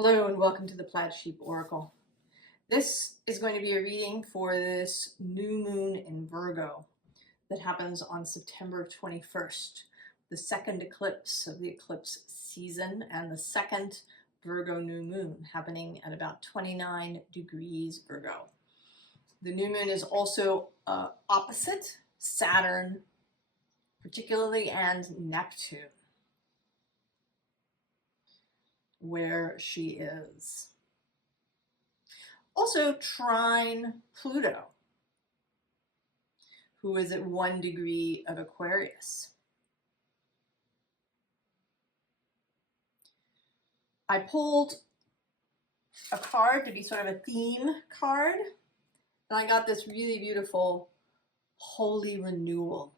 Hello and welcome to the Plaid Sheep Oracle. This is going to be a reading for this new moon in Virgo that happens on September 21st, the second eclipse of the eclipse season and the second Virgo new moon happening at about 29 degrees Virgo. The new moon is also opposite Saturn, particularly, and Neptune, where she is. Also trine Pluto, who is at 1 degree of Aquarius. I pulled a card to be sort of a theme card, and I got this really beautiful Holy Renewal.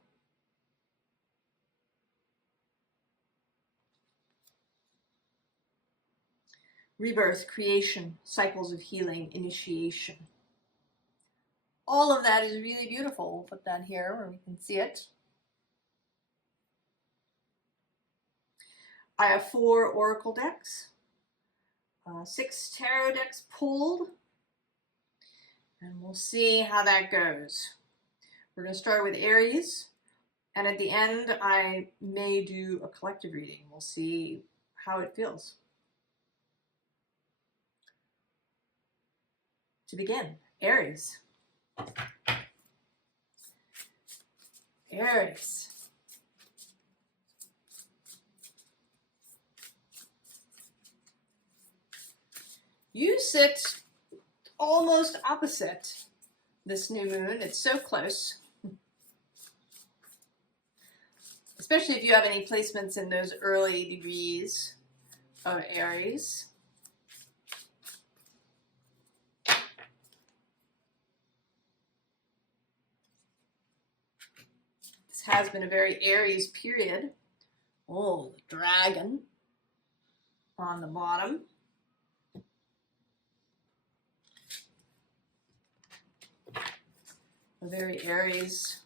Rebirth, creation, cycles of healing, initiation. All of that is really beautiful. We'll put that here where we can see it. I have 4 oracle decks, 6 tarot decks pulled, and we'll see how that goes. We're going to start with Aries, and at the end I may do a collective reading. We'll see how it feels. To begin, Aries. Aries. You sit almost opposite this new moon. It's so close. Especially if you have any placements in those early degrees of Aries. Has been a very Aries period. Oh, the dragon on the bottom. A very Aries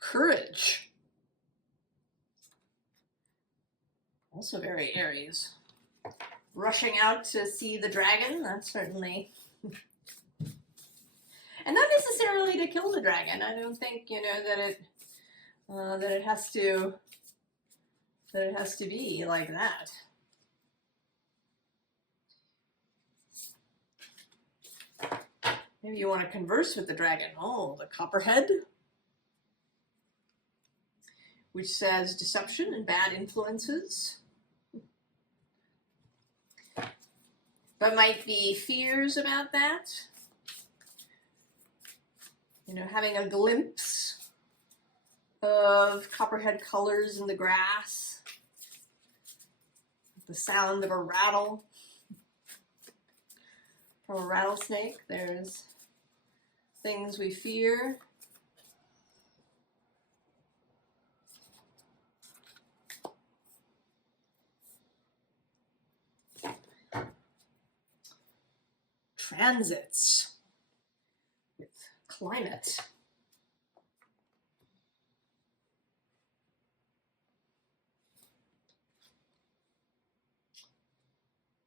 courage. Also very Aries. Rushing out to see the dragon, that's certainly. And not necessarily to kill the dragon. I don't think, that it has to be like that. Maybe you want to converse with the dragon. Oh, the copperhead, which says deception and bad influences. But might be fears about that. Having a glimpse of copperhead colors in the grass. The sound of a rattle from a rattlesnake. There's things we fear. Transits with climate.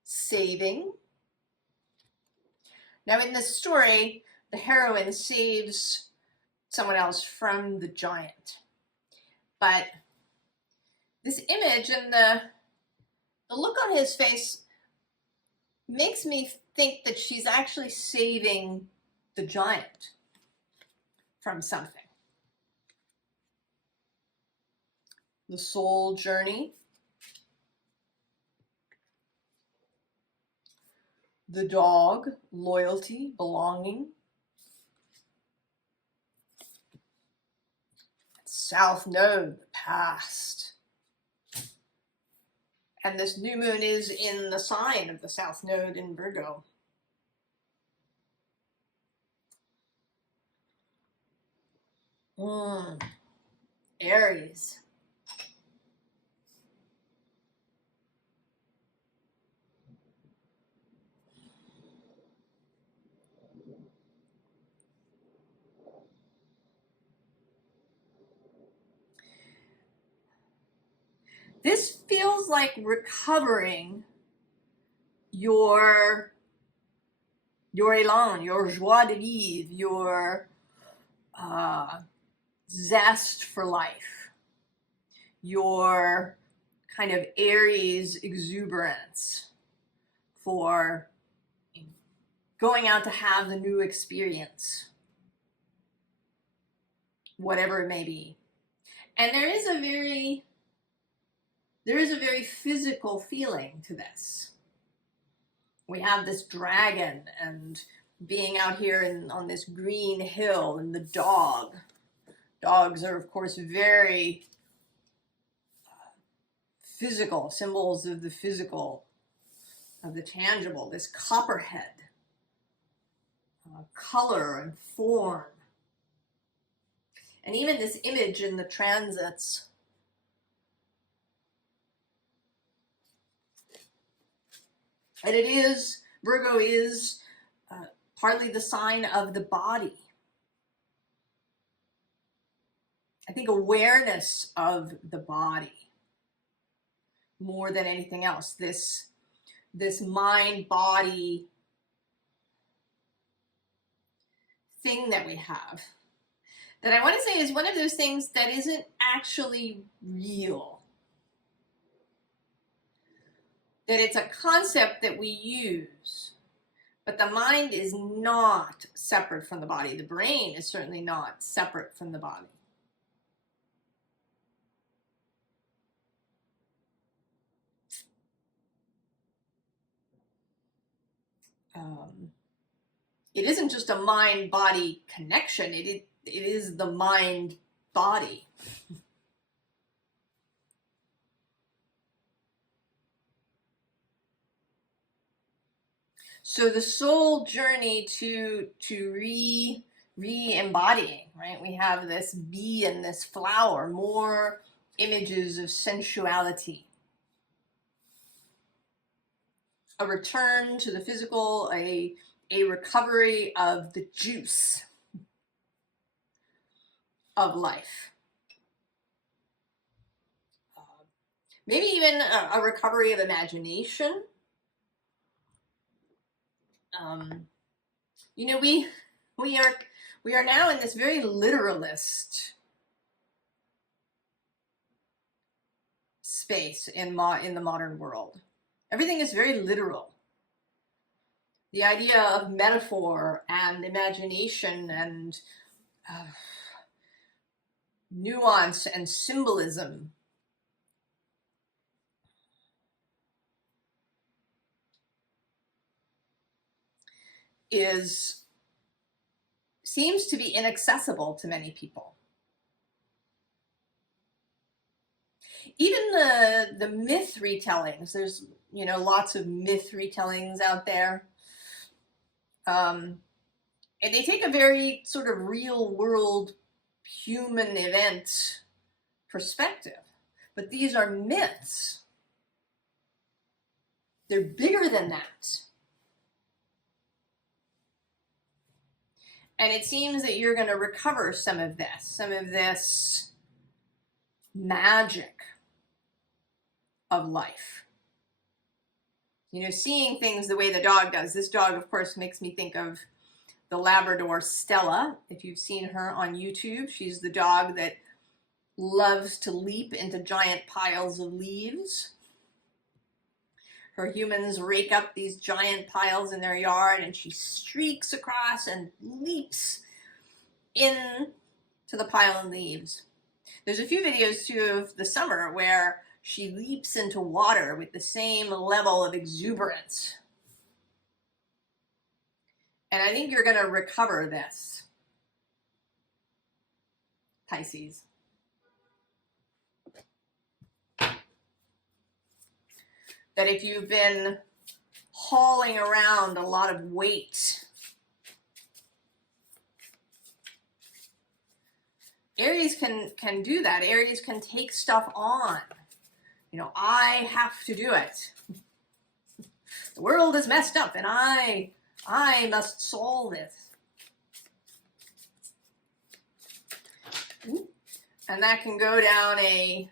Saving. Now in this story, the heroine saves someone else from the giant. But this image and the look on his face makes me think that she's actually saving the giant from something. The soul journey. The dog, loyalty, belonging. South Node, the past. And this new moon is in the sign of the South Node in Virgo. Aries. This feels like recovering your élan, your joie de vivre, your zest for life, your kind of Aries exuberance for going out to have the new experience, whatever it may be. And there is a very physical feeling to this. We have this dragon and being out here on this green hill, and the dog. Dogs are, of course, very physical, symbols of the physical, of the tangible, this copperhead, color and form. And even this image in the transits. And it is, Virgo is partly the sign of the body. I think awareness of the body more than anything else. This mind-body thing that we have, that I want to say is one of those things that isn't actually real. That it's a concept that we use, but the mind is not separate from the body. The brain is certainly not separate from the body. It isn't just a mind-body connection. It is the mind-body. So the soul journey to re-embodying, right? We have this bee and this flower, more images of sensuality. A return to the physical, a recovery of the juice of life. Maybe even a recovery of imagination. You know, we are now in this very literalist space in the modern world. Everything is very literal. The idea of metaphor and imagination and nuance and symbolism seems to be inaccessible to many people. Even the myth retellings, there's, you know, lots of myth retellings out there. And they take a very sort of real world human event perspective. But these are myths. They're bigger than that. And it seems that you're going to recover some of this magic of life. You know, seeing things the way the dog does. This dog, of course, makes me think of the Labrador Stella. If you've seen her on YouTube, she's the dog that loves to leap into giant piles of leaves. Her humans rake up these giant piles in their yard, and she streaks across and leaps in to the pile of leaves. There's a few videos too of the summer where she leaps into water with the same level of exuberance. And I think you're going to recover this, Pisces. That if you've been hauling around a lot of weight, Aries can do that. Aries can take stuff on. You know, I have to do it. The world is messed up and I must solve it. And that can go down a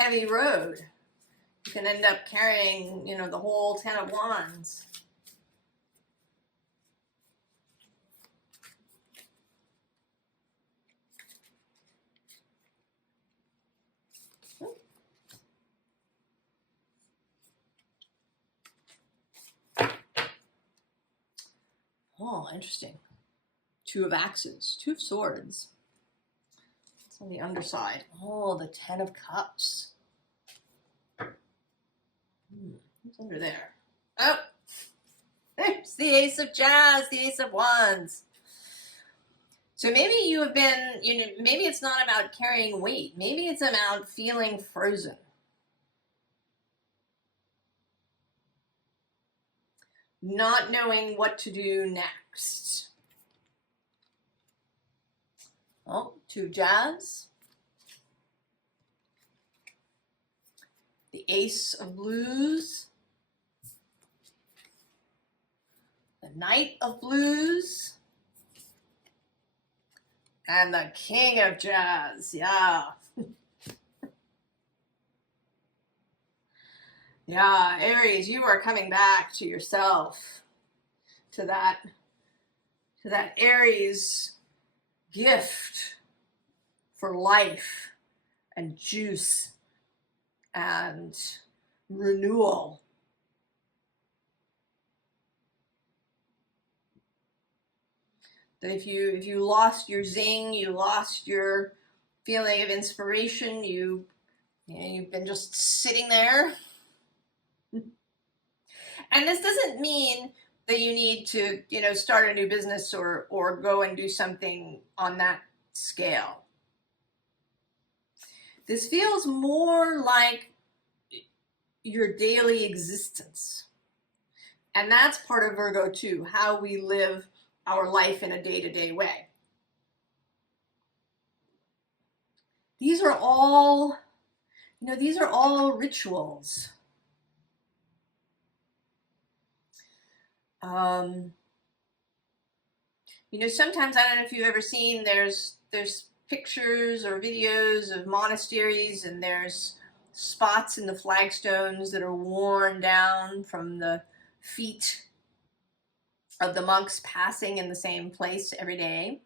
heavy road. You can end up carrying, you know, the whole 10 of Wands. Oh, interesting. Two of Axes, Two of Swords. It's on the underside. Oh, the 10 of Cups. What's under there? Oh, there's the Ace of Jazz, the Ace of Wands. So maybe you have been, you know, maybe it's not about carrying weight. Maybe it's about feeling frozen. Not knowing what to do next. Oh, Two of Jazz. The Ace of Blues. The Knight of Blues. And the King of Jazz. Yeah. Yeah, Aries, you are coming back to yourself, to that Aries gift for life and juice and renewal. That if you lost your zing, you lost your feeling of inspiration, you've been just sitting there. And this doesn't mean that you need to, you know, start a new business or go and do something on that scale. This feels more like your daily existence. And that's part of Virgo too, how we live our life in a day-to-day way. These are all, you know, these are all rituals. You know, sometimes, I don't know if you've ever seen, there's pictures or videos of monasteries, and there's spots in the flagstones that are worn down from the feet of the monks passing in the same place every day.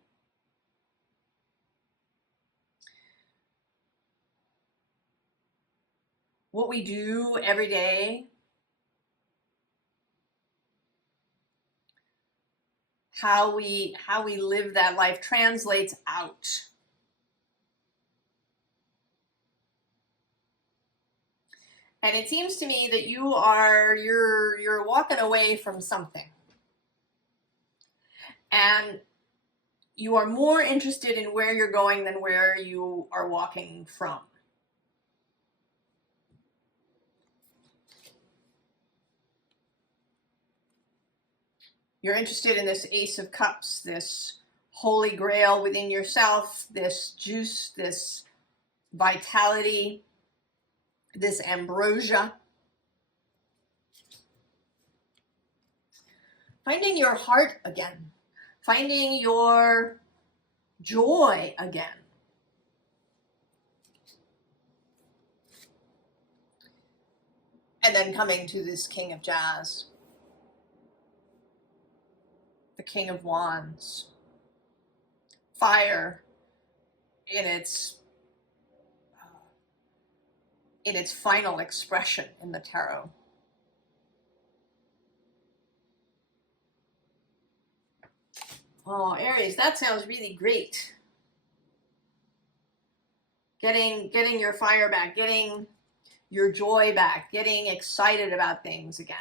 What we do every day, how we live that life translates out. And it seems to me that you're walking away from something. And you are more interested in where you're going than where you are walking from. You're interested in this Ace of Cups, this holy grail within yourself, this juice, this vitality, this ambrosia. Finding your heart again, finding your joy again. And then coming to this King of Jazz, the King of Wands. Fire in its final expression in the tarot. Oh, Aries, that sounds really great. Getting your fire back, getting your joy back, getting excited about things again.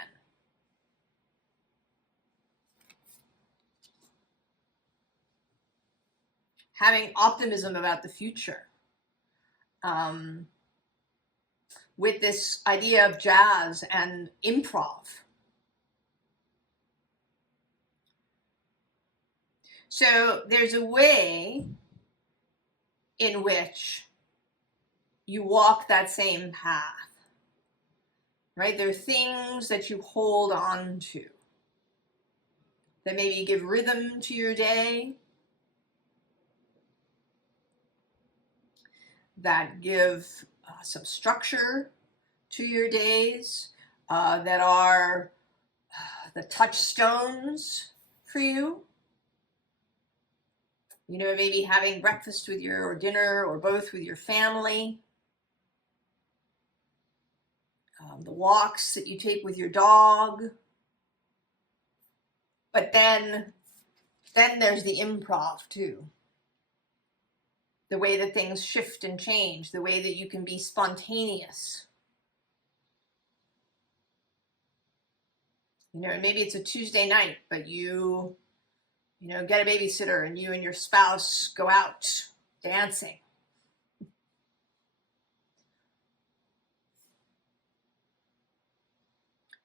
Having optimism about the future. With this idea of jazz and improv. So there's a way in which you walk that same path, right? There are things that you hold on to that maybe give rhythm to your day, that give some structure to your days that are the touchstones for you. You know, maybe having breakfast with your, or dinner, or both with your family. The walks that you take with your dog. But then there's the improv too. The way that things shift and change, the way that you can be spontaneous. You know, maybe it's a Tuesday night, but you know, get a babysitter and you and your spouse go out dancing.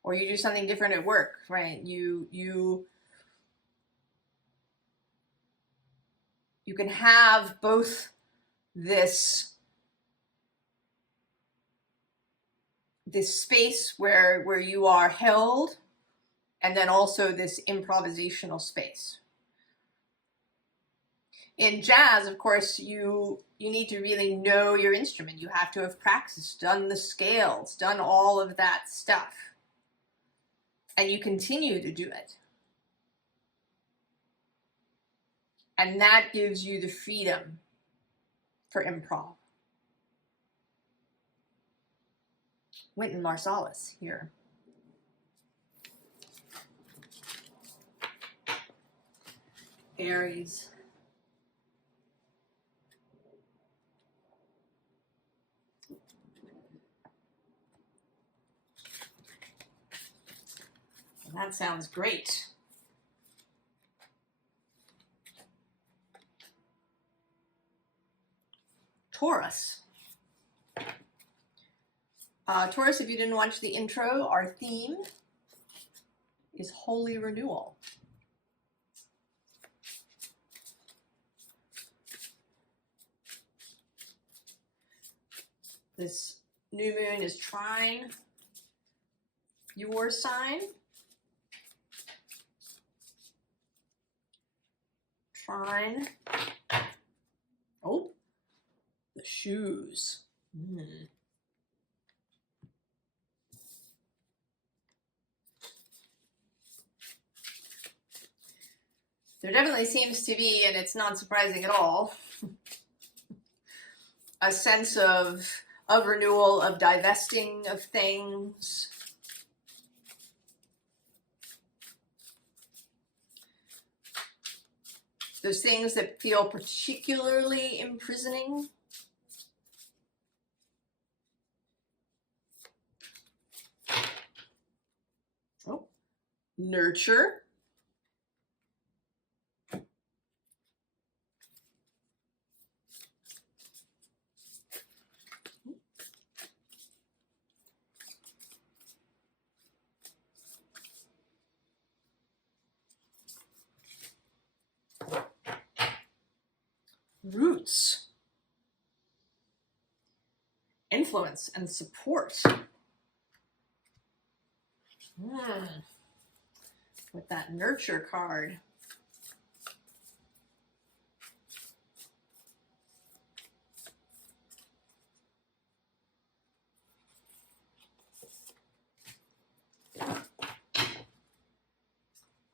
Or you do something different at work, right? You can have both this space where you are held, and then also this improvisational space. In jazz, of course, you need to really know your instrument. You have to have practiced, done the scales, done all of that stuff. And you continue to do it. And that gives you the freedom for improv. Wynton Marsalis here. Aries. That sounds great. Taurus. Taurus, if you didn't watch the intro, our theme is holy renewal. This new moon is trine your sign. Trine. Oh, the shoes. There definitely seems to be, and it's not surprising at all, a sense of renewal, of divesting of things. Those things that feel particularly imprisoning. Oh, nurture. Roots. Influence and support. With that nurture card.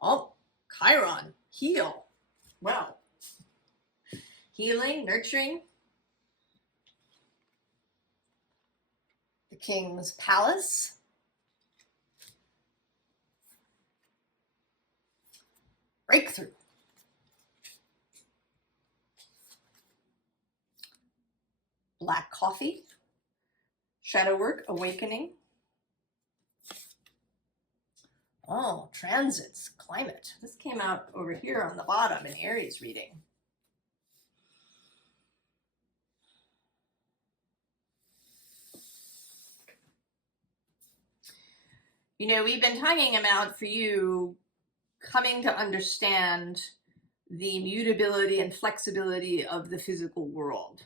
Oh, Chiron, heal. Well, healing, nurturing. The King's Palace. Breakthrough. Black coffee. Shadow work, awakening. Oh, transits, climate. This came out over here on the bottom in Aries reading. You know, we've been talking about, for you, coming to understand the mutability and flexibility of the physical world.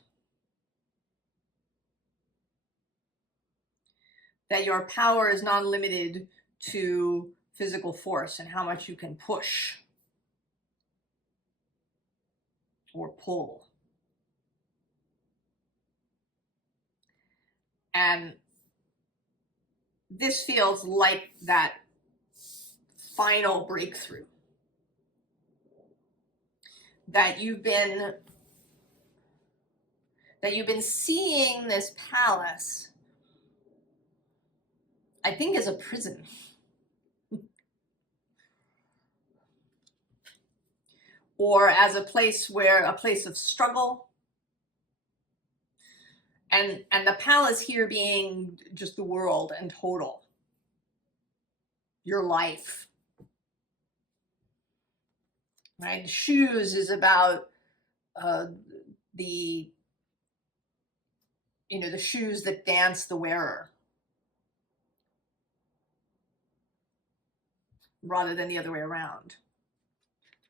That your power is not limited to physical force and how much you can push or pull. And this feels like that final breakthrough that you've been seeing this palace, I think, as a prison. Or as a place of struggle. And the palace here being just the world and total. Your life. Right? The shoes is about the shoes that dance the wearer. Rather than the other way around.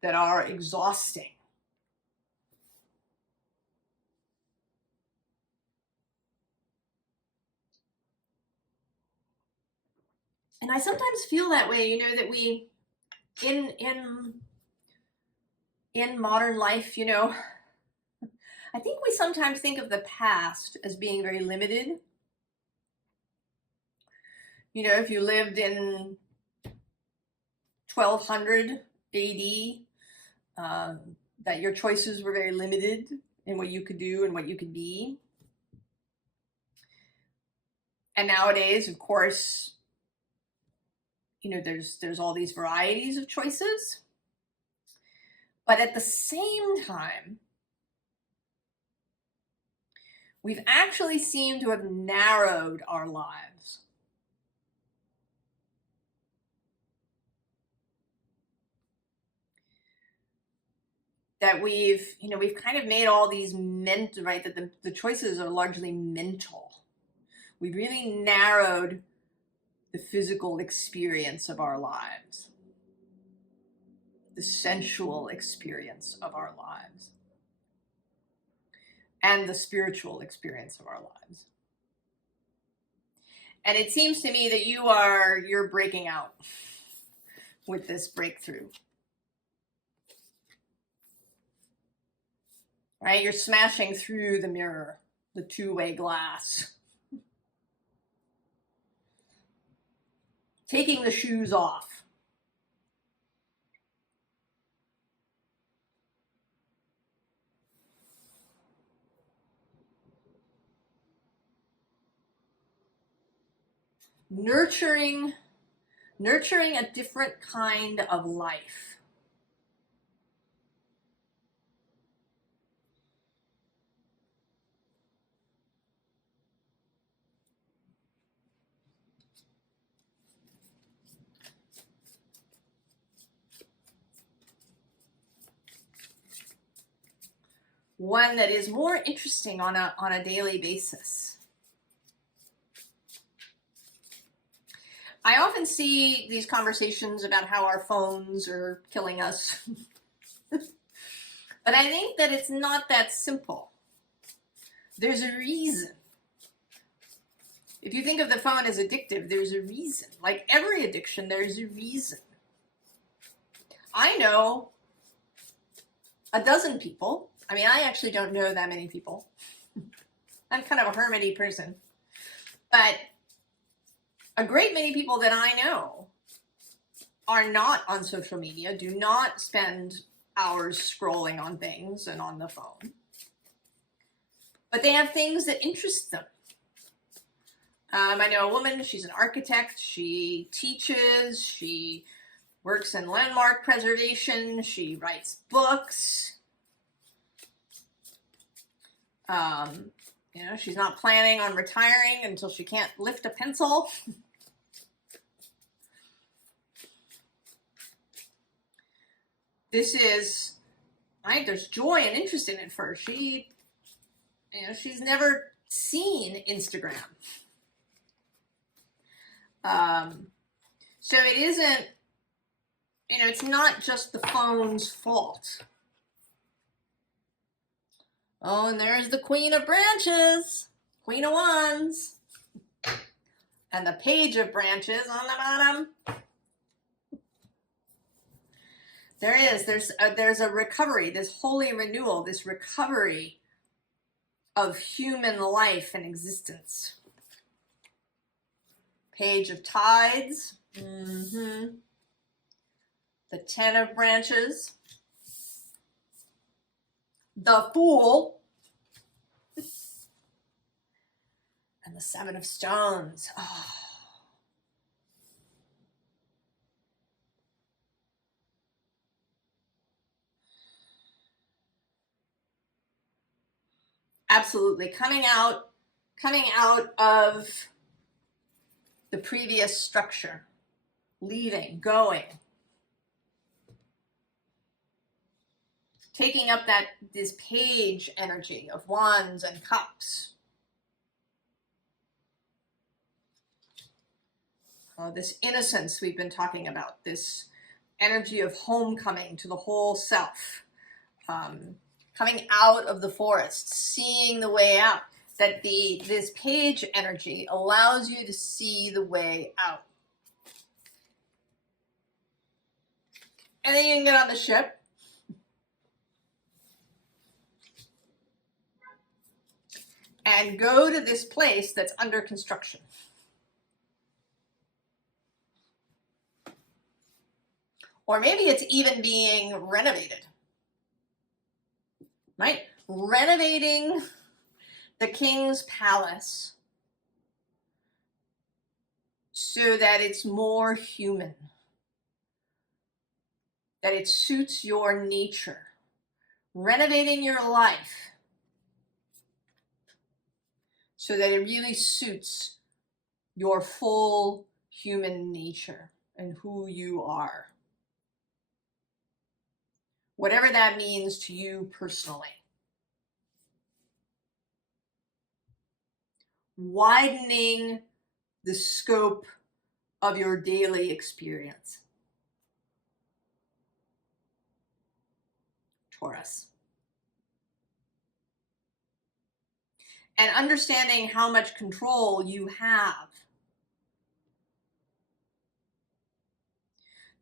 That are exhausting. And I sometimes feel that way, that we, in modern life, I think we sometimes think of the past as being very limited. If you lived in 1200 AD, that your choices were very limited in what you could do and what you could be. And nowadays, of course, there's all these varieties of choices. But at the same time, we've actually seemed to have narrowed our lives. That we've kind of made all these right, that the choices are largely mental. We've really narrowed the physical experience of our lives. The sensual experience of our lives. And the spiritual experience of our lives. And it seems to me that you're breaking out with this breakthrough. Right? You're smashing through the mirror, the two-way glass. Taking the shoes off. Nurturing a different kind of life. One that is more interesting on a daily basis. I often see these conversations about how our phones are killing us. But I think that it's not that simple. There's a reason. If you think of the phone as addictive, there's a reason. Like every addiction, there's a reason. I know a dozen people. I mean, I actually don't know that many people. I'm kind of a hermity person. But a great many people that I know are not on social media, do not spend hours scrolling on things and on the phone. But they have things that interest them. I know a woman, she's an architect, she teaches, she works in landmark preservation, she writes books. She's not planning on retiring until she can't lift a pencil. This is, right, there's joy and interest in it for her. She's never seen Instagram. So it isn't, it's not just the phone's fault. Oh, and there's the Queen of Branches, Queen of Wands, and the Page of Branches on the bottom. There's a recovery, this holy renewal, this recovery of human life and existence. Page of Tides. The Ten of Branches. The Fool. And the Seven of Stones. Oh. Absolutely. Coming out of the previous structure. Leaving, going. Taking up this page energy of Wands and Cups. This innocence we've been talking about, this energy of homecoming to the whole self, coming out of the forest, seeing the way out. That this page energy allows you to see the way out. And then you can get on the ship. And go to this place that's under construction. Or maybe it's even being renovated. Right? Renovating the king's palace so that it's more human. That it suits your nature. Renovating your life so that it really suits your full human nature and who you are. Whatever that means to you personally. Widening the scope of your daily experience. Taurus. And understanding how much control you have.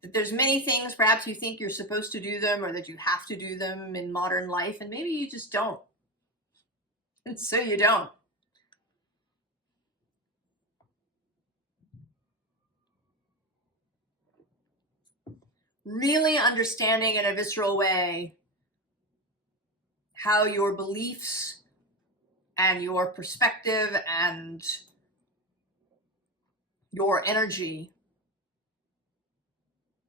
That there's many things, perhaps you think you're supposed to do them or that you have to do them in modern life, and maybe you just don't. And so you don't. Really understanding in a visceral way how your beliefs and your perspective and your energy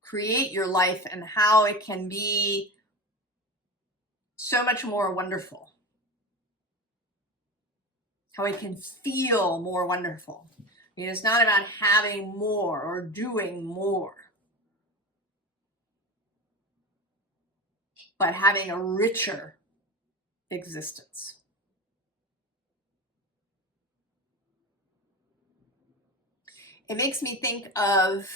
create your life and how it can be so much more wonderful. How it can feel more wonderful. I mean, it's not about having more or doing more, but having a richer existence. It makes me think of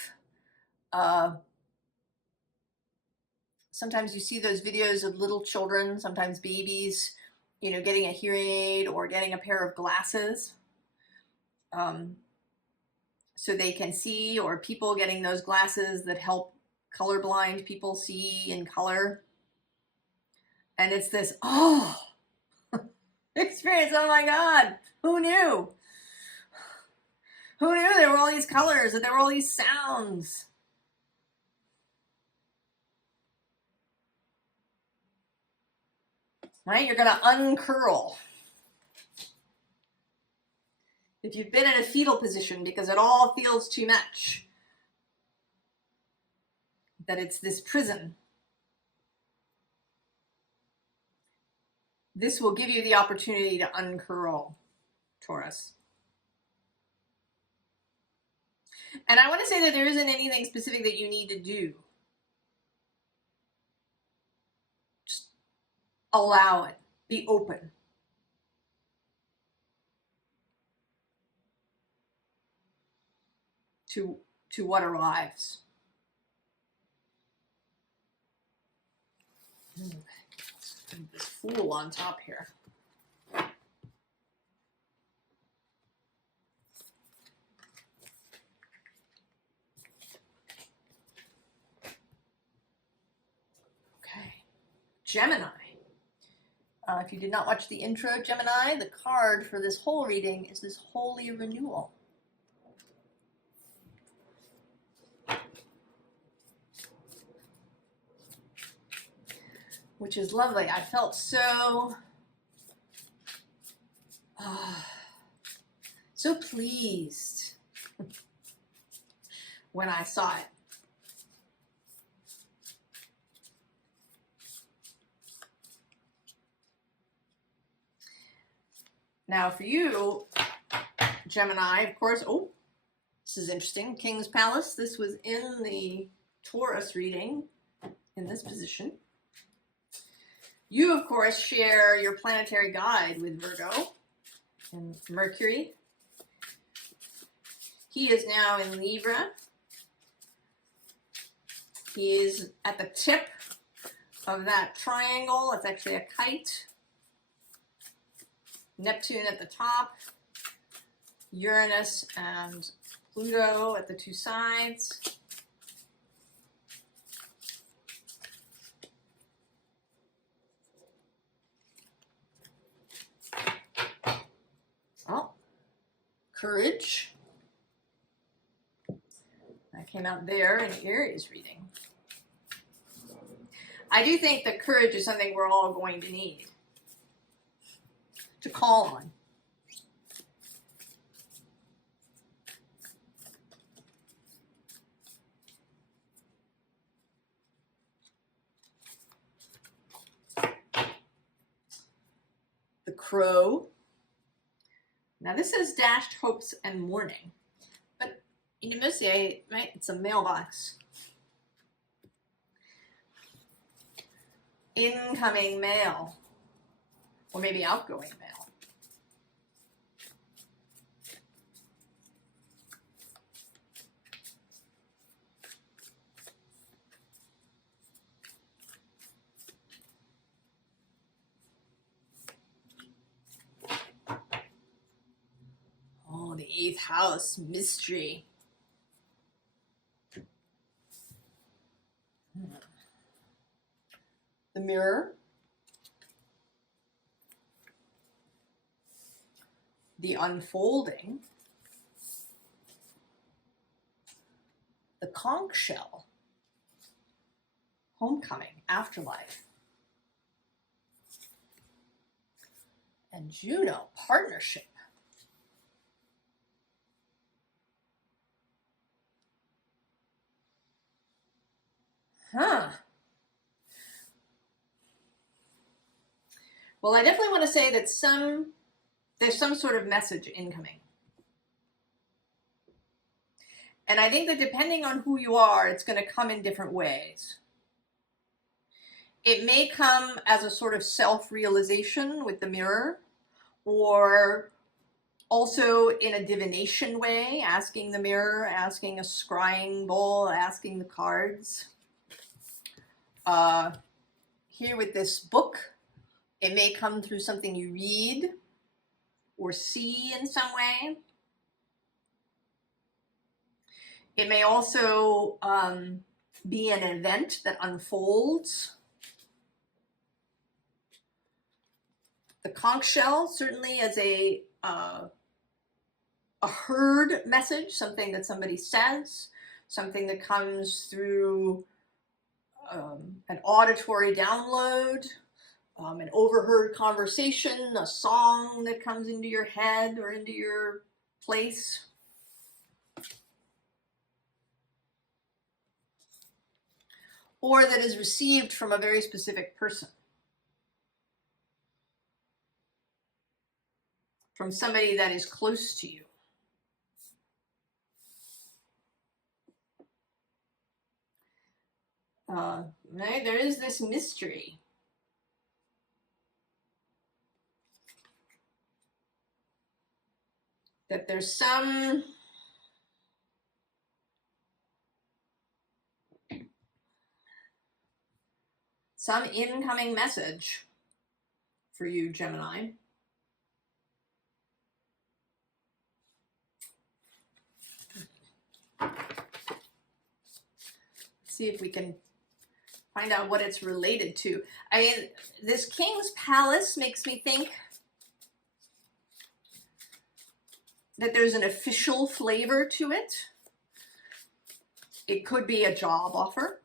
sometimes you see those videos of little children, sometimes babies, you know, getting a hearing aid or getting a pair of glasses so they can see, or people getting those glasses that help colorblind people see in color. And it's this, oh, experience, oh my God, who knew? Who knew there were all these colors and there were all these sounds? Right? You're going to uncurl. If you've been in a fetal position because it all feels too much, that it's this prison, this will give you the opportunity to uncurl, Taurus. And I want to say that there isn't anything specific that you need to do. Just allow it. Be open. To what arrives. This Fool on top here. Okay, Gemini. If you did not watch the intro, Gemini, the card for this whole reading is this holy renewal. which is lovely. I felt so, so pleased when I saw it. Now for you, Gemini, of course, oh, this is interesting. King's Palace. This was in the Taurus reading in this position. You, of course, share your planetary guide with Virgo and Mercury. He is now in Libra. He is at the tip of that triangle. It's actually a kite. Neptune at the top. Uranus and Pluto at the two sides. Oh, courage. That came out there in the Aries reading. I do think that courage is something we're all going to need to call on. The Crow. Now this is dashed hopes and mourning, but in Musée, right? It's a mailbox. Incoming mail, or maybe outgoing mail. Oh, the 8th house, mystery. The Mirror. The Unfolding. The Conch Shell. Homecoming, Afterlife. And Juno, Partnership. Huh. Well, I definitely want to say that there's some sort of message incoming. And I think that depending on who you are, it's going to come in different ways. It may come as a sort of self-realization with the Mirror, or also in a divination way, asking the Mirror, asking a scrying bowl, asking the cards. Here with this book, it may come through something you read or see in some way. It may also be an event that unfolds. The conch shell certainly as a heard message, something that somebody says, something that comes through an auditory download, an overheard conversation, a song that comes into your head or into your place. Or that is received from a very specific person. From somebody that is close to you. Right? There is this mystery. That there's some incoming message for you, Gemini. Let's see if we can find out what it's related to. I mean, this King's Palace makes me think that there's an official flavor to it. It could be a job offer.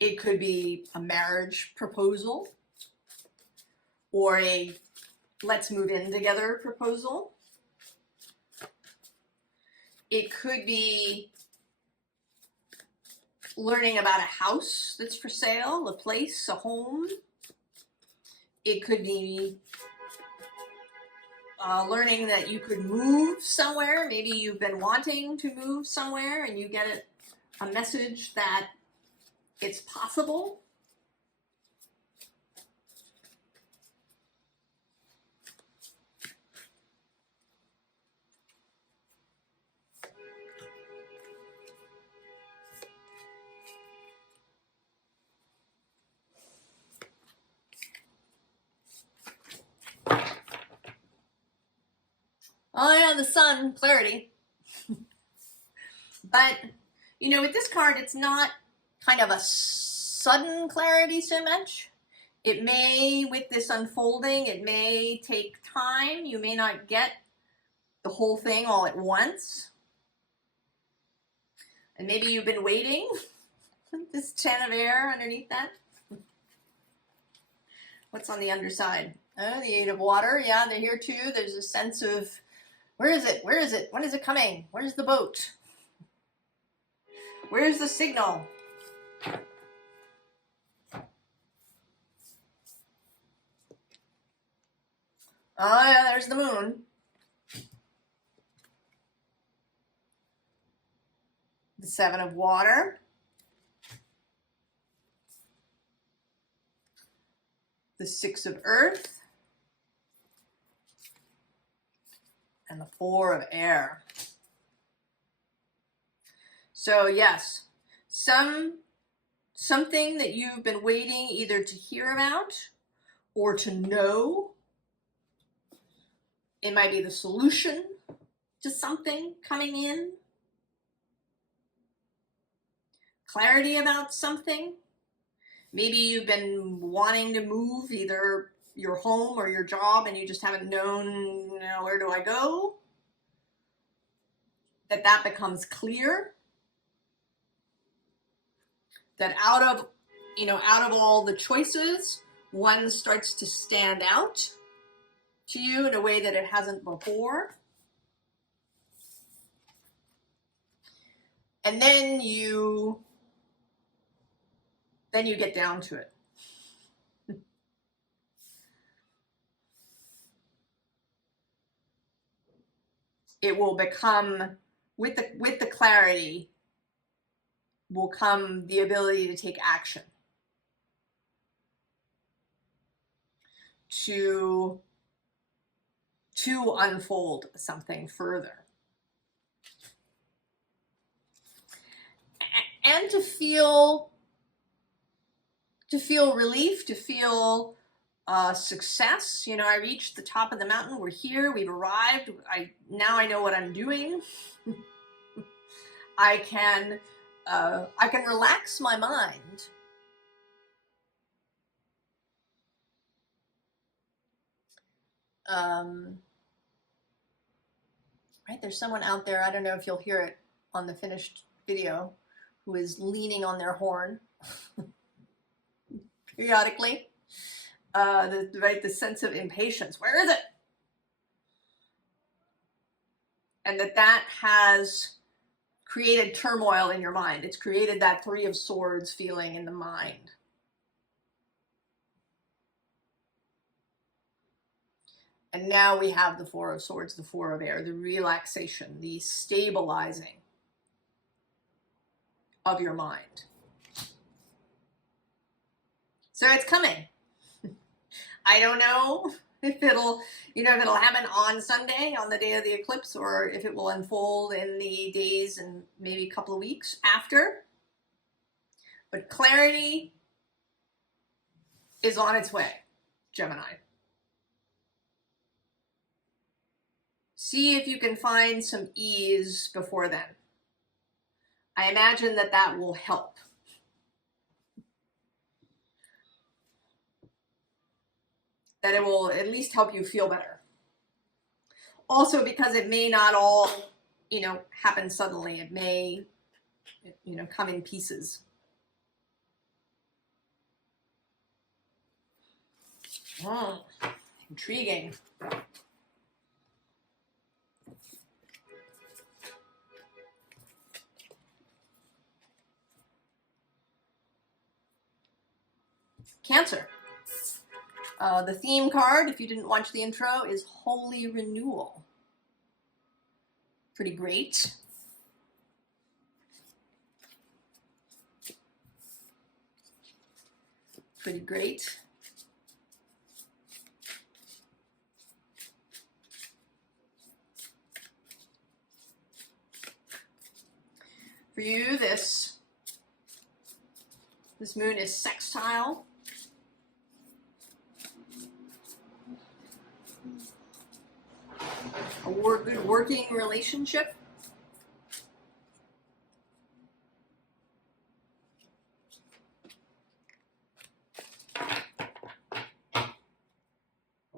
It could be a marriage proposal or a let's move in together proposal. It could be learning about a house that's for sale, a place, a home. It could be learning that you could move somewhere. Maybe you've been wanting to move somewhere and you get a message that it's possible. Oh yeah, the sun, clarity. But, you know, with this card, it's not kind of a sudden clarity so much. It may, with this unfolding, it may take time. You may not get the whole thing all at once. And maybe you've been waiting. This 10 of air underneath that. What's on the underside? Oh, the 8 of water. Yeah, they're here too. There's a sense of, where is it? Where is it? When is it coming? Where's the boat? Where's the signal? Oh yeah, there's the moon. The 7 of water. The 6 of earth. And the 4 of air. So yes, something that you've been waiting either to hear about or to know. It might be the solution to something coming in. Clarity about something. Maybe you've been wanting to move either your home or your job and you just haven't known, you know, where do I go? That becomes clear. That out of all the choices, one starts to stand out to you in a way that it hasn't before. And then you get down to it. It will become, with the clarity, will come the ability to take action. To unfold something further. And to feel relief, to feel success. You know, I reached the top of the mountain. We're here. We've arrived. Now I know what I'm doing. I can relax my mind. Right, there's someone out there, I don't know if you'll hear it on the finished video, who is leaning on their horn periodically. The sense of impatience. Where is it? And that has created turmoil in your mind. It's created that 3 of Swords feeling in the mind. And now we have the 4 of Swords, the 4 of air, the relaxation, the stabilizing of your mind. So it's coming. I don't know if it'll happen on Sunday, on the day of the eclipse, or if it will unfold in the days and maybe a couple of weeks after. But clarity is on its way, Gemini. See if you can find some ease before then. I imagine that will help. That it will at least help you feel better. Also, because it may not all, happen suddenly. It may, come in pieces. Intriguing. Cancer. The theme card, if you didn't watch the intro, is Holy Renewal. Pretty great. Pretty great. For you, this moon is sextile. A good working relationship.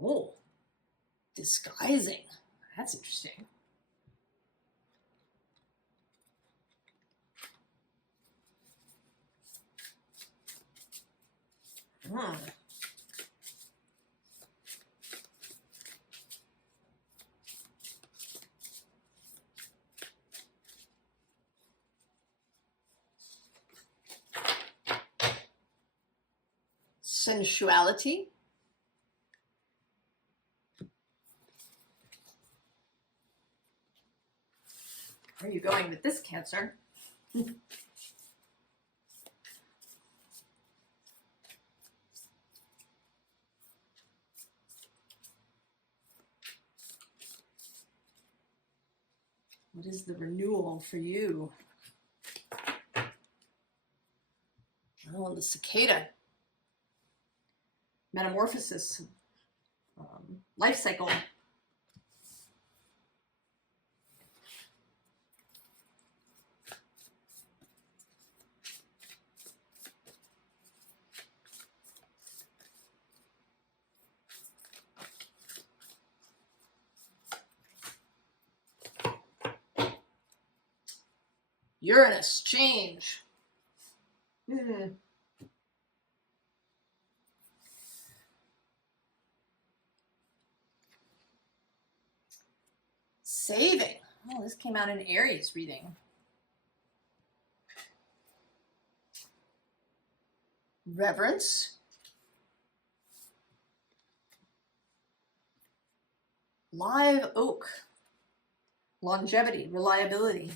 Oh, disguising. That's interesting. Sensuality. Where are you going with this, Cancer? What is the renewal for you? Oh, the cicada. Metamorphosis. Life cycle. Uranus, change. Saving. Oh, this came out in Aries reading. Reverence. Live oak. Longevity, reliability.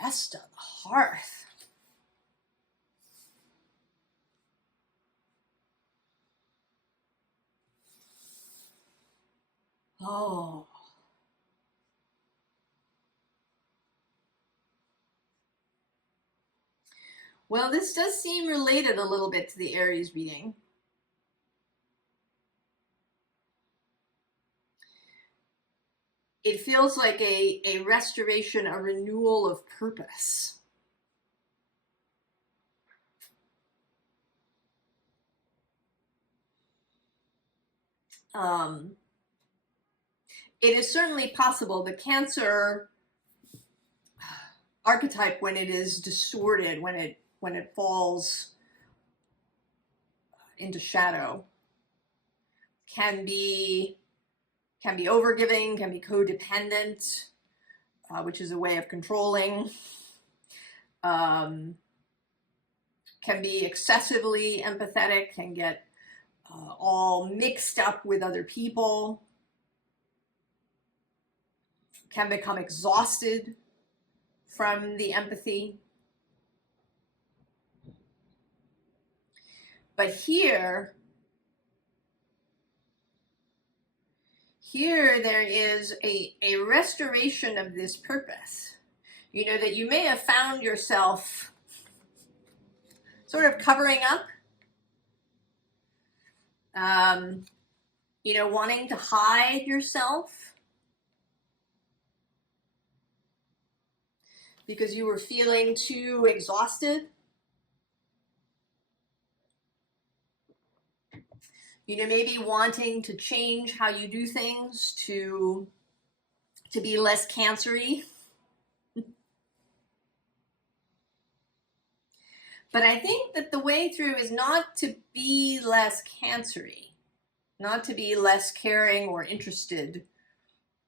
Vesta, the hearth. Oh. Well, this does seem related a little bit to the Aries reading. It feels like a restoration, a renewal of purpose. It is certainly possible. The Cancer archetype, when it is distorted, when it falls into shadow, can be overgiving, can be codependent, which is a way of controlling, can be excessively empathetic, can get all mixed up with other people, can become exhausted from the empathy. But here there is a restoration of this purpose. You know, that you may have found yourself sort of covering up, you know, wanting to hide yourself because you were feeling too exhausted. You know, maybe wanting to change how you do things to be less cancery. But I think that the way through is not to be less Cancer-y, not to be less caring or interested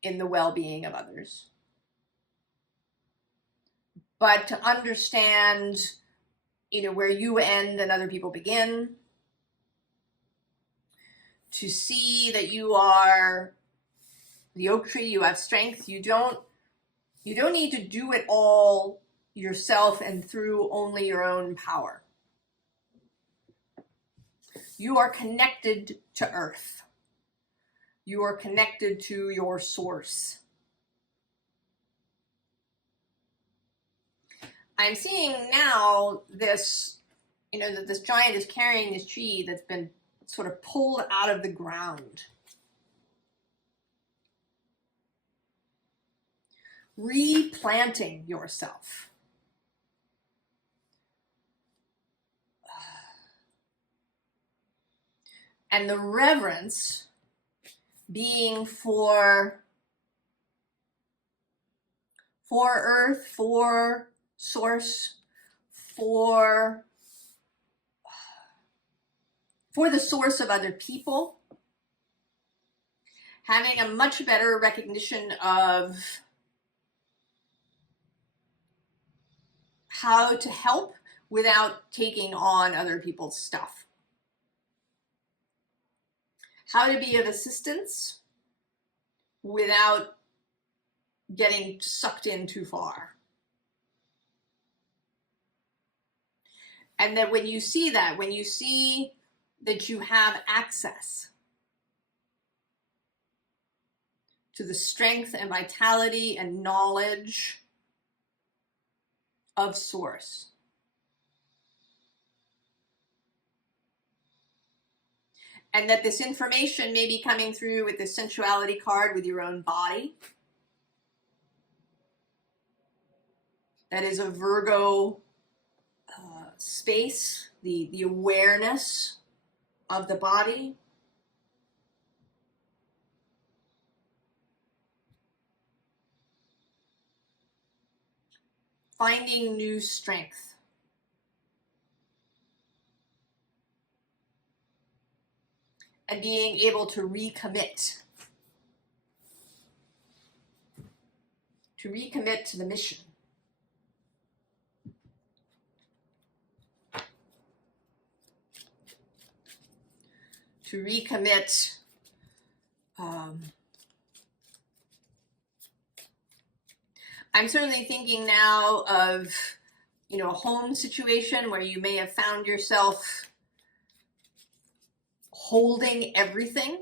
in the well-being of others, but to understand, you know, where you end and other people begin, to see that you are the oak tree, you have strength. You don't need to do it all yourself and through only your own power. You are connected to Earth. You are connected to your source. I'm seeing now this, you know, that this giant is carrying this tree that's been sort of pulled out of the ground. Replanting yourself. And the reverence being for Earth, for Source, for the source of other people, having a much better recognition of how to help without taking on other people's stuff, how to be of assistance without getting sucked in too far. And that when you see that, when you see that you have access to the strength and vitality and knowledge of Source, and that this information may be coming through with the sensuality card with your own body. That is a Virgo space, the awareness of the body. Finding new strength. And being able to recommit. To recommit to the mission. To recommit I'm certainly thinking now of, you know, a home situation where you may have found yourself holding everything.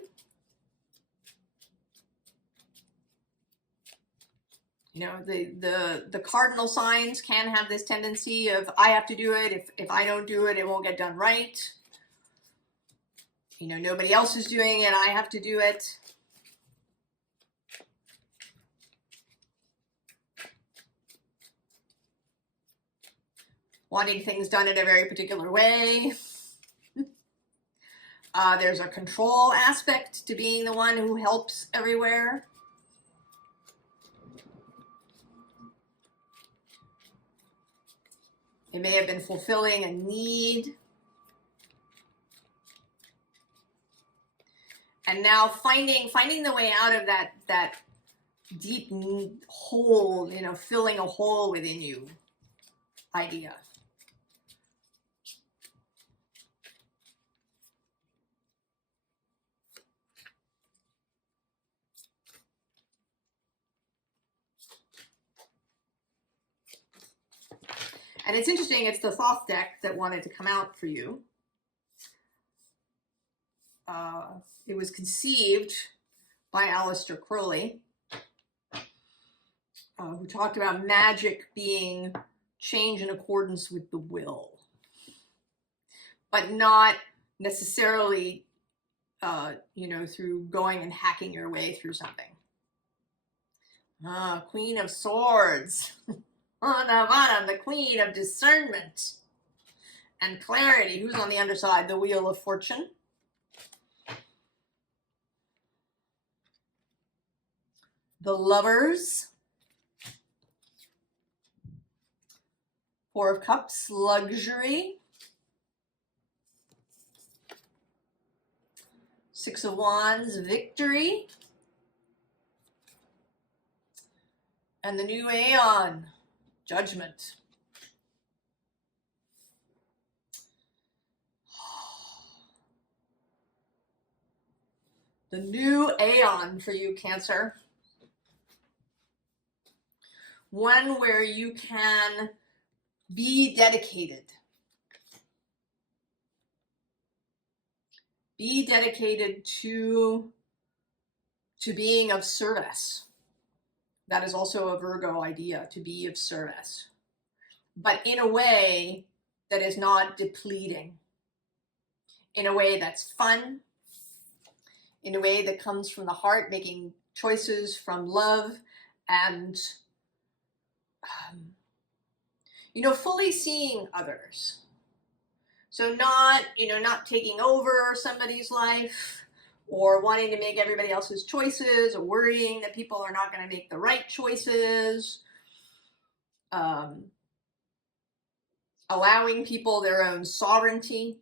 You know, the cardinal signs can have this tendency of, I have to do it. If I don't do it, it won't get done right. You know, nobody else is doing it, I have to do it. Wanting things done in a very particular way. There's a control aspect to being the one who helps everywhere. It may have been fulfilling a need. And now finding the way out of that deep hole, you know, filling a hole within you idea. And it's interesting, it's the Thoth deck that wanted to come out for you. It was conceived by Aleister Crowley, who talked about magic being change in accordance with the will, but not necessarily, you know, through going and hacking your way through something. Queen of Swords. On the bottom, the Queen of Discernment and Clarity. Who's on the underside? The Wheel of Fortune. The Lovers. Four of Cups, luxury. Six of Wands, victory. And the new Aeon, judgment. The new Aeon for you, Cancer. One where you can be dedicated. Be dedicated to being of service. That is also a Virgo idea, to be of service. But in a way that is not depleting. In a way that's fun. In a way that comes from the heart, making choices from love and, fully seeing others. So not taking over somebody's life or wanting to make everybody else's choices or worrying that people are not going to make the right choices. Allowing people their own sovereignty.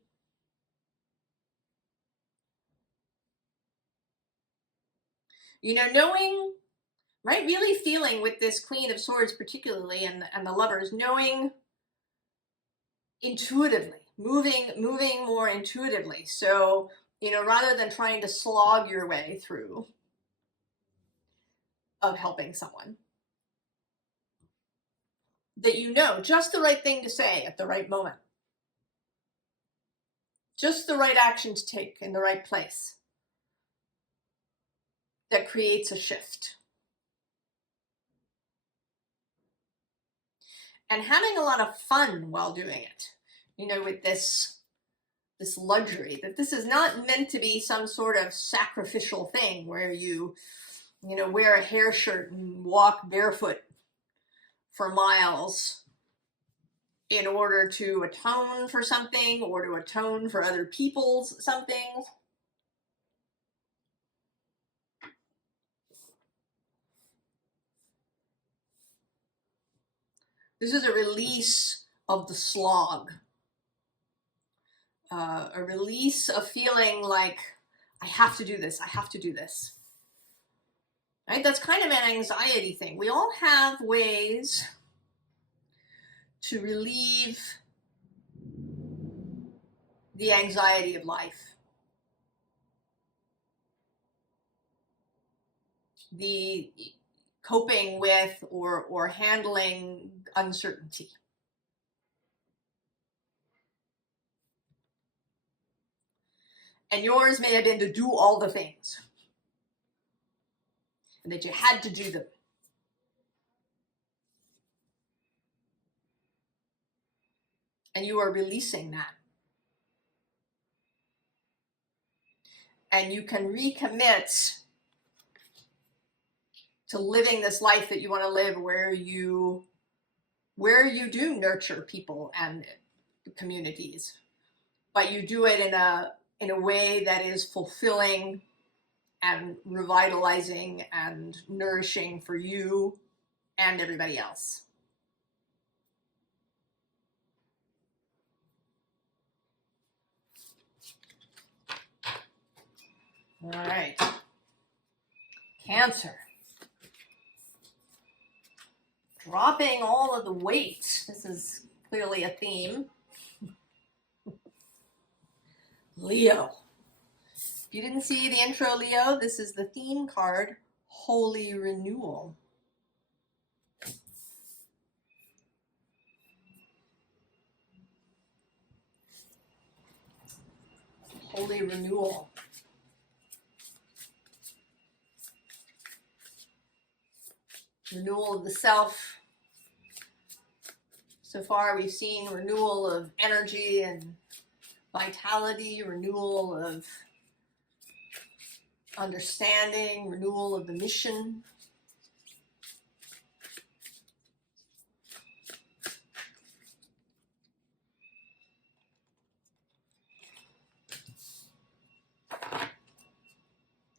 Knowing, right? Really feeling with this Queen of Swords particularly and the Lovers, knowing intuitively, moving more intuitively. So, rather than trying to slog your way through of helping someone, that just the right thing to say at the right moment. Just the right action to take in the right place. That creates a shift. And having a lot of fun while doing it. With this luxury, that this is not meant to be some sort of sacrificial thing where you wear a hair shirt and walk barefoot for miles in order to atone for something or to atone for other people's something. This is a release of the slog. A release of feeling like, I have to do this, I have to do this. Right? That's kind of an anxiety thing. We all have ways to relieve the anxiety of life. The coping with or handling uncertainty. And yours may have been to do all the things. And that you had to do them. And you are releasing that. And you can recommit to living this life that you want to live where you do nurture people and communities. But you do it in a way that is fulfilling and revitalizing and nourishing for you and everybody else. All right. Cancer. Dropping all of the weight. This is clearly a theme. Leo. If you didn't see the intro, Leo, this is the theme card, Holy Renewal. Holy Renewal. Renewal of the self. So far we've seen renewal of energy and vitality, renewal of understanding, renewal of the mission.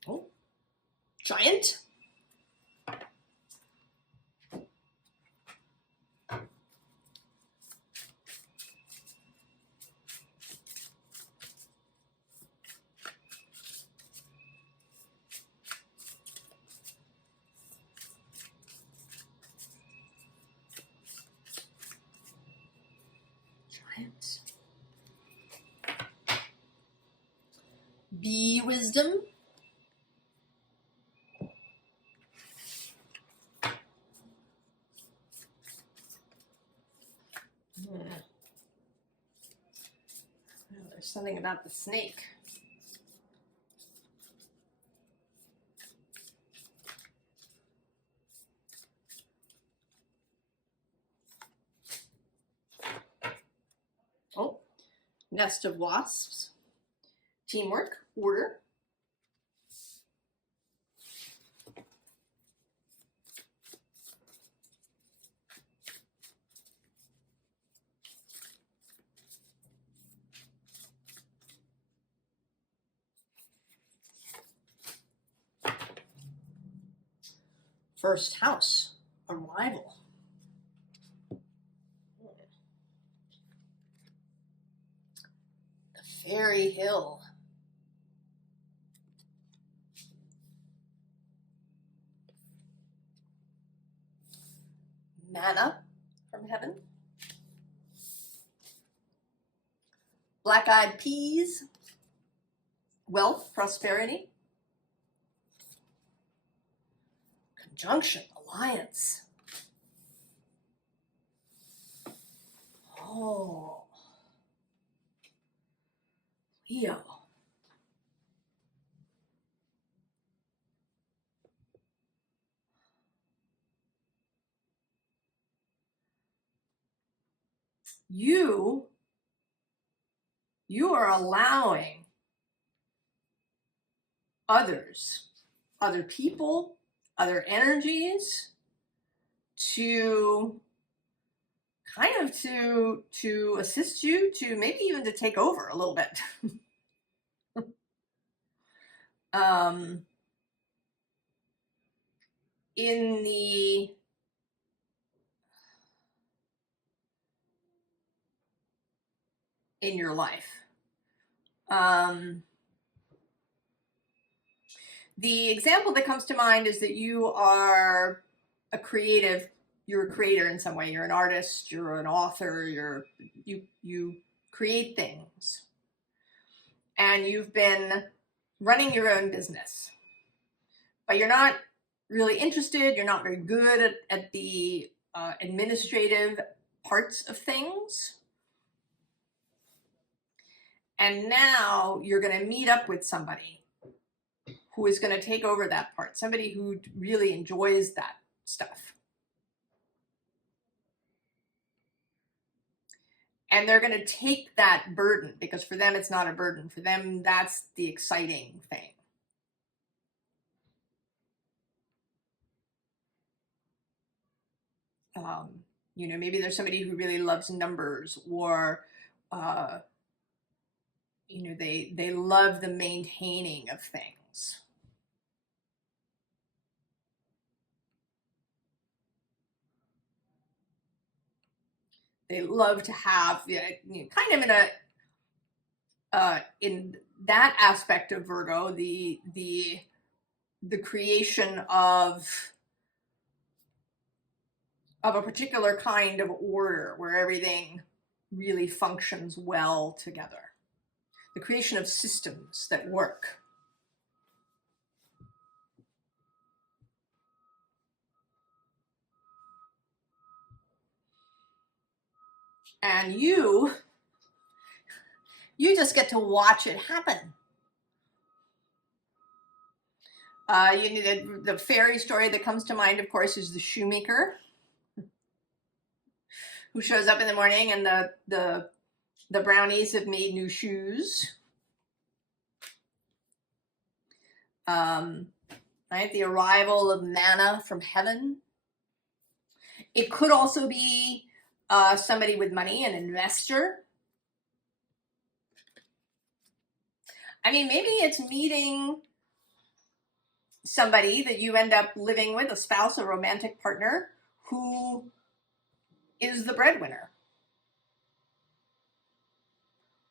Oh, Giant. Be wisdom. There's something about the snake. Oh, nest of wasps. Teamwork, order. First house, arrival. The fairy hill. Manna from heaven. Black-eyed peas. Wealth, prosperity. Conjunction, alliance. Oh. Leo. You are allowing others, other people, other energies to kind of to assist you, to maybe even to take over a little bit. In your life. The example that comes to mind is that you are a creative, you're a creator in some way, you're an artist, you're an author, you create things. And you've been running your own business. But you're not really interested, you're not very good at the administrative parts of things. And now you're going to meet up with somebody who is going to take over that part, somebody who really enjoys that stuff. And they're going to take that burden, because for them it's not a burden. For them, that's the exciting thing. You know, maybe there's somebody who really loves numbers, or you know, they love the maintaining of things. They love to have, you know, kind of in that aspect of Virgo, the creation of a particular kind of order where everything really functions well together. The creation of systems that work. And you just get to watch it happen. You need the fairy story that comes to mind, of course, is the shoemaker, who shows up in the morning and the brownies have made new shoes. Right? The arrival of manna from heaven. It could also be somebody with money, an investor. I mean, maybe it's meeting somebody that you end up living with, a spouse, a romantic partner, who is the breadwinner,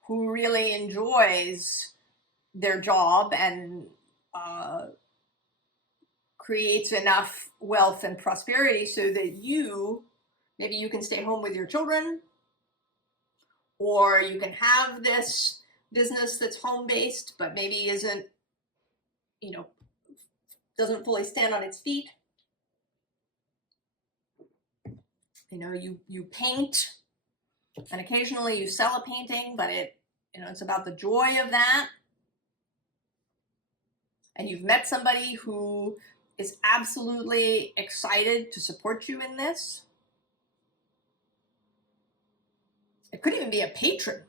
who really enjoys their job and creates enough wealth and prosperity so that maybe you can stay home with your children, or you can have this business that's home-based, but maybe isn't, you know, doesn't fully stand on its feet. You know, you paint, and occasionally you sell a painting, but it's about the joy of that. And you've met somebody who is absolutely excited to support you in this. It could even be a patron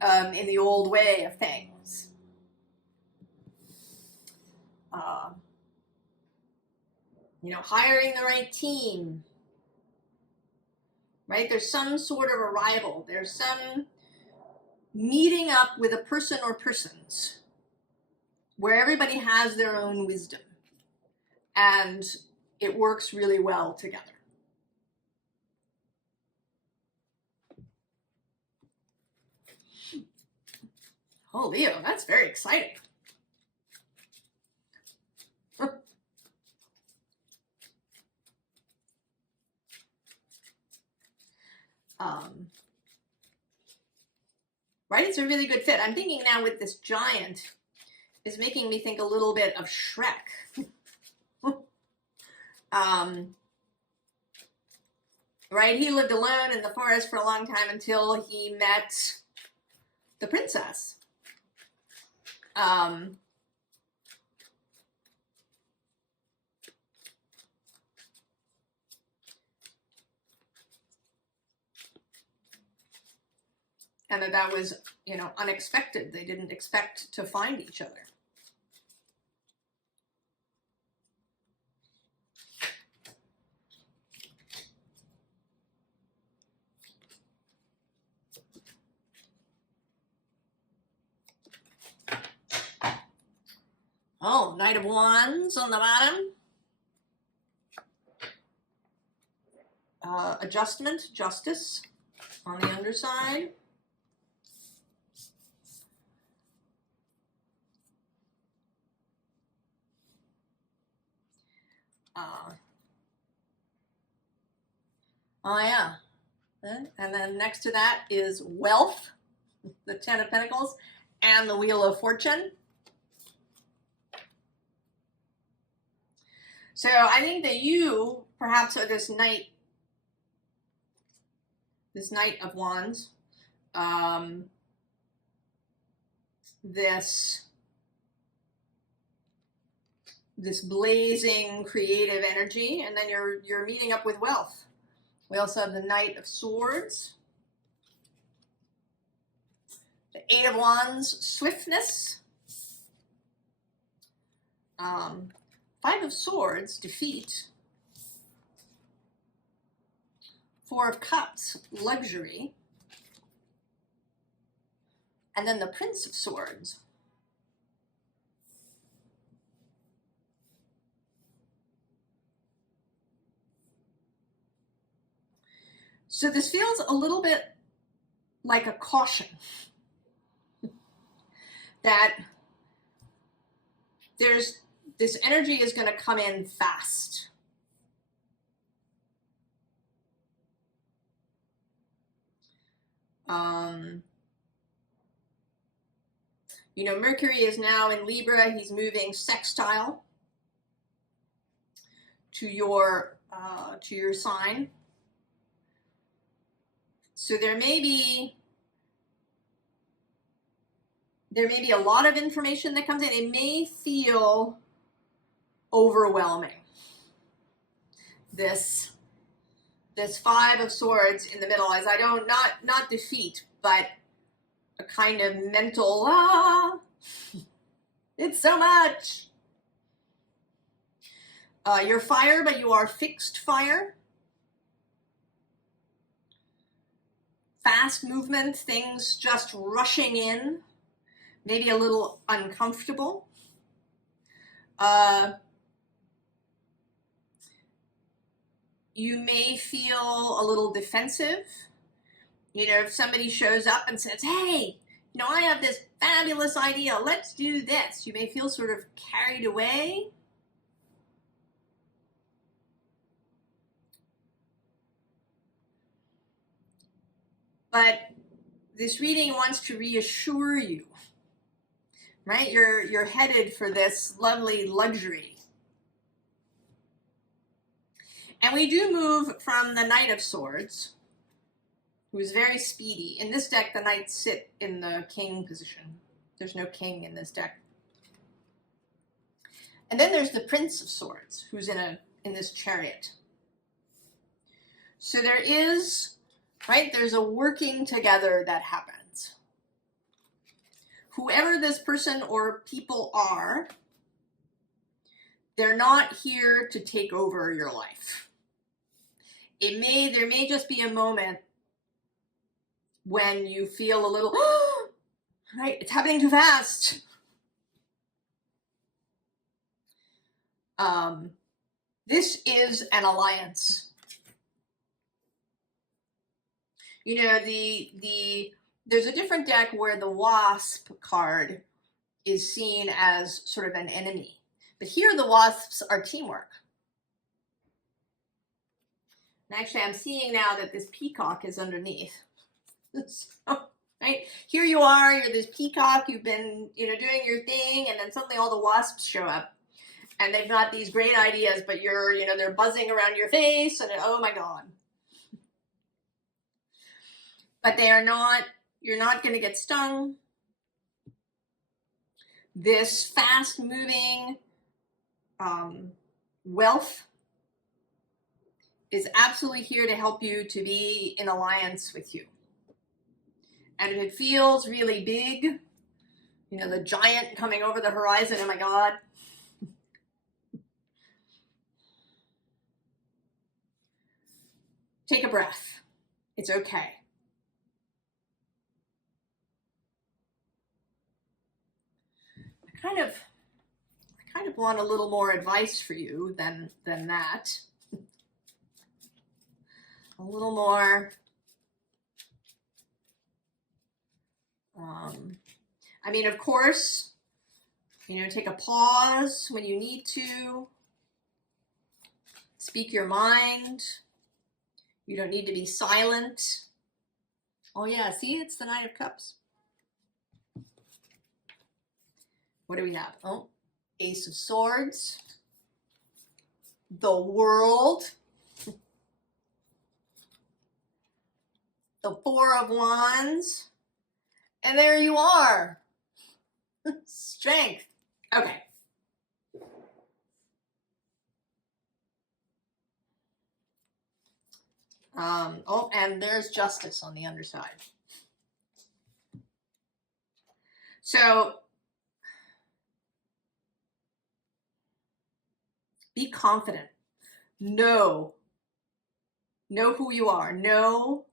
in the old way of things. You know, hiring the right team, right? There's some sort of arrival. There's some meeting up with a person or persons where everybody has their own wisdom and it works really well together. Oh, Leo, that's very exciting. Right? It's a really good fit. I'm thinking now with this giant is making me think a little bit of Shrek. Right? He lived alone in the forest for a long time until he met the princess. And that was, you know, unexpected. They didn't expect to find each other. Oh, Knight of Wands on the bottom. Adjustment, justice on the underside. Oh yeah. And then next to that is wealth, the Ten of Pentacles, and the Wheel of Fortune. So I think that you perhaps are this Knight of Wands, this blazing creative energy, and then you're meeting up with wealth. We also have the Knight of Swords, the Eight of Wands, swiftness, Five of Swords, defeat, Four of Cups, luxury, and then the Prince of Swords. So this feels a little bit like a caution that this energy is going to come in fast. You know, Mercury is now in Libra. He's moving sextile to your sign. So there may be a lot of information that comes in. It may feel overwhelming. This Five of Swords in the middle, as I don't, not defeat, but a kind of mental, it's so much. You're fire, but you are fixed fire. Fast movement, things just rushing in, maybe a little uncomfortable. You may feel a little defensive. You know, if somebody shows up and says, hey, you know, I have this fabulous idea, let's do this. You may feel sort of carried away. But this reading wants to reassure you, right? You're headed for this lovely luxury. And we do move from the Knight of Swords, who is very speedy. In this deck, the knights sit in the king position. There's no king in this deck. And then there's the Prince of Swords, who's in this chariot. So there is, right, there's a working together that happens. Whoever this person or people are, they're not here to take over your life. There may just be a moment when you feel a little, right, it's happening too fast. This is an alliance. You know, there's a different deck where the Wasp card is seen as sort of an enemy. But here the Wasps are teamwork. And actually, I'm seeing now that this peacock is underneath. So, right? Here you are, you're this peacock, you've been, doing your thing, and then suddenly all the wasps show up. And they've got these great ideas, but they're buzzing around your face, and oh my God. But you're not going to get stung. This fast-moving wealth is absolutely here to help you to be in alliance with you. And if it feels really big, the giant coming over the horizon, oh my God. Take a breath. It's okay. I kind of want a little more advice for you than that. A little more. Of course, take a pause when you need to. Speak your mind. You don't need to be silent. Oh yeah, see, it's the Knight of Cups. What do we have? Oh, Ace of Swords. The World. The Four of Wands. And there you are. Strength. Okay. And there's Justice on the underside. So be confident. Know who you are. Know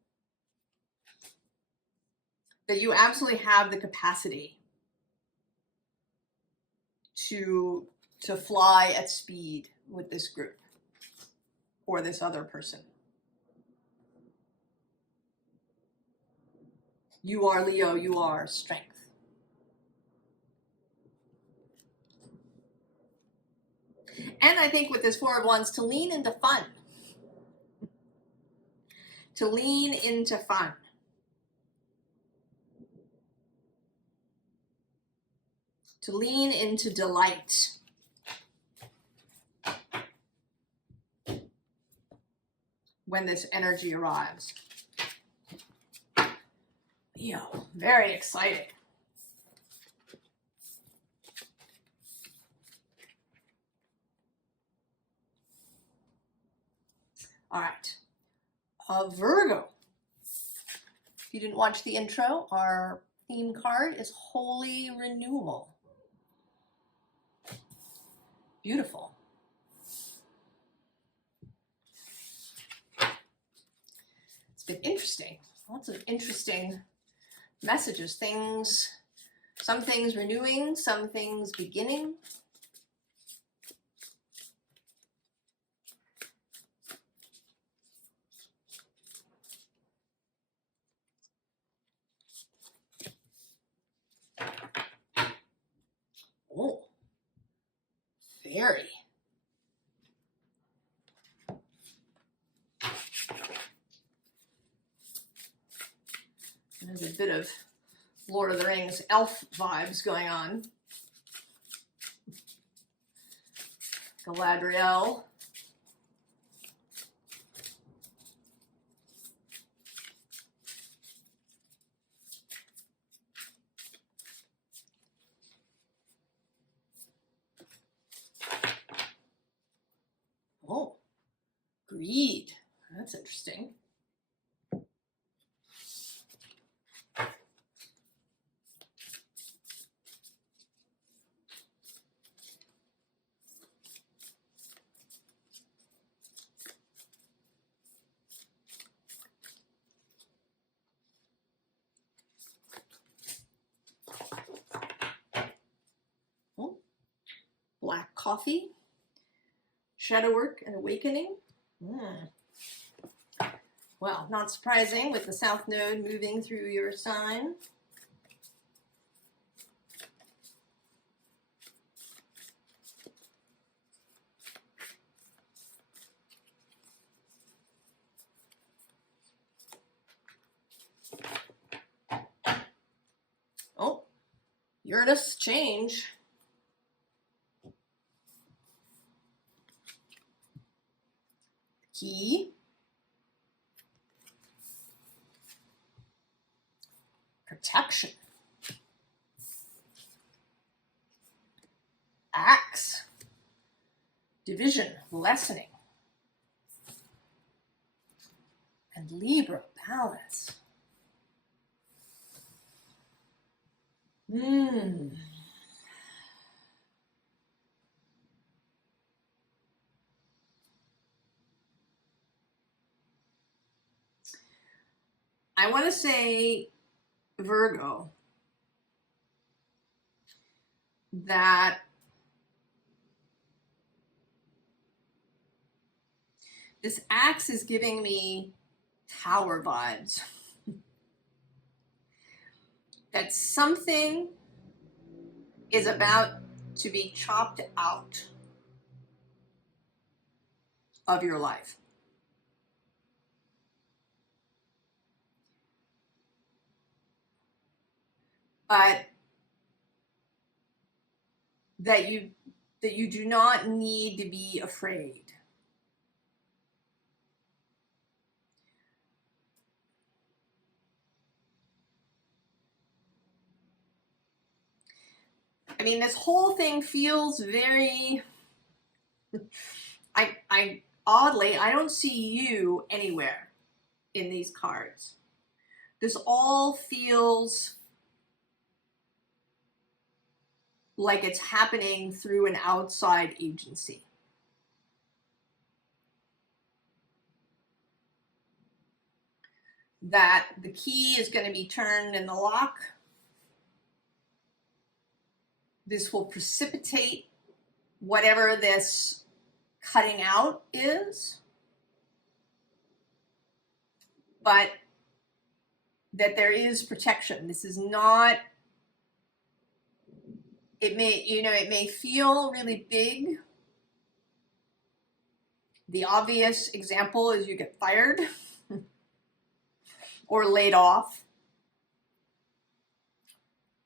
that you absolutely have the capacity to fly at speed with this group or this other person. You are Leo, you are strength. And I think with this Four of Wands, to lean into fun. To lean into fun. To lean into delight. When this energy arrives. Leo, very exciting. All right. Virgo. If you didn't watch the intro, our theme card is Holy Renewal. Beautiful. It's been interesting. Lots of interesting messages. Some things renewing, some things beginning. Oh, very. Another bit of Lord of the Rings elf vibes going on. Galadriel. Oh, greed. That's interesting. Oh, black coffee. Shadow work and awakening. Well, not surprising with the South Node moving through your sign. Oh, Uranus change. Key. Protection. Axe. Division, lessening. And Libra, balance. I want to say, Virgo, that this axe is giving me Tower vibes. That something is about to be chopped out of your life. But that you do not need to be afraid. I mean, this whole thing feels very, oddly, I don't see you anywhere in these cards. This all feels like it's happening through an outside agency. That the key is going to be turned in the lock. This will precipitate whatever this cutting out is, but that there is protection. This is not, it may feel really big. The obvious example is you get fired or laid off.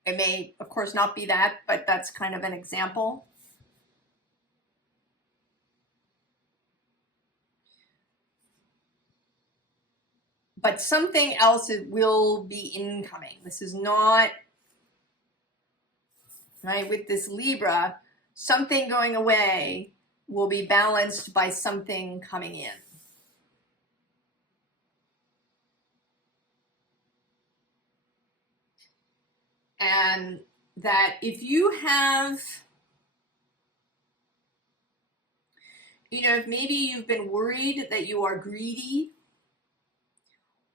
It may, of course, not be that, but that's kind of an example. But something else will be incoming. This is not, right, with this Libra, something going away will be balanced by something coming in. And that if you have, if maybe you've been worried that you are greedy,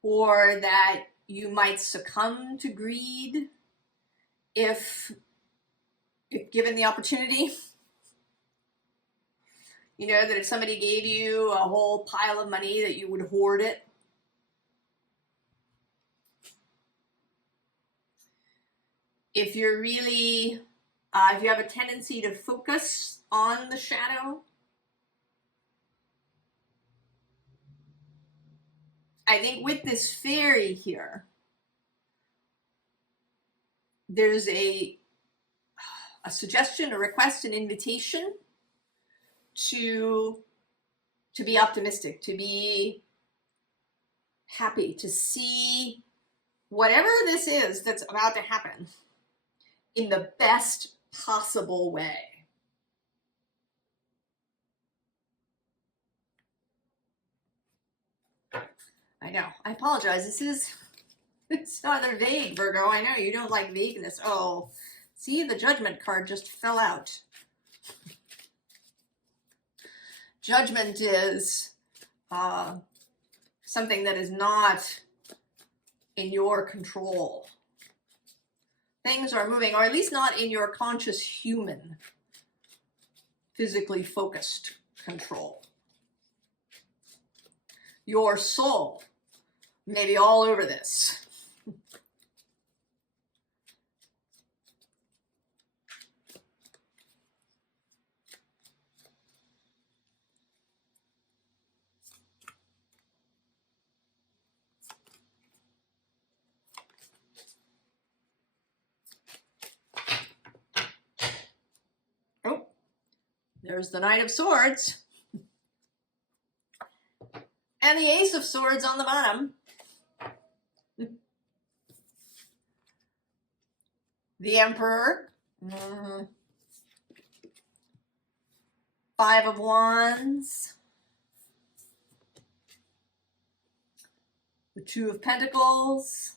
or that you might succumb to greed if given the opportunity, that if somebody gave you a whole pile of money that you would hoard it. If you're really, if you have a tendency to focus on the shadow, I think with this fairy here, there's a suggestion, a request, an invitation to be optimistic, to be happy, to see whatever this is that's about to happen in the best possible way. I know, I apologize. It's rather vague, Virgo. I know you don't like vagueness. Oh, see, the Judgment card just fell out. Judgment is something that is not in your control. Things are moving, or at least not in your conscious human, physically focused control. Your soul may be all over this. Oh, there's the Knight of Swords. And the Ace of Swords on the bottom. The Emperor. Five of Wands. The Two of Pentacles.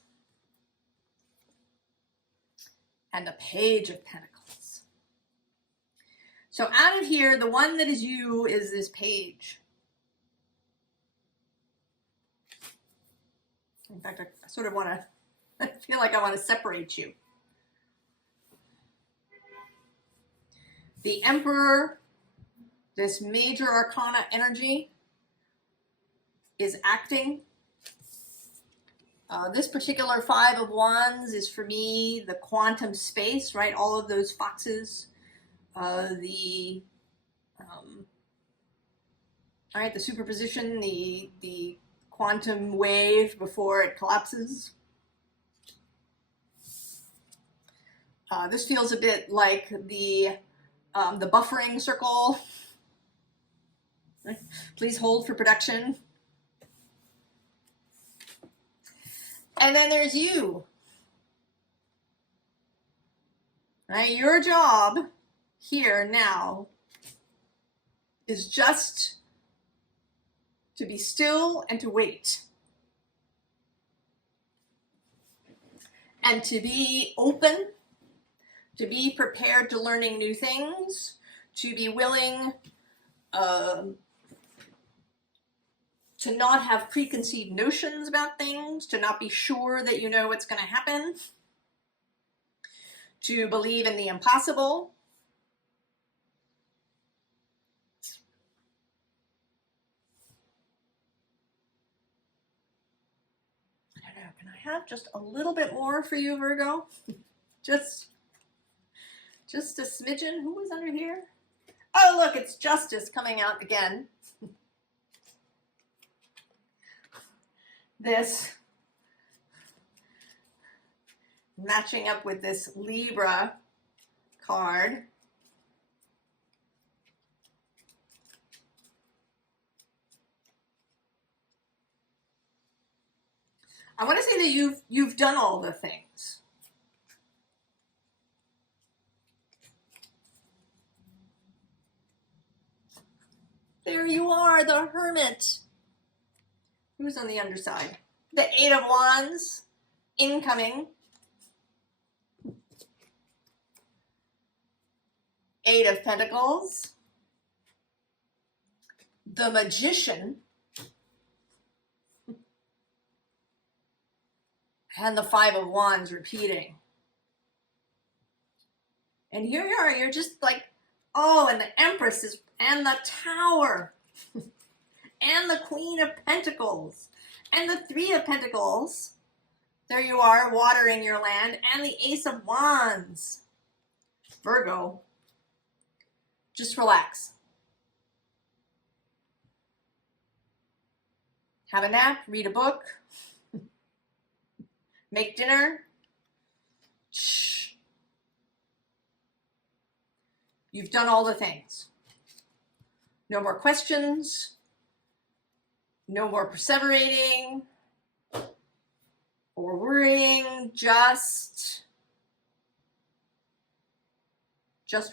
And the Page of Pentacles. So out of here, the one that is you is this Page. In fact, I sort of want to, I feel like I want to separate you. The Emperor, this major arcana energy, is acting. This particular Five of Wands is, for me, the quantum space, right? All of those foxes, the superposition, the quantum wave before it collapses. This feels a bit like the buffering circle. Please hold for production. And then there's you. Right? Your job here now is just to be still and to wait. And to be open, to be prepared to learning new things, to be willing to not have preconceived notions about things, to not be sure that you know what's going to happen, to believe in the impossible. I don't know, can I have just a little bit more for you, Virgo? Just a smidgen. Who was under here? Oh, look, it's Justice coming out again. This matching up with this Libra card. I want to say that you've done all the things. There you are, the Hermit. Who's on the underside? The Eight of Wands, incoming. Eight of Pentacles. The Magician. And the Five of Wands repeating. And here you are, you're just like, oh, and the Empress is, and the Tower. And the Queen of Pentacles, and the Three of Pentacles. There you are, watering your land, and the Ace of Wands. Virgo, just relax. Have a nap, read a book, make dinner. Shh. You've done all the things. No more questions. No more perseverating or worrying. Just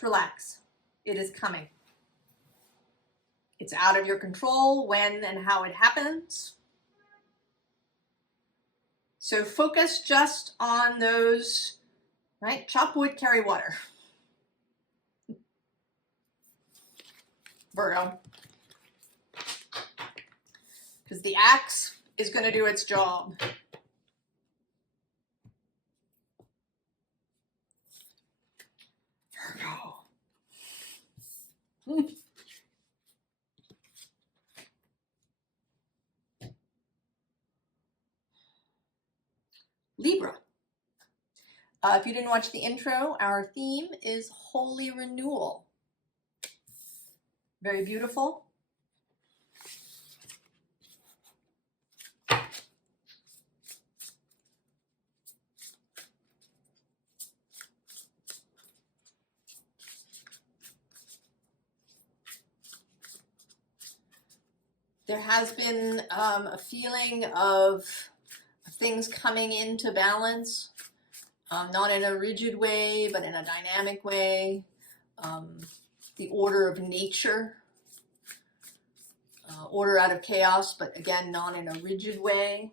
relax. It is coming. It's out of your control when and how it happens. So focus just on those, right? Chop wood, carry water. Virgo. Because the axe is going to do its job. Virgo. Libra. If you didn't watch the intro, our theme is Holy Renewal. Very beautiful. There has been a feeling of things coming into balance, not in a rigid way, but in a dynamic way. The order of nature, order out of chaos, but again, not in a rigid way.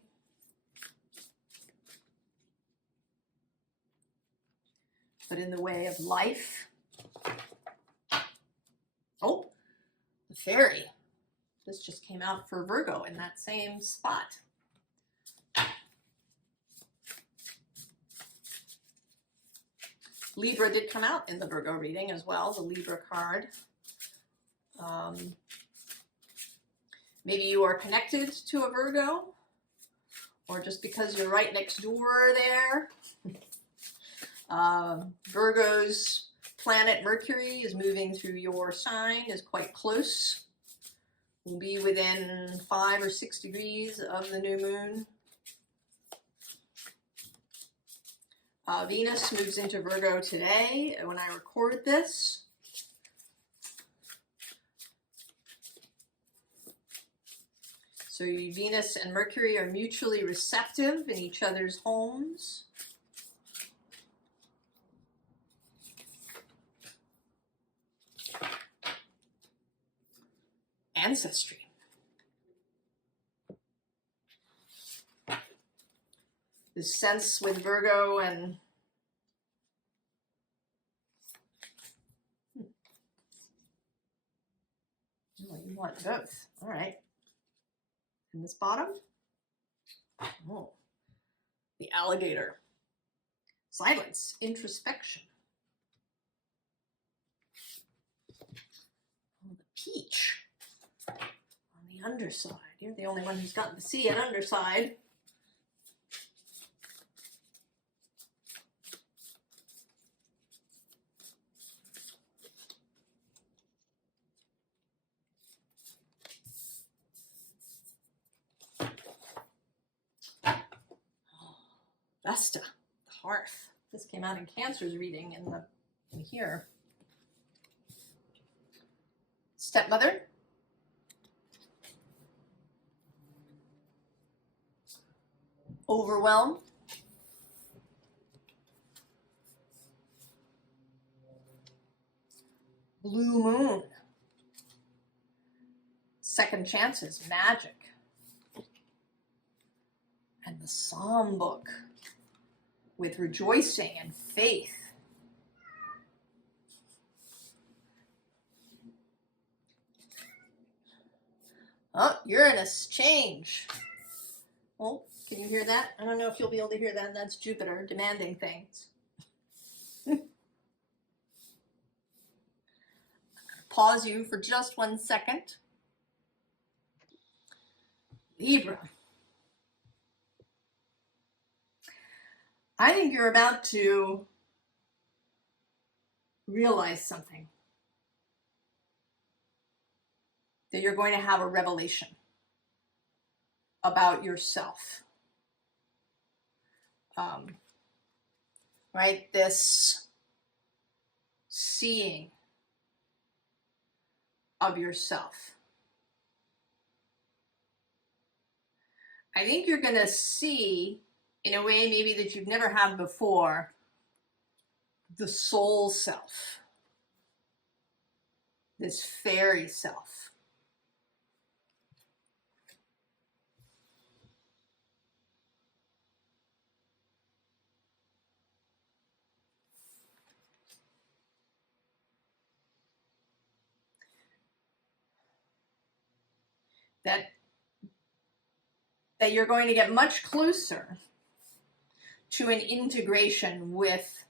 But in the way of life. Oh, the fairy. This just came out for Virgo in that same spot. Libra did come out in the Virgo reading as well, the Libra card. Maybe you are connected to a Virgo, or just because you're right next door there. Virgo's planet Mercury is moving through your sign, is quite close. Will be within 5 or 6 degrees of the new moon. Venus moves into Virgo today when I record this. So Venus and Mercury are mutually receptive in each other's homes. Ancestry. This sense with Virgo and oh, you want both. All right. And this bottom? Oh, the alligator. Silence, introspection. Oh, the peach on the underside. You're the only one who's gotten to see an underside. Vesta, the hearth. This came out in Cancer's reading in here. Stepmother. Overwhelm. Blue moon. Second chances, magic. And the Psalm book with rejoicing and faith. Oh, Uranus, change. Oh, can you hear that? I don't know if you'll be able to hear that. That's Jupiter demanding things. Pause you for just 1 second. Libra. I think you're about to realize something. That you're going to have a revelation about yourself. Right? This seeing of yourself. I think you're going to see, in a way maybe that you've never had before, the soul self, this fairy self. That you're going to get much closer to an integration with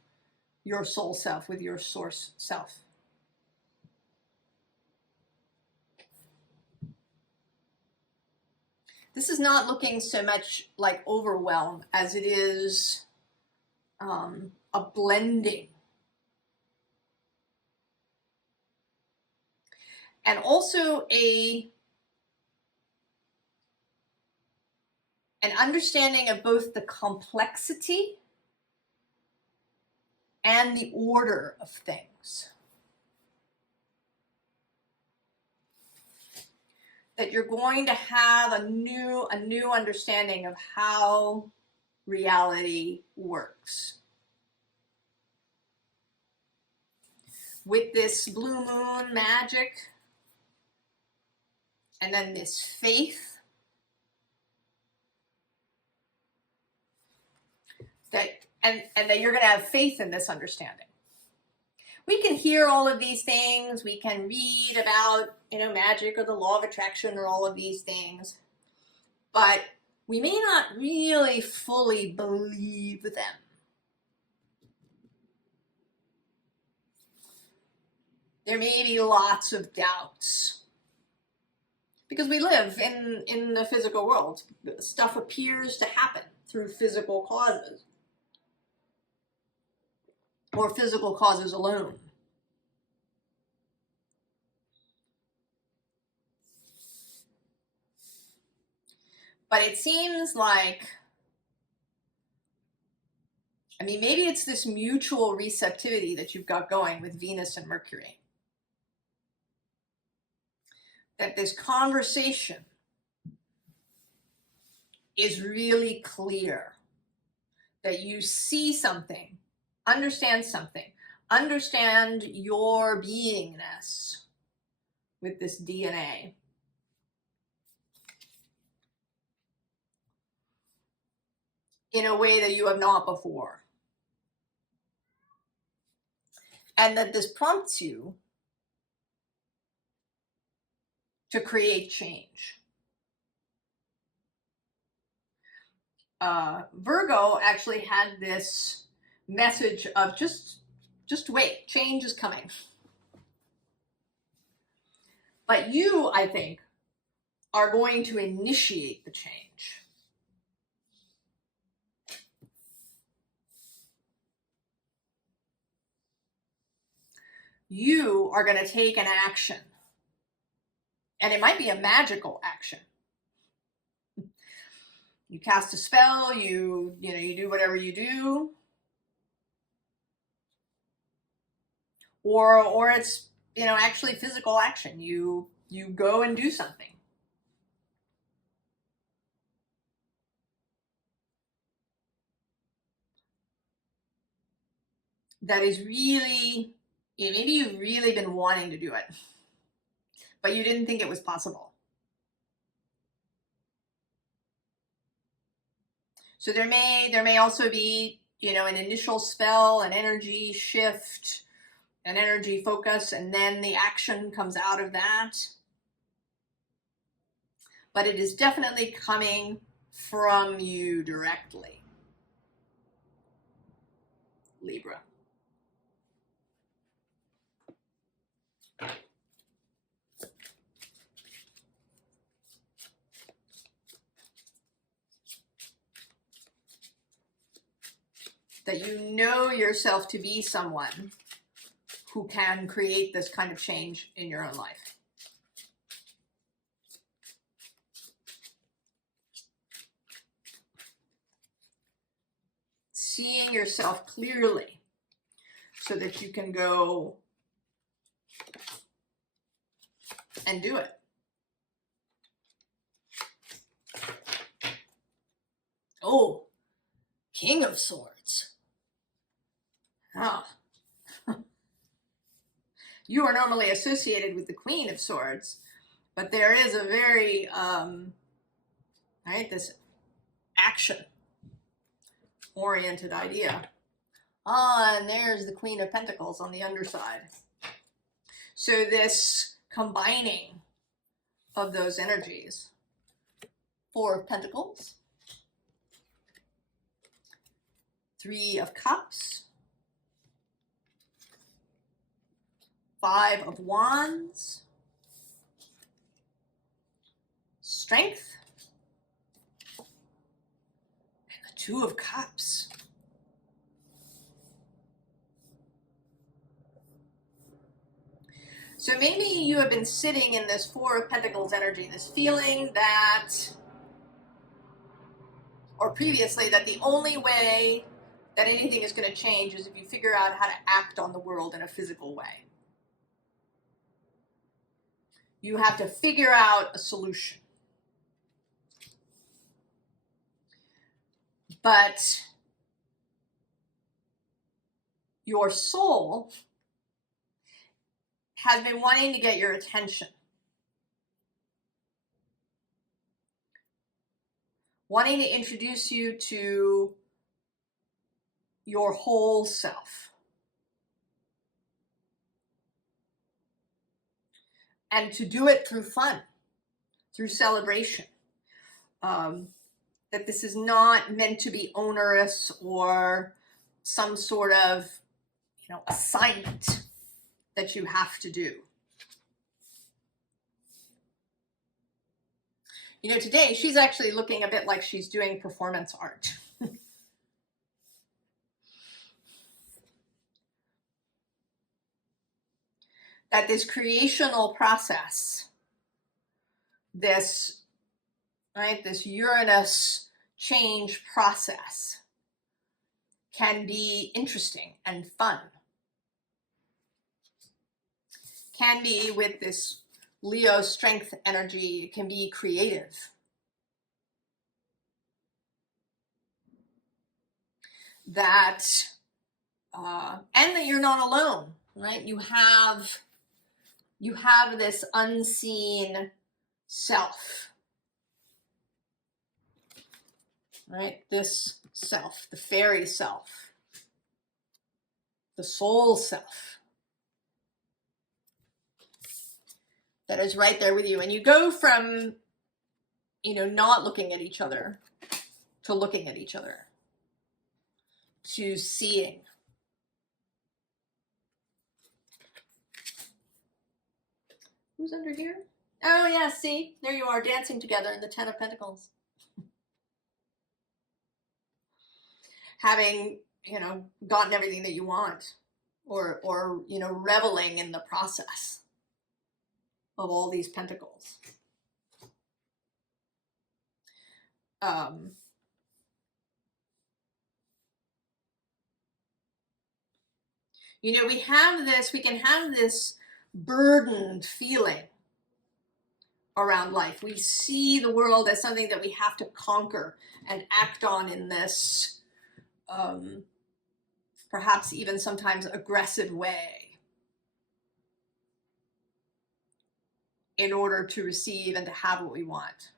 your soul self, with your source self. This is not looking so much like overwhelm as it is a blending. And also an understanding of both the complexity and the order of things. That you're going to have a new understanding of how reality works. With this blue moon magic, and then this faith, and that you're going to have faith in this understanding. We can hear all of these things. We can read about, magic or the law of attraction or all of these things. But we may not really fully believe them. There may be lots of doubts. Because we live in the physical world. Stuff appears to happen through physical causes. Or physical causes alone. But it seems like, maybe it's this mutual receptivity that you've got going with Venus and Mercury. That this conversation is really clear. That you see something, understand your beingness with this DNA. In a way that you have not before. And that this prompts you to create change. Virgo actually had this message of just wait, change is coming. But you, I think, are going to initiate the change. You are going to take an action. And it might be a magical action. You cast a spell, you do whatever you do. Or it's, actually physical action. You go and do something. That is really, maybe you've really been wanting to do it, but you didn't think it was possible. So there may also be, an initial spell, an energy shift, an energy focus, and then the action comes out of that. But it is definitely coming from you directly, Libra. That you know yourself to be someone who can create this kind of change in your own life. Seeing yourself clearly so that you can go and do it. Oh, King of Swords. Ah. You are normally associated with the Queen of Swords, but there is a very, right, this action-oriented idea. Ah, and there's the Queen of Pentacles on the underside. So this combining of those energies. 4 of Pentacles. 3 of Cups. 5 of Wands. Strength. And the 2 of Cups. So maybe you have been sitting in this 4 of Pentacles energy, this feeling that, or previously, that the only way that anything is going to change is if you figure out how to act on the world in a physical way. You have to figure out a solution. But your soul has been wanting to get your attention. Wanting to introduce you to your whole self. And to do it through fun, through celebration. That this is not meant to be onerous or some sort of, assignment that you have to do. Today she's actually looking a bit like she's doing performance art. That this creational process, this Uranus change process can be interesting and fun. Can be with this Leo strength energy, it can be creative. That, and that you're not alone, right? You have this unseen self, right? This self, the fairy self, the soul self that is right there with you. And you go from, not looking at each other to looking at each other, to seeing. Who's under here? Oh yeah, see, there you are, dancing together in the 10 of Pentacles. Having, gotten everything that you want, or reveling in the process of all these pentacles. We can have this burdened feeling around life. We see the world as something that we have to conquer and act on in this, perhaps even sometimes aggressive way, in order to receive and to have what we want.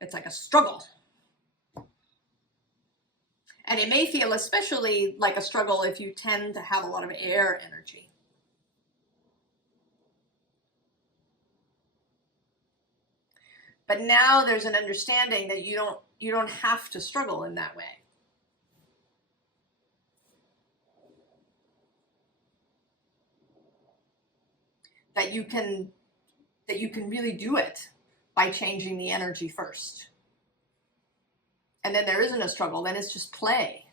It's like a struggle. And it may feel especially like a struggle if you tend to have a lot of air energy. But now there's an understanding that you don't have to struggle in that way. That you can really do it by changing the energy first. And then there isn't a struggle, then it's just play.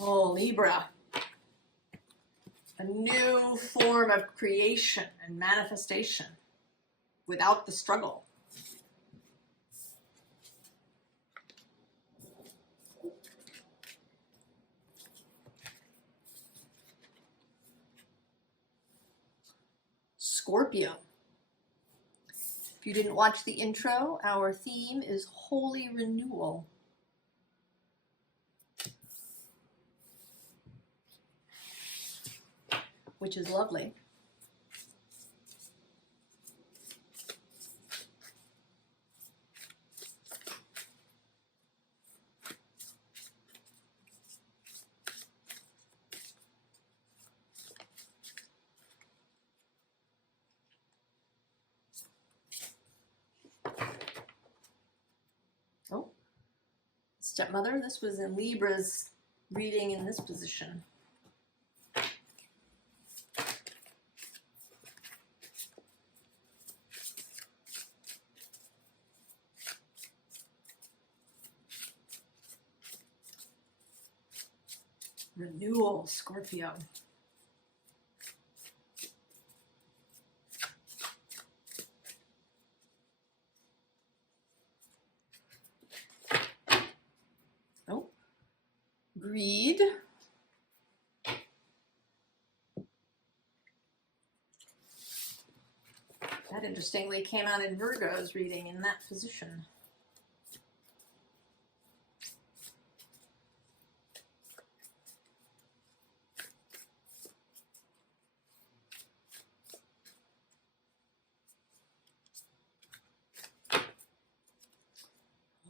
Oh, Libra. A new form of creation and manifestation without the struggle. Scorpio. If you didn't watch the intro, our theme is Holy Renewal. Which is lovely. Oh, stepmother, this was in Libra's reading in this position. Renewal, Scorpio. Oh, greed. That interestingly came out in Virgo's reading in that position.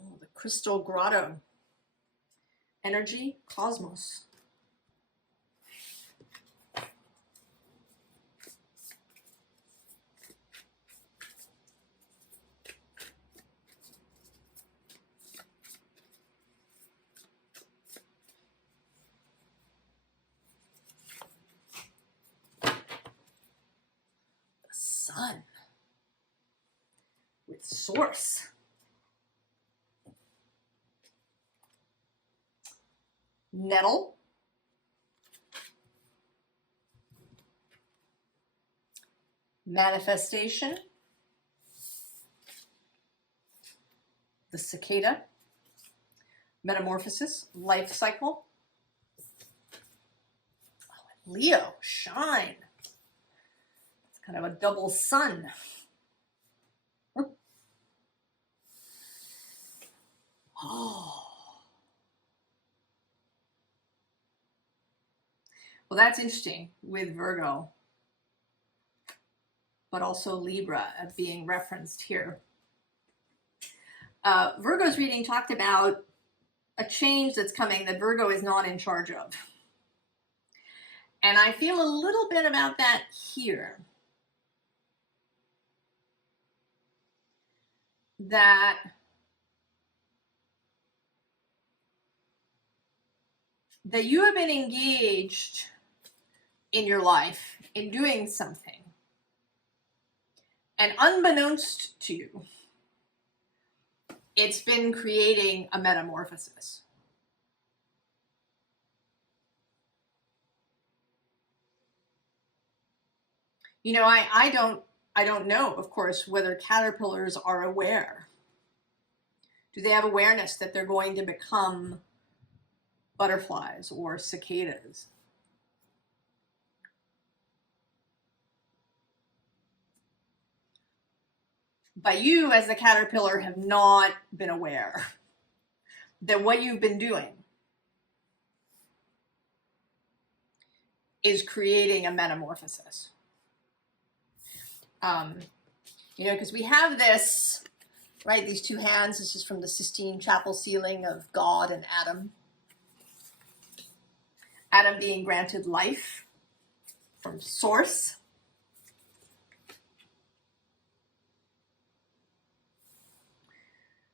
Oh, the Crystal Grotto. Energy, Cosmos. Sun with Source. Nettle. Manifestation. The Cicada. Metamorphosis. Life Cycle. Oh, and Leo. Shine. It's kind of a double sun. Oh. Well, that's interesting with Virgo, but also Libra being referenced here. Virgo's reading talked about a change that's coming that Virgo is not in charge of. And I feel a little bit about that here. That you have been engaged in your life in doing something, and unbeknownst to you, it's been creating a metamorphosis. You know, I don't know, of course, whether caterpillars are aware. Do they have awareness that they're going to become butterflies or cicadas? But you, as the caterpillar, have not been aware that what you've been doing is creating a metamorphosis. You know, because we have this, right, these two hands. This is from the Sistine Chapel ceiling of God and Adam. Adam being granted life from Source.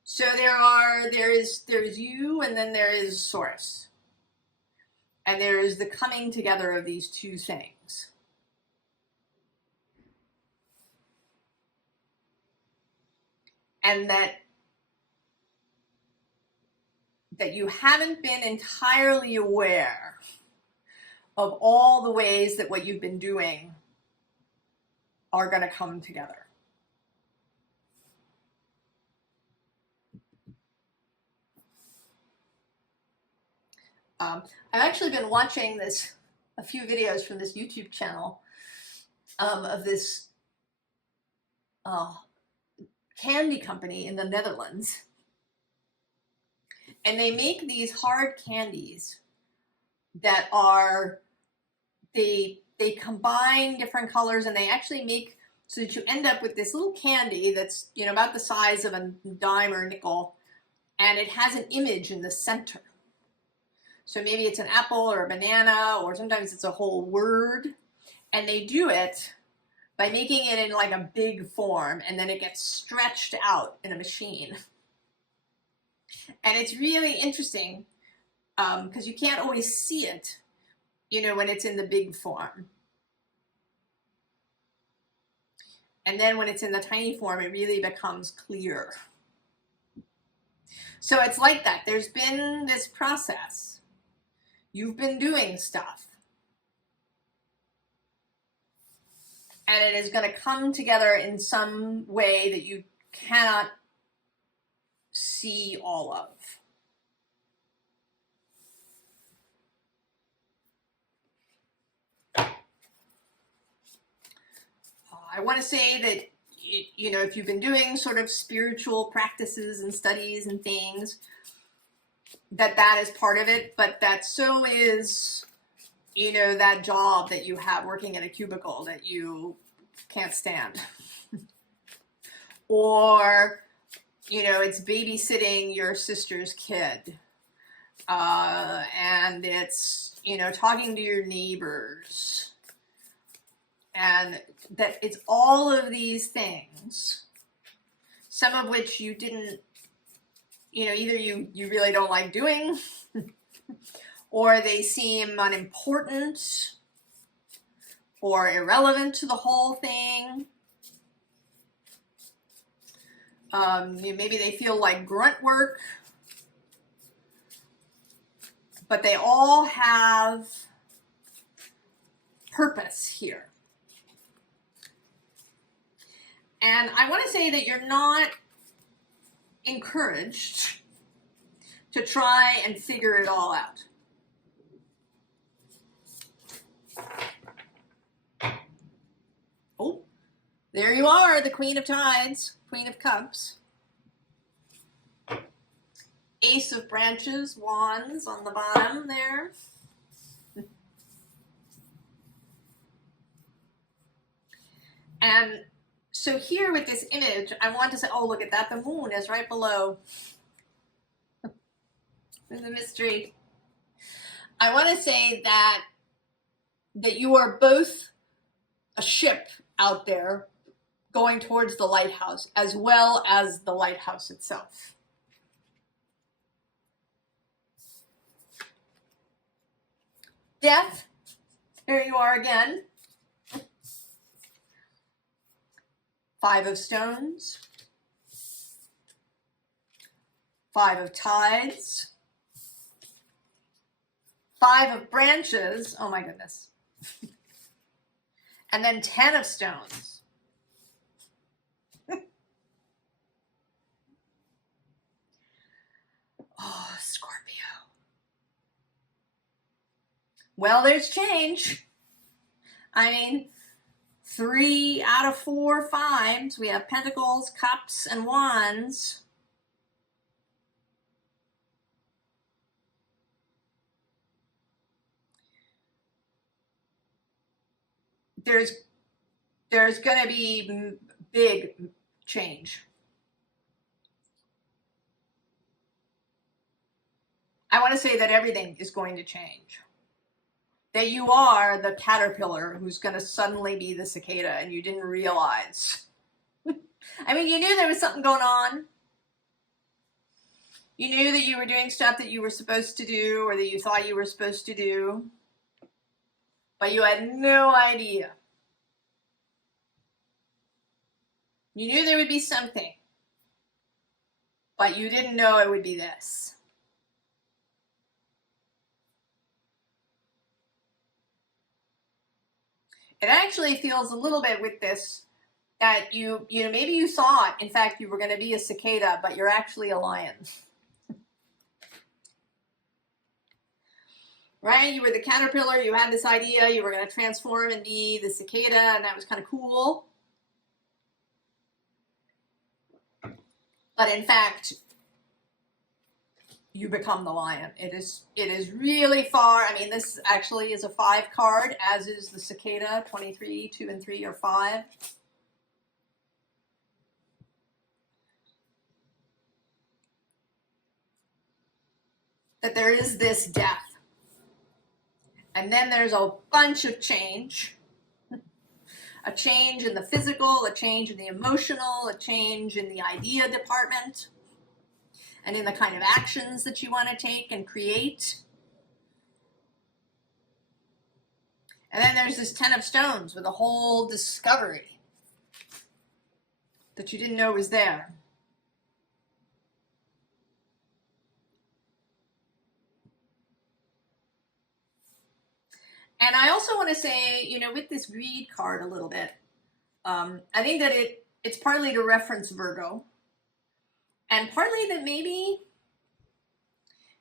So there's you, and then there is Source. And there is the coming together of these two things. And that you haven't been entirely aware of all the ways that what you've been doing are going to come together. I've actually been watching a few videos from this YouTube channel of this candy company in the Netherlands. And they make these hard candies that are, they combine different colors, and they actually make so that you end up with this little candy that's, you know, about the size of a dime or a nickel, and it has an image in the center. So maybe it's an apple or a banana, or sometimes it's a whole word. And they do it by making it in like a big form, and then it gets stretched out in a machine. And it's really interesting because you can't always see it, you know, when it's in the big form. And then when it's in the tiny form, it really becomes clear. So it's like that. There's been this process. You've been doing stuff. And it is going to come together in some way that you cannot see all of. I want to say that, you know, if you've been doing sort of spiritual practices and studies and things, that is part of it, but that so is, you know, that job that you have working in a cubicle that you can't stand. Or, you know, it's babysitting your sister's kid. And it's, you know, talking to your neighbors. And that it's all of these things, some of which you didn't, you know, either you really don't like doing, or they seem unimportant or irrelevant to the whole thing. Maybe they feel like grunt work, but they all have purpose here. And I want to say that you're not encouraged to try and figure it all out. Oh, there you are, the Queen of Tides, Queen of Cups. Ace of Branches, Wands on the bottom there. And so here with this image, I want to say, oh, look at that. The moon is right below. There's a mystery. I want to say that you are both a ship out there going towards the lighthouse, as well as the lighthouse itself. Death, here you are again. Five of Stones, Five of Tides, Five of Branches, oh my goodness, and then 10 of Stones. Oh, Scorpio. Well, there's change. I mean, 3 out of 4 fives. We have Pentacles, Cups, and Wands. There's going to be big change. I want to say that everything is going to change. That you are the caterpillar who's going to suddenly be the cicada and you didn't realize. I mean, you knew there was something going on. You knew that you were doing stuff that you were supposed to do or that you thought you were supposed to do, but you had no idea. You knew there would be something, but you didn't know it would be this. It actually feels a little bit with this that you know, maybe you thought, in fact, you were going to be a cicada, but you're actually a lion. Right? You were the caterpillar, you had this idea, you were going to transform and be the cicada, and that was kind of cool. But in fact, you become the lion. It is really far. I mean, this actually is a 5 card, as is the cicada. 23, 2 and 3 are 5. That there is this death. And then there's a bunch of change. A change in the physical, a change in the emotional, a change in the idea department, and in the kind of actions that you want to take and create. And then there's this 10 of Stones with a whole discovery that you didn't know was there. And I also want to say, you know, with this greed card a little bit, I think that it's partly to reference Virgo, and partly that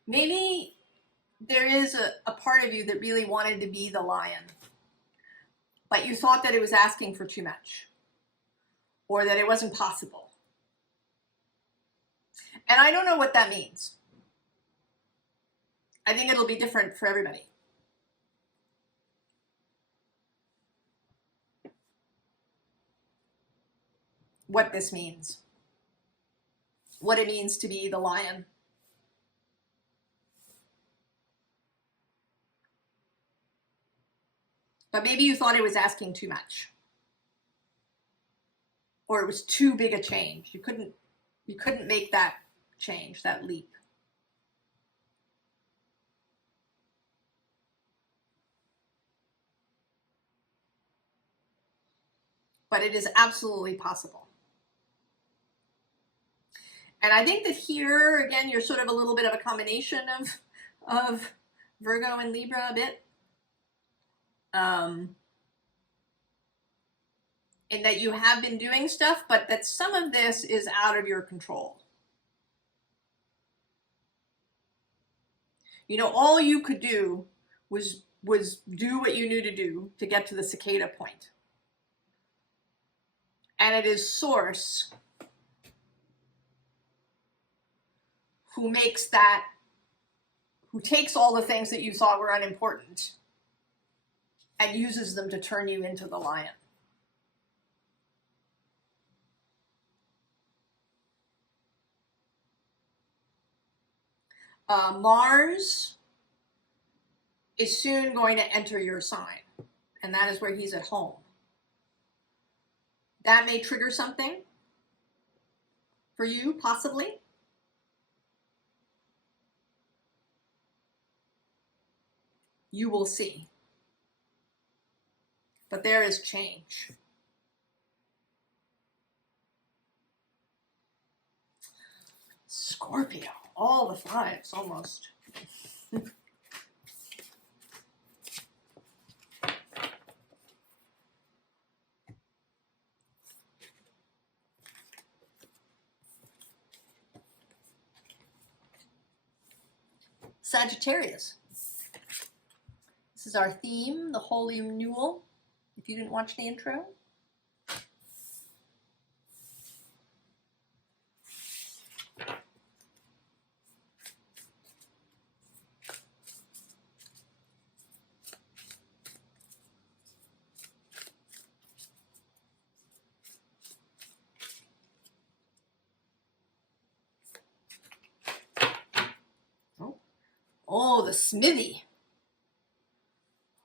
maybe there is a part of you that really wanted to be the lion, but you thought that it was asking for too much, or that it wasn't possible. And I don't know what that means. I think it'll be different for everybody. What this means. What it means to be the lion. But maybe you thought it was asking too much. Or it was too big a change. You couldn't make that change, that leap. But it is absolutely possible. And I think that here, again, you're sort of a little bit of a combination of Virgo and Libra a bit. In that you have been doing stuff, but that some of this is out of your control. You know, all you could do was do what you knew to do to get to the cicada point. And it is Source who makes that, who takes all the things that you thought were unimportant and uses them to turn you into the lion. Mars is soon going to enter your sign, and that is where he's at home. That may trigger something for you, possibly. You will see. But there is change. Scorpio, all the 5s almost. Sagittarius. This is our theme, the Holy Renewal, if you didn't watch the intro. Oh, the smithy.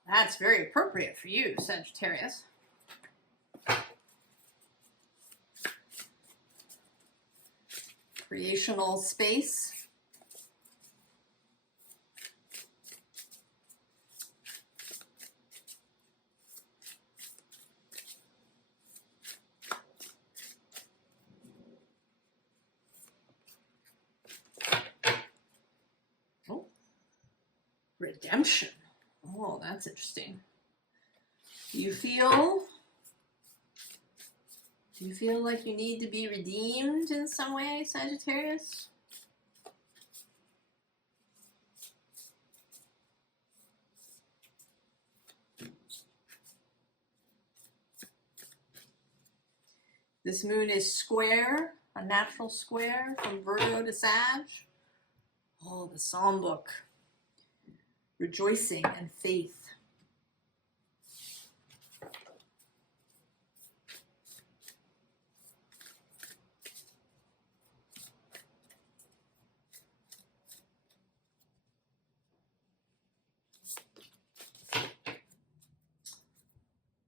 That's very appropriate for you, Sagittarius. Creational space. Oh, redemption. Oh, that's interesting. Do you feel like you need to be redeemed in some way, Sagittarius? This moon is square a natural square from Virgo to Sag. Oh, the Psalm book. Rejoicing and faith.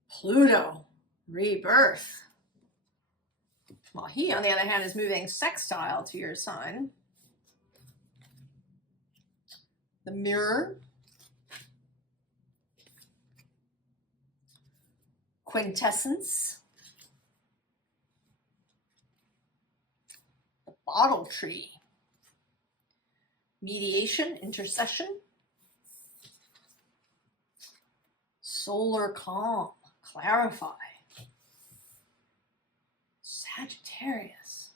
Pluto, rebirth. Well, he, on the other hand, is moving sextile to your sign. The Mirror. Quintessence. The Bottle Tree. Mediation, intercession. Solar calm, clarify. Sagittarius.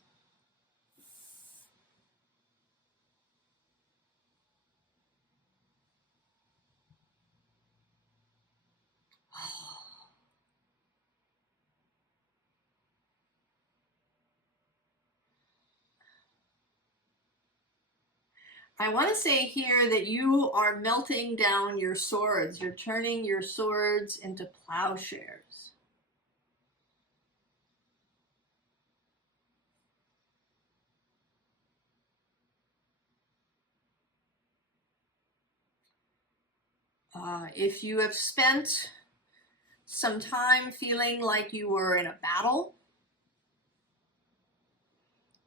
I want to say here that you are melting down your swords. You're turning your swords into plowshares. If you have spent some time feeling like you were in a battle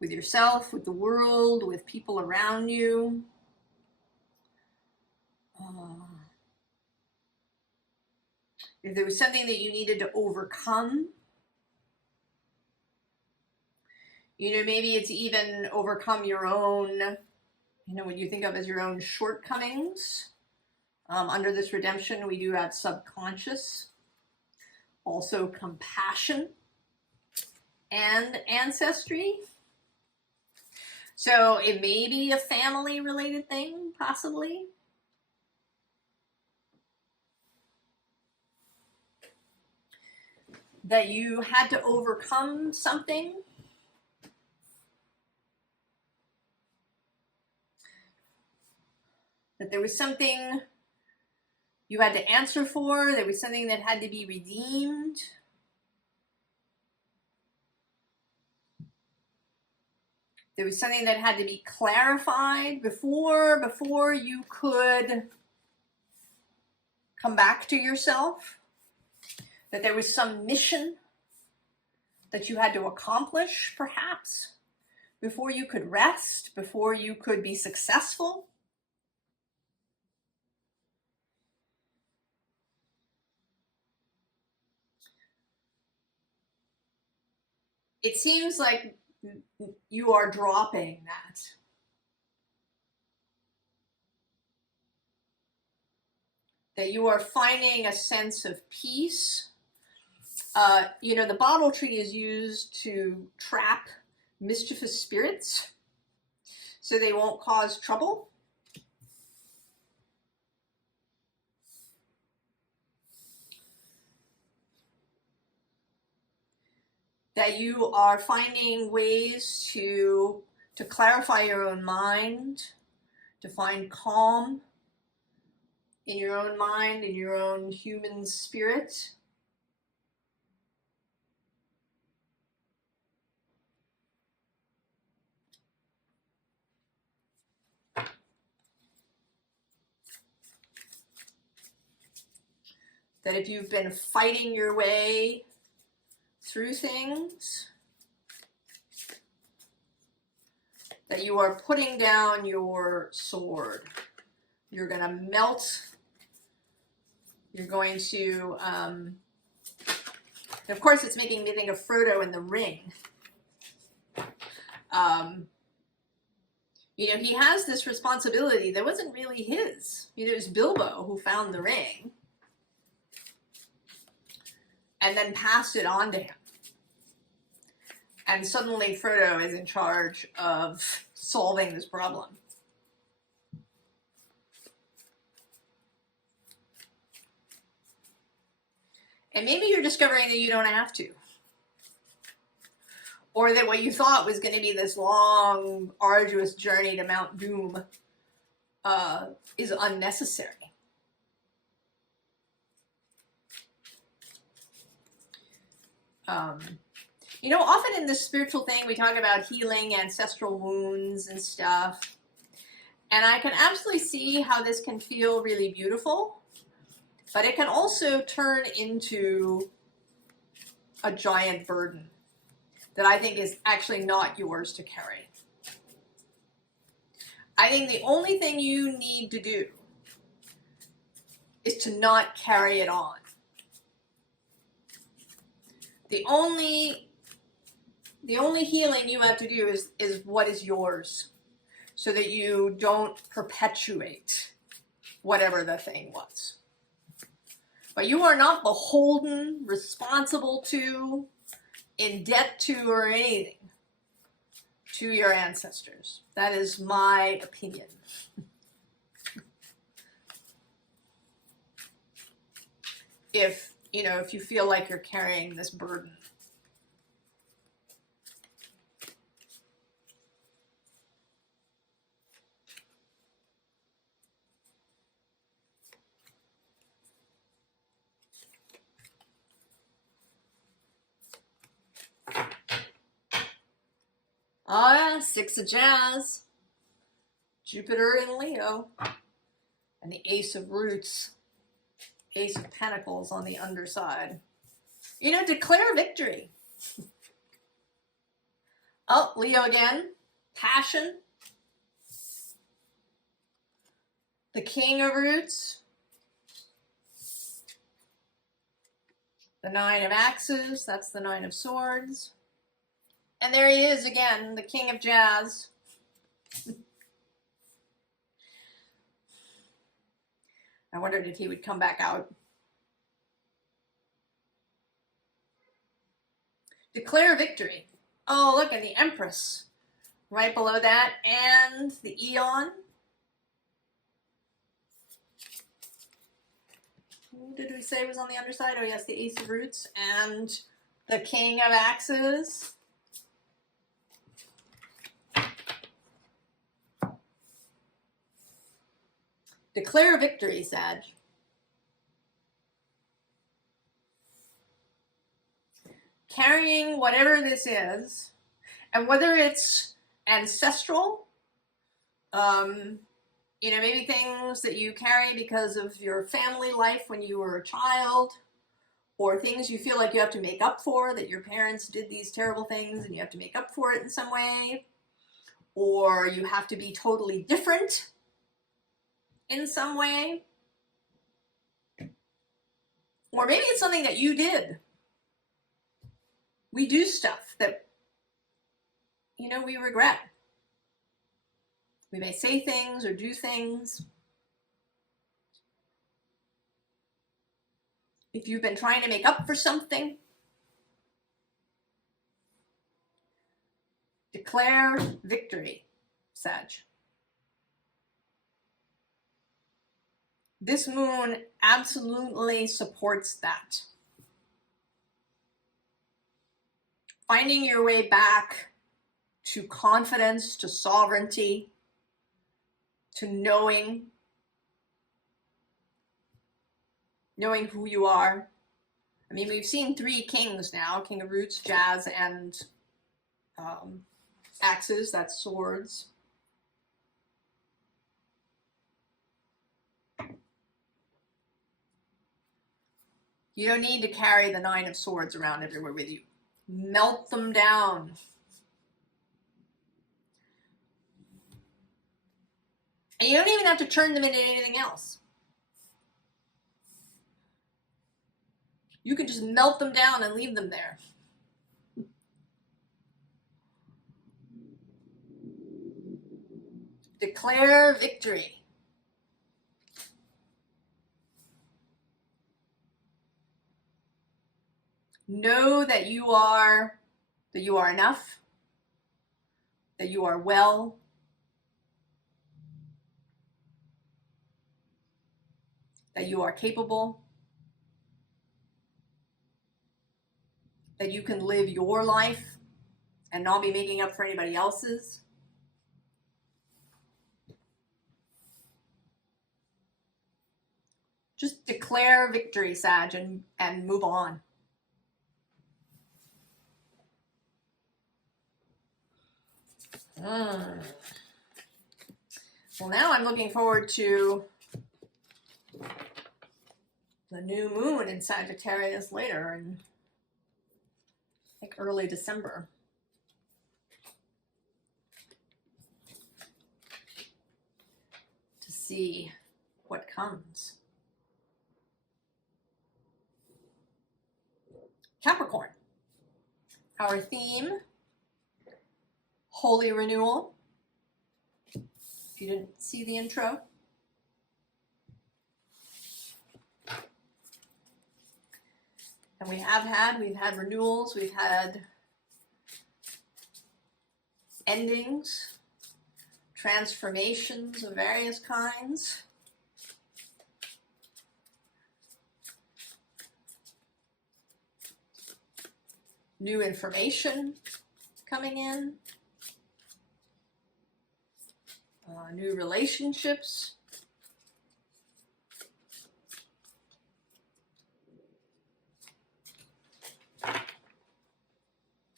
with yourself, with the world, with people around you, if there was something that you needed to overcome, you know, maybe it's even overcome your own, you know, what you think of as your own shortcomings. Under this redemption, we do have subconscious, also compassion, and ancestry. So it may be a family-related thing, possibly. That you had to overcome something. That there was something you had to answer for. There was something that had to be redeemed. There was something that had to be clarified before you could come back to yourself. That there was some mission that you had to accomplish, perhaps, before you could rest, before you could be successful. It seems like you are dropping that. That you are finding a sense of peace. You know, the bottle tree is used to trap mischievous spirits so they won't cause trouble. That you are finding ways to clarify your own mind, to find calm in your own mind, in your own human spirit. That if you've been fighting your way through things, that you are putting down your sword. You're going to melt. You're going to, of course, it's making me think of Frodo in the Ring. You know, he has this responsibility that wasn't really his. You know, it was Bilbo who found the ring and then passed it on to him. And suddenly Frodo is in charge of solving this problem. And maybe you're discovering that you don't have to. or that what you thought was going to be this long, arduous journey to Mount Doom is unnecessary. You know, often in this spiritual thing, we talk about healing ancestral wounds and stuff. And I can absolutely see how this can feel really beautiful, but it can also turn into a giant burden that I think is actually not yours to carry. I think the only thing you need to do is to not carry it on. The only healing you have to do is what is yours, so that you don't perpetuate whatever the thing was. But you are not beholden, responsible to, in debt to, or anything to your ancestors. That is my opinion. If you feel like you're carrying this burden. Oh yeah, 6 of Jazz, Jupiter in Leo, and the Ace of Roots, Ace of Pentacles on the underside. You know, declare victory. Oh, Leo again, passion, the King of Roots, the 9 of Axes, that's the 9 of Swords. And there he is again, the King of Jazz. I wondered if he would come back out. Declare victory. Oh, look, and the Empress right below that, and the Eon. Who did we say was on the underside? Oh, yes, the Ace of Roots and the King of Axes. Declare victory, Sag. Carrying whatever this is, and whether it's ancestral, maybe things that you carry because of your family life when you were a child, or things you feel like you have to make up for, that your parents did these terrible things and you have to make up for it in some way, or you have to be totally different in some way, or maybe it's something that you did. We do stuff that, we regret. We may say things or do things. If you've been trying to make up for something, declare victory, Sag. This moon absolutely supports that. Finding your way back to confidence, to sovereignty, to knowing who you are. I mean, we've seen 3 kings now, King of Roots, Jazz, and Axes, that's swords. You don't need to carry the 9 of Swords around everywhere with you. Melt them down. And you don't even have to turn them into anything else. You can just melt them down and leave them there. Declare victory. Know that you are enough, that you are well, that you are capable, that you can live your life and not be making up for anybody else's. Just declare victory, Sag, and move on. Well, now I'm looking forward to the new moon in Sagittarius later in like early December. To see what comes. Capricorn. Our theme, Holy Renewal. If you didn't see the intro. And we've had renewals, we've had endings, transformations of various kinds. New information coming in. New relationships.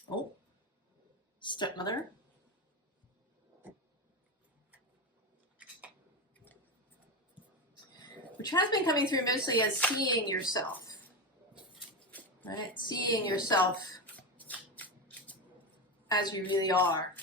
Oh, stepmother. Which has been coming through mostly as seeing yourself, right? Seeing yourself as you really are.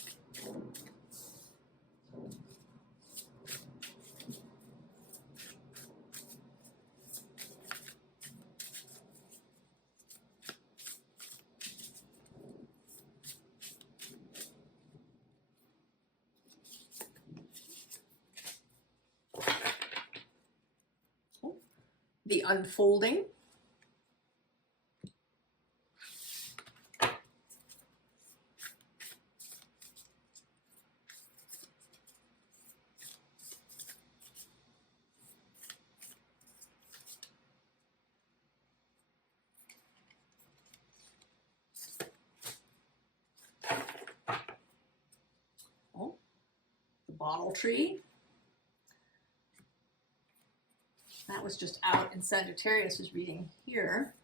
The unfolding. Oh, the bottle tree. That was just out in Sagittarius was reading here.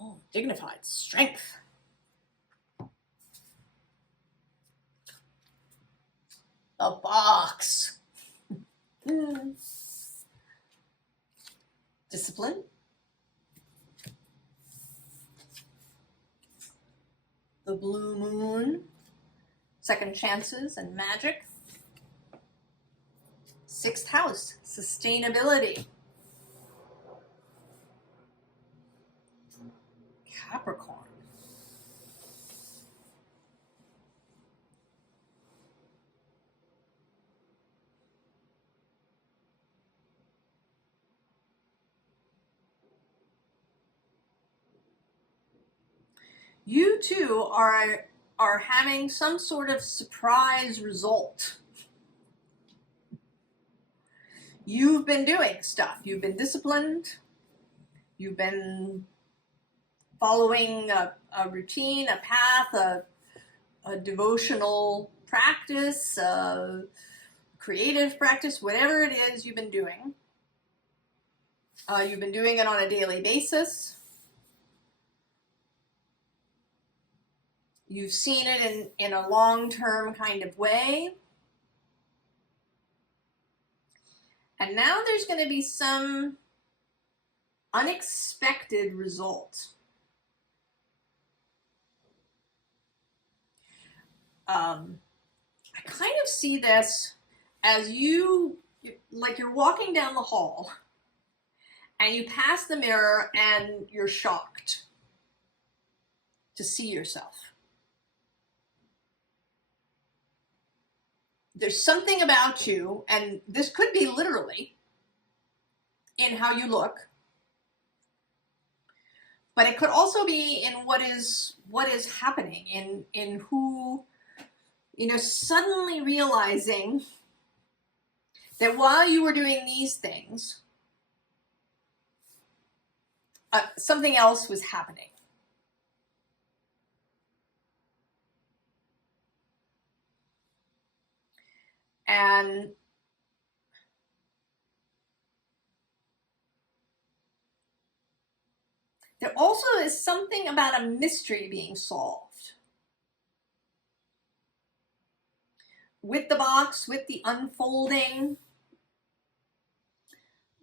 Oh, dignified strength. A box. Discipline. The blue moon. Second chances and magic. Sixth house. Sustainability. Capricorn. You too are having some sort of surprise result. You've been doing stuff. You've been disciplined. You've been following a routine, a path, a devotional practice, a creative practice, whatever it is you've been doing. You've been doing it on a daily basis. You've seen it in a long-term kind of way. And now there's going to be some unexpected result. I kind of see this as like you're walking down the hall and you pass the mirror and you're shocked to see yourself. There's something about you, and this could be literally in how you look, But it could also be in what is happening, in who, you know, suddenly realizing that while you were doing these things, something else was happening. And there also is something about a mystery being solved. With the box, with the unfolding,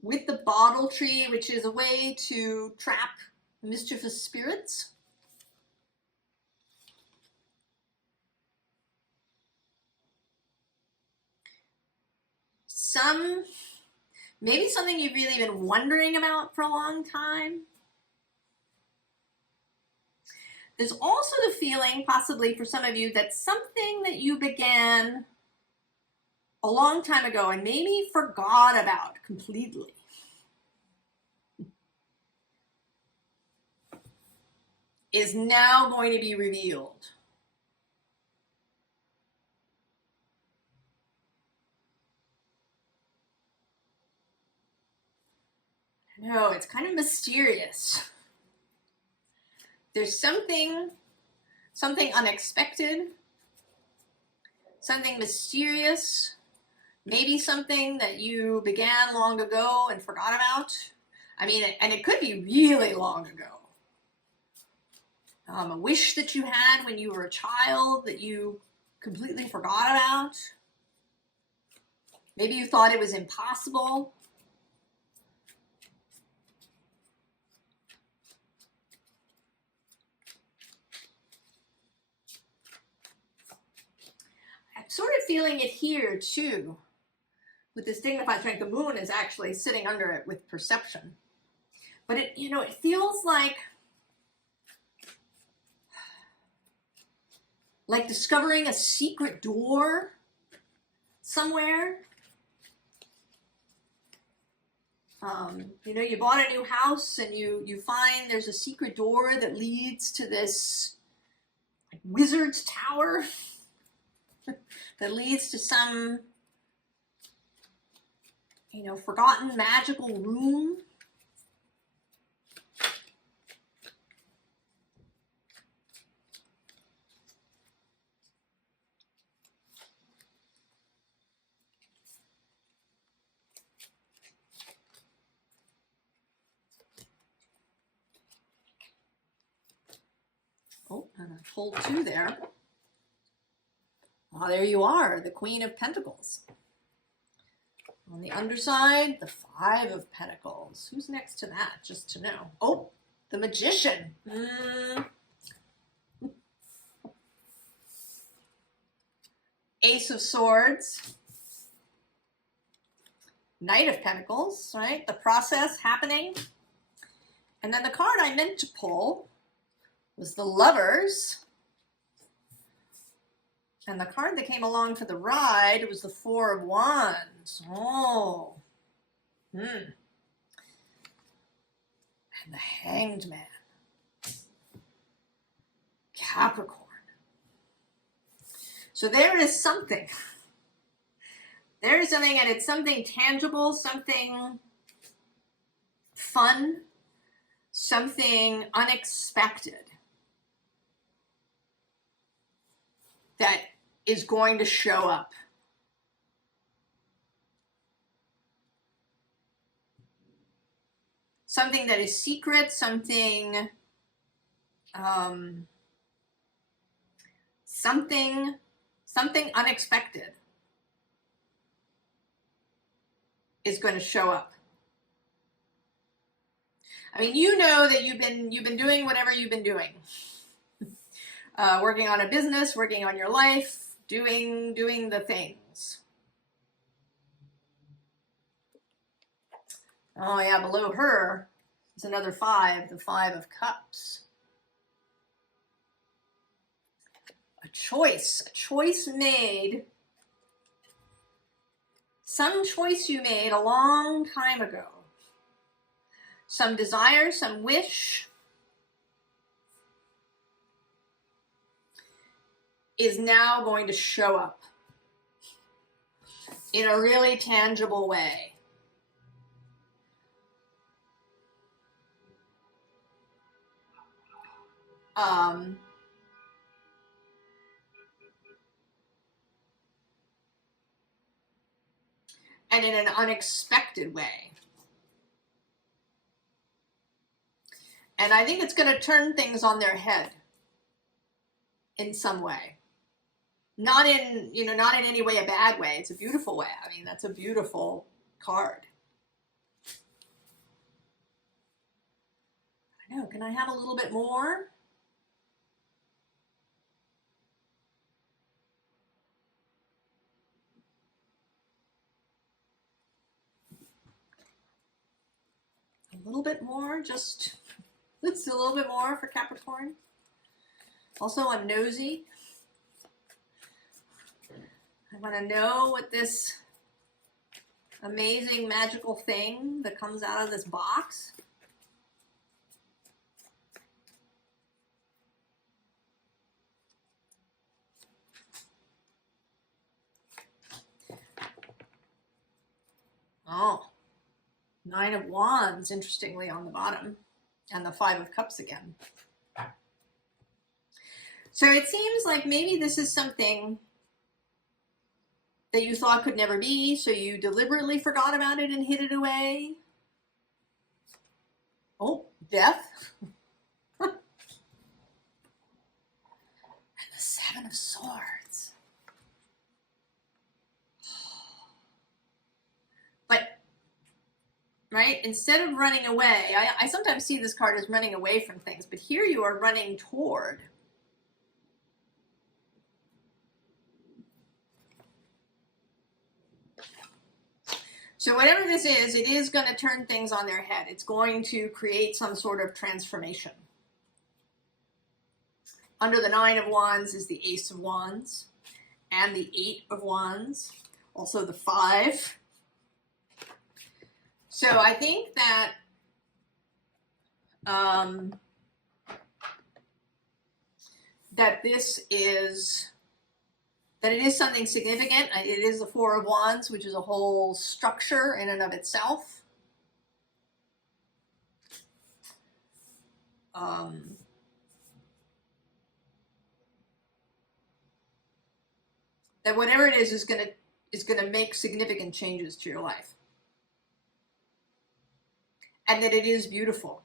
with the bottle tree, which is a way to trap mischievous spirits. Maybe something you've really been wondering about for a long time. There's also the feeling, possibly for some of you, that something that you began a long time ago and maybe forgot about completely is now going to be revealed. No, it's kind of mysterious. There's something unexpected, something mysterious, maybe something that you began long ago and forgot about. I mean, and it could be really long ago. A wish that you had when you were a child that you completely forgot about. Maybe you thought it was impossible. I'm sort of feeling it here too. With this dignified strength, the moon is actually sitting under it with perception. But it, you know, it feels like discovering a secret door somewhere. You know, you bought a new house and you find there's a secret door that leads to this like wizard's tower that leads to some, you know, forgotten magical room. Oh, and I pulled two there. Oh, there you are, the Queen of Pentacles. On the underside, the Five of Pentacles. Who's next to that, just to know? Oh, the Magician. Ace of Swords. Knight of Pentacles, right? The process happening. And then the card I meant to pull was the Lovers. And the card that came along for the ride was the Four of Wands. Oh. And the Hanged Man. Capricorn. So there is something. There is something, and it's something tangible, something fun, something unexpected that is going to show up. Something that is secret, something unexpected is going to show up. I mean, you know that you've been doing whatever you've been doing. Working on a business, working on your life, doing the things. Oh yeah, below her is another five, the Five of Cups. A choice made. Some choice you made a long time ago. Some desire, some wish, is now going to show up in a really tangible way. And in an unexpected way. And I think it's going to turn things on their head in some way. Not in, you know, not in any way a bad way. It's a beautiful way. I mean, that's a beautiful card. I know, can I have a little bit more? A little bit more, just a little bit more for Capricorn. Also, I'm nosy. I want to know what this amazing magical thing that comes out of this box. Oh, Nine of Wands, interestingly, on the bottom, and the Five of Cups again. So it seems like maybe this is something that you thought could never be, so you deliberately forgot about it and hid it away. Oh, Death. And the Seven of Swords. But, right, instead of running away, I sometimes see this card as running away from things, but here you are running toward. So whatever this is, it is going to turn things on their head. It's going to create some sort of transformation. Under the Nine of Wands is the Ace of Wands and the Eight of Wands, also the Five. So I think that that it is something significant. It is the Four of Wands, which is a whole structure in and of itself. That whatever it is gonna make significant changes to your life. And that it is beautiful.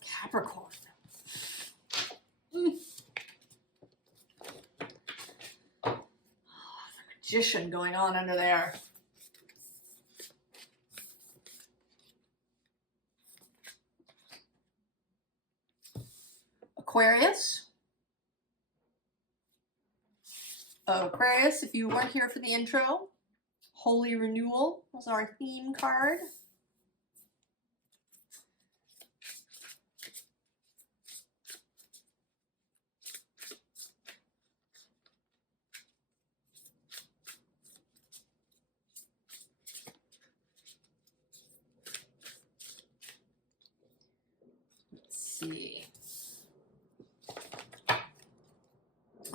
Capricorn. Oh, the magician going on under there. Aquarius. Aquarius, if you weren't here for the intro, Holy Renewal was our theme card. Let's see.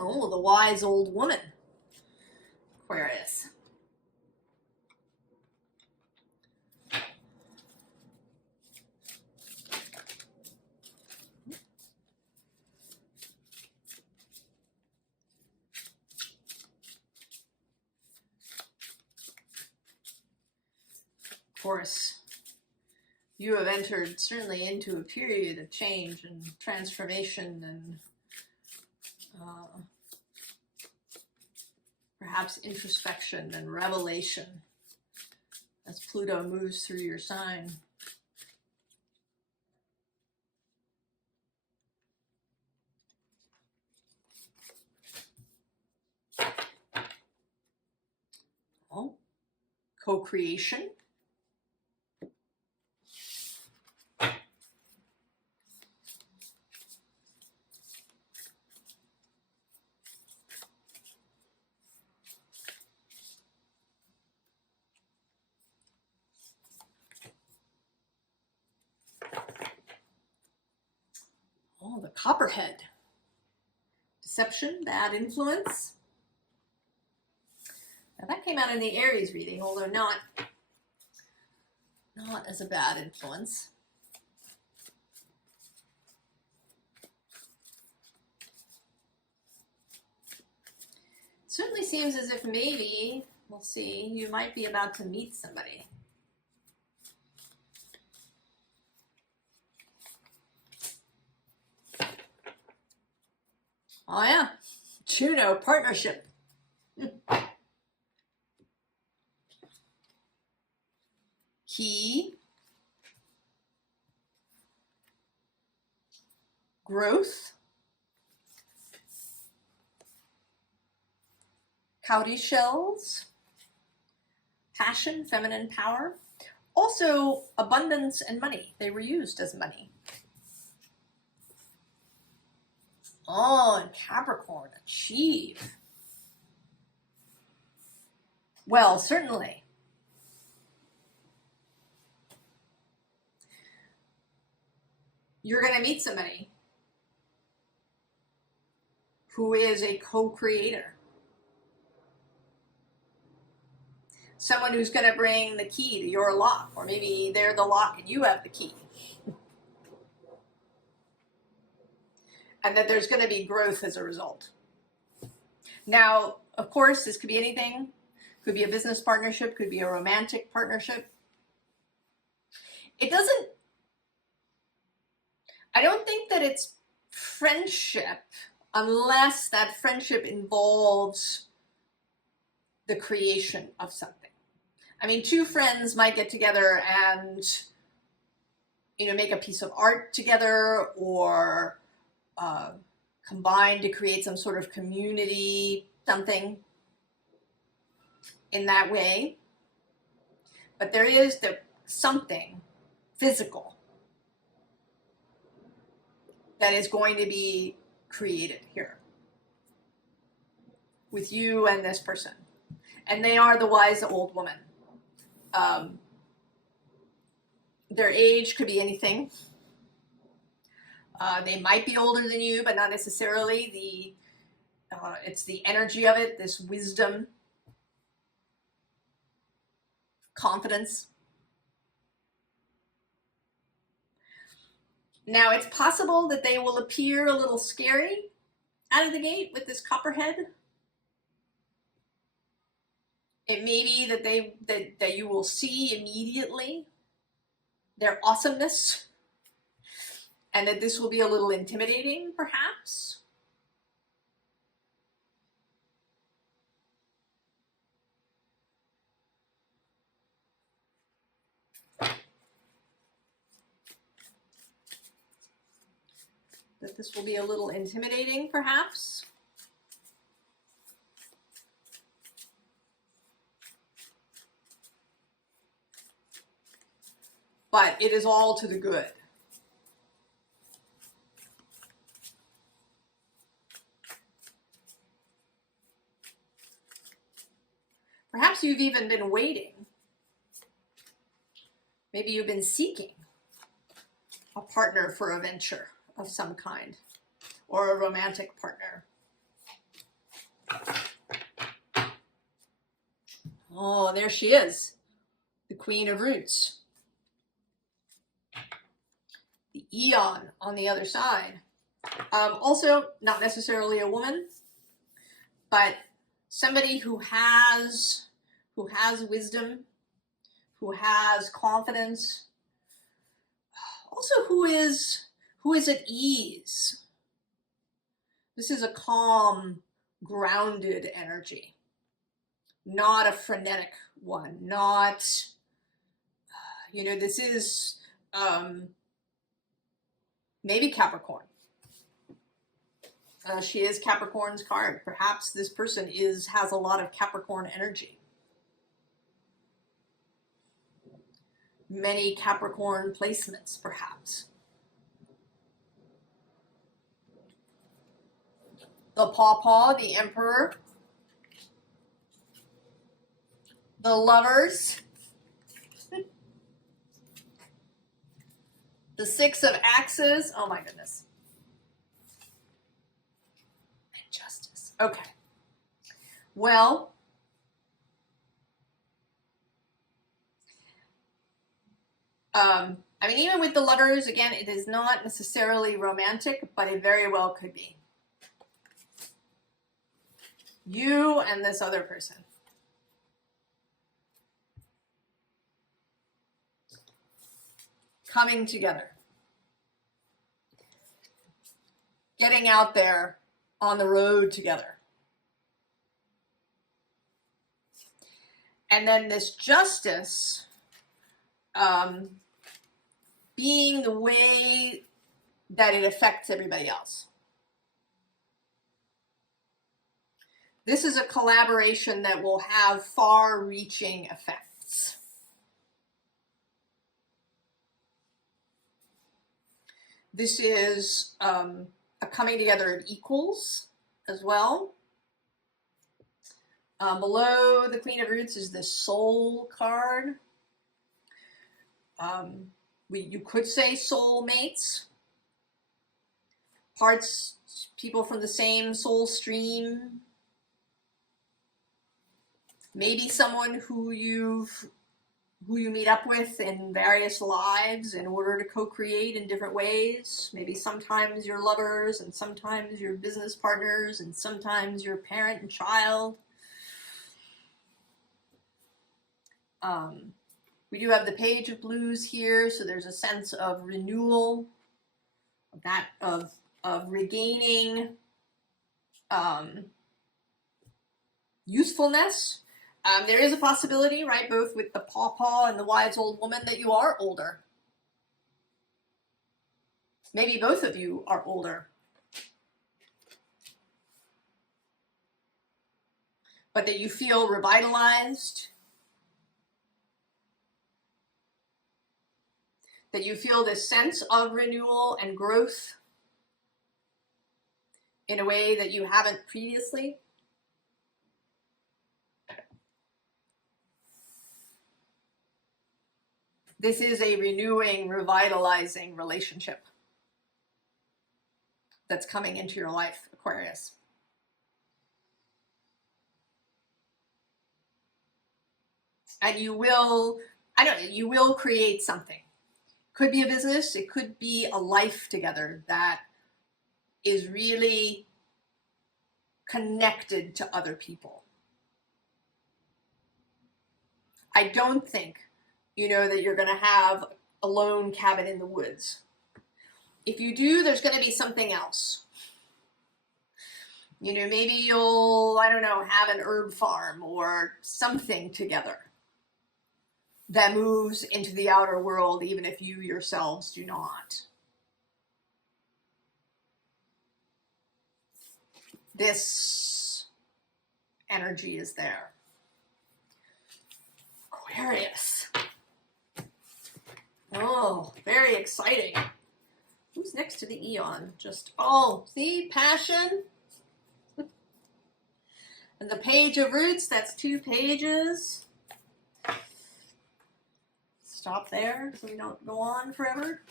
Oh, the wise old woman, Aquarius. Of course, you have entered certainly into a period of change and transformation and perhaps introspection and revelation as Pluto moves through your sign. Oh, co-creation. the Copperhead. Deception, bad influence. Now that came out in the Aries reading, although not as a bad influence. Certainly seems as if maybe, we'll see, you might be about to meet somebody. Oh yeah, Juno, partnership. Key. Growth. Cowrie shells. Passion, feminine power. Also, abundance and money. They were used as money. Oh, and Capricorn, achieve. Well, certainly. You're going to meet somebody who is a co-creator. Someone who's going to bring the key to your lock, or maybe they're the lock and you have the key. And that there's going to be growth as a result. Now, of course, this could be anything. Could be a business partnership, could be a romantic partnership. It doesn't, I don't think that it's friendship unless that friendship involves the creation of something. I mean, two friends might get together and, make a piece of art together, or combine to create some sort of community, something in that way. But there is something physical that is going to be created here with you and this person. And they are the wise old woman. Their age could be anything. They might be older than you, but not necessarily. It's the energy of it, this wisdom, confidence. Now, it's possible that they will appear a little scary out of the gate with this Copperhead. It may be that you will see immediately their awesomeness, and that this will be a little intimidating, perhaps. That this will be a little intimidating, perhaps. But it is all to the good. Perhaps you've even been waiting. Maybe you've been seeking a partner for a venture of some kind, or a romantic partner. Oh, there she is, the Queen of Roots. The Eon on the other side. Also, not necessarily a woman, but somebody who has wisdom, who has confidence, also who is at ease. This is a calm, grounded energy, not a frenetic one, not, this is maybe Capricorn. She is Capricorn's card. Perhaps this person has a lot of Capricorn energy. Many Capricorn placements, perhaps. The Pawpaw, the Emperor. The Lovers. The Six of Axes. Oh my goodness. Okay. Well, I mean, even with the Lovers, again, it is not necessarily romantic, but it very well could be. You and this other person. Coming together. Getting out there on the road together. And then this Justice being the way that it affects everybody else. This is a collaboration that will have far-reaching effects. This is a coming together of equals as well. Below the Queen of Roots is the Soul card. You could say soulmates. People from the same soul stream. Maybe someone who you meet up with in various lives in order to co-create in different ways. Maybe sometimes you're lovers, and sometimes you're business partners, and sometimes you're parent and child. We do have the Page of Blues here, so there's a sense of renewal, of regaining usefulness. There is a possibility, right, both with the pawpaw and the wise old woman, that you are older. Maybe both of you are older. But that you feel revitalized. That you feel this sense of renewal and growth in a way that you haven't previously. This is a renewing, revitalizing relationship that's coming into your life, Aquarius. And you will create something. Could be a business, it could be a life together that is really connected to other people. I don't think that you're going to have a lone cabin in the woods. If you do, there's going to be something else. Maybe you'll, have an herb farm or something together that moves into the outer world, even if you yourselves do not. This energy is there. Aquarius. Oh, very exciting. Who's next to the Eon? See, passion. And the Page of Roots, that's 2 pages. Stop there so we don't go on forever.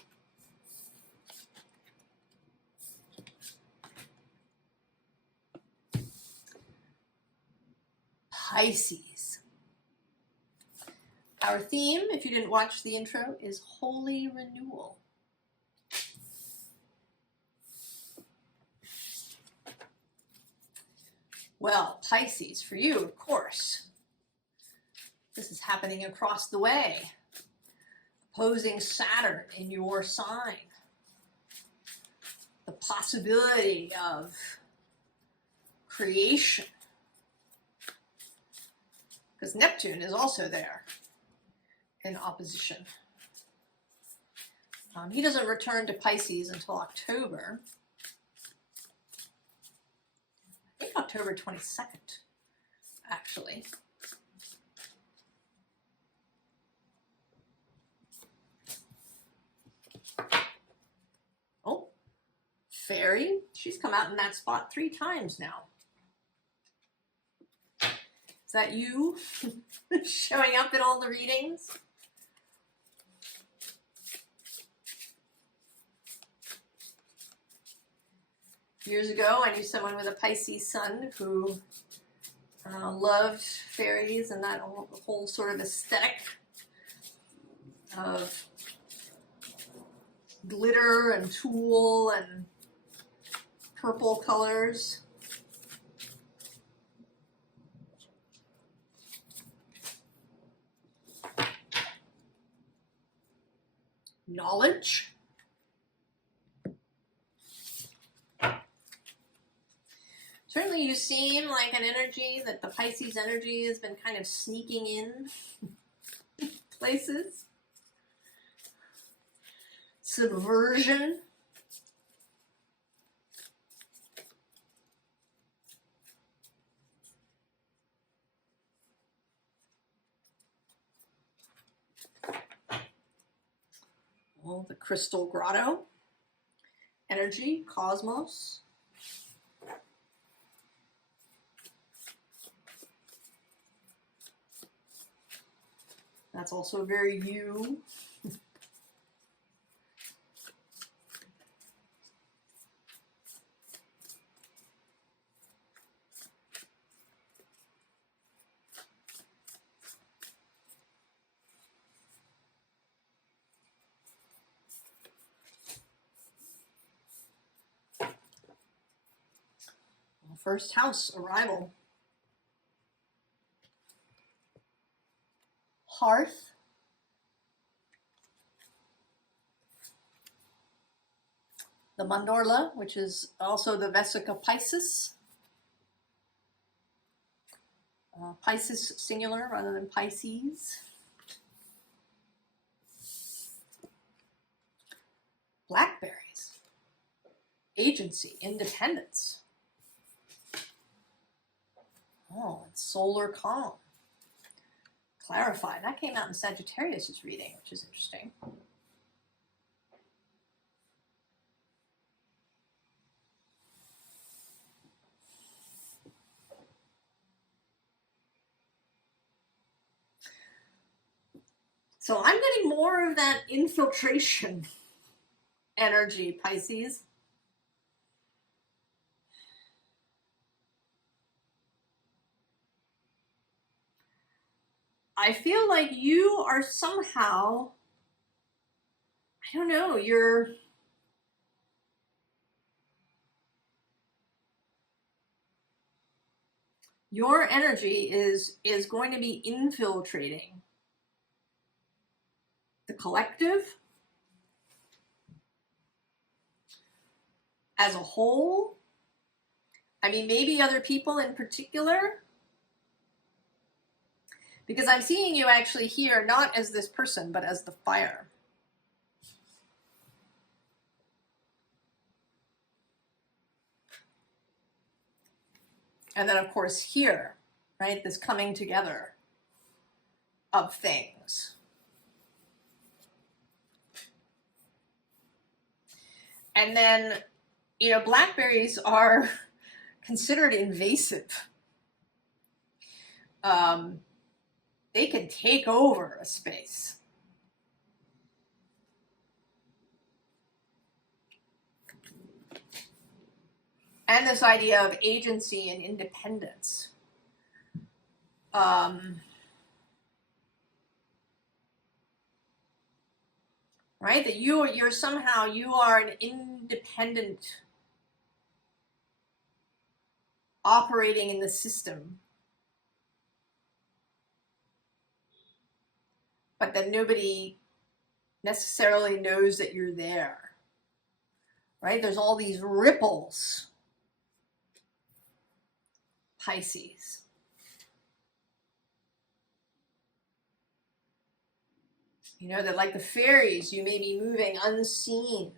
Pisces. Our theme, if you didn't watch the intro, is Holy Renewal. Well, Pisces, for you, of course, this is happening across the way. Opposing Saturn in your sign. The possibility of creation. Because Neptune is also there in opposition. He doesn't return to Pisces until October. I think October 22nd, actually. Oh, Fairy. She's come out in that spot 3 times now. Is that you showing up in all the readings? Years ago, I knew someone with a Pisces sun who loved fairies and that whole sort of aesthetic of glitter and tulle and purple colors. Knowledge. Certainly you seem like an energy that the Pisces energy has been kind of sneaking in places. Subversion. Well, the crystal grotto. Energy, cosmos. That's also very you. First house, arrival. Hearth. The mandorla, which is also the Vesica Pisces. Pisces singular rather than Pisces. Blackberries. Agency, independence. Oh, and solar calm. Clarify. That came out in Sagittarius' reading, which is interesting. So I'm getting more of that infiltration energy, Pisces. I feel like you are somehow, I don't know, your energy is going to be infiltrating the collective as a whole. I mean, maybe other people in particular, because I'm seeing you actually here not as this person, but as the fire. And then, of course, here, right, this coming together of things. And then, you know, blackberries are considered invasive. They can take over a space. And this idea of agency and independence. Right? That you're somehow, you are an independent operating in the system. But that nobody necessarily knows that you're there. Right? There's all these ripples. Pisces. You know, that like the fairies, you may be moving unseen.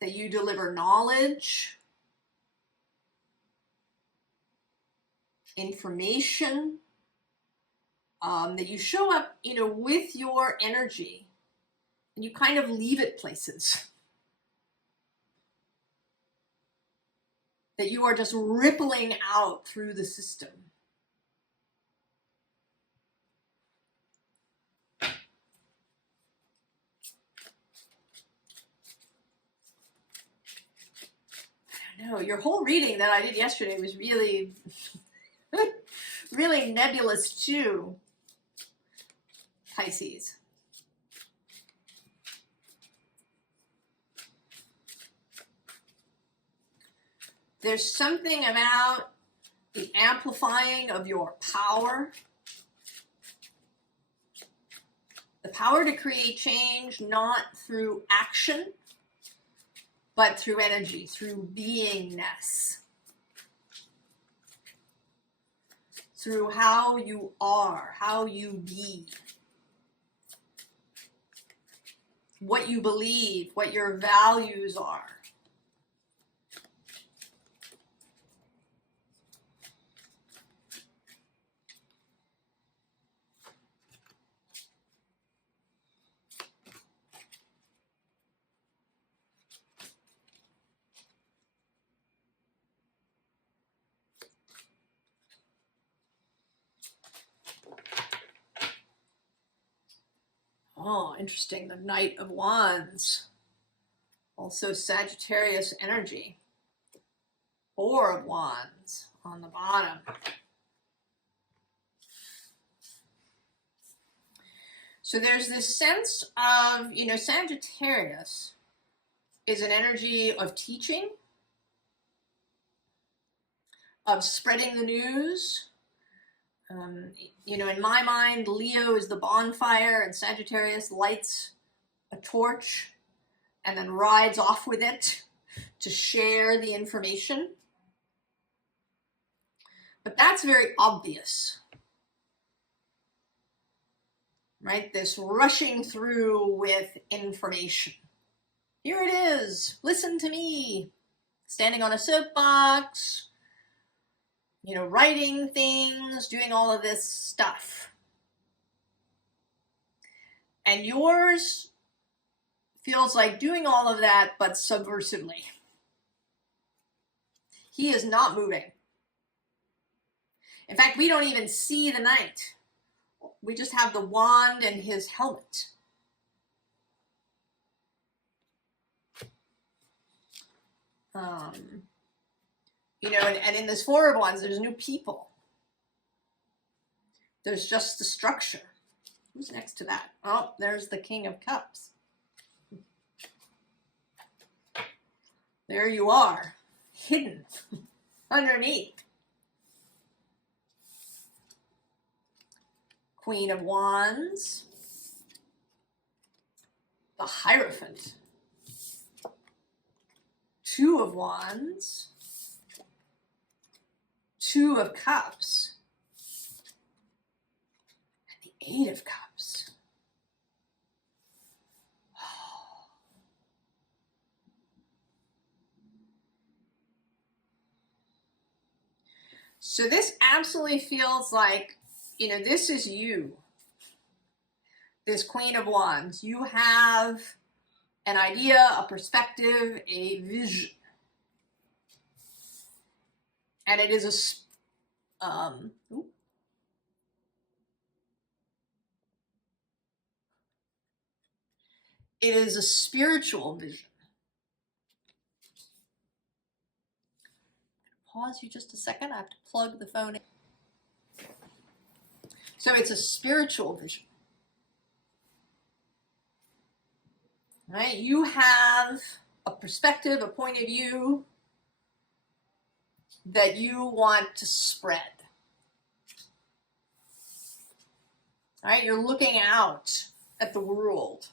That you deliver knowledge, information, that you show up, you know, with your energy, and you kind of leave it places. That you are just rippling out through the system. I know, your whole reading that I did yesterday was really, really nebulous too, Pisces. There's something about the amplifying of your power. The power to create change, not through action, but through energy, through beingness. Through how you are, how you be. What you believe, what your values are. Oh, interesting. The Knight of Wands. Also Sagittarius energy. Four of Wands on the bottom. So there's this sense of, you know, Sagittarius is an energy of teaching, of spreading the news. You know, in my mind, Leo is the bonfire and Sagittarius lights a torch and then rides off with it to share the information. But that's very obvious, right? This rushing through with information. Here it is, listen to me. Standing on a soapbox, you know, writing things, doing all of this stuff. And yours feels like doing all of that, but subversively. He is not moving. In fact, we don't even see the knight. We just have the wand and his helmet. You know, and in this Four of Wands, there's new people. There's just the structure. Who's next to that? Oh, there's the King of Cups. There you are, hidden underneath. Queen of Wands. The Hierophant. Two of Wands. Two of Cups. And the Eight of Cups. So this absolutely feels like, you know, this is you. This Queen of Wands. You have an idea, a perspective, a vision. And it is it is a spiritual vision. Pause you just a second. I have to plug the phone in. So it's a spiritual vision. Right? You have a perspective, a point of view that you want to spread. All right? You're looking out at the world.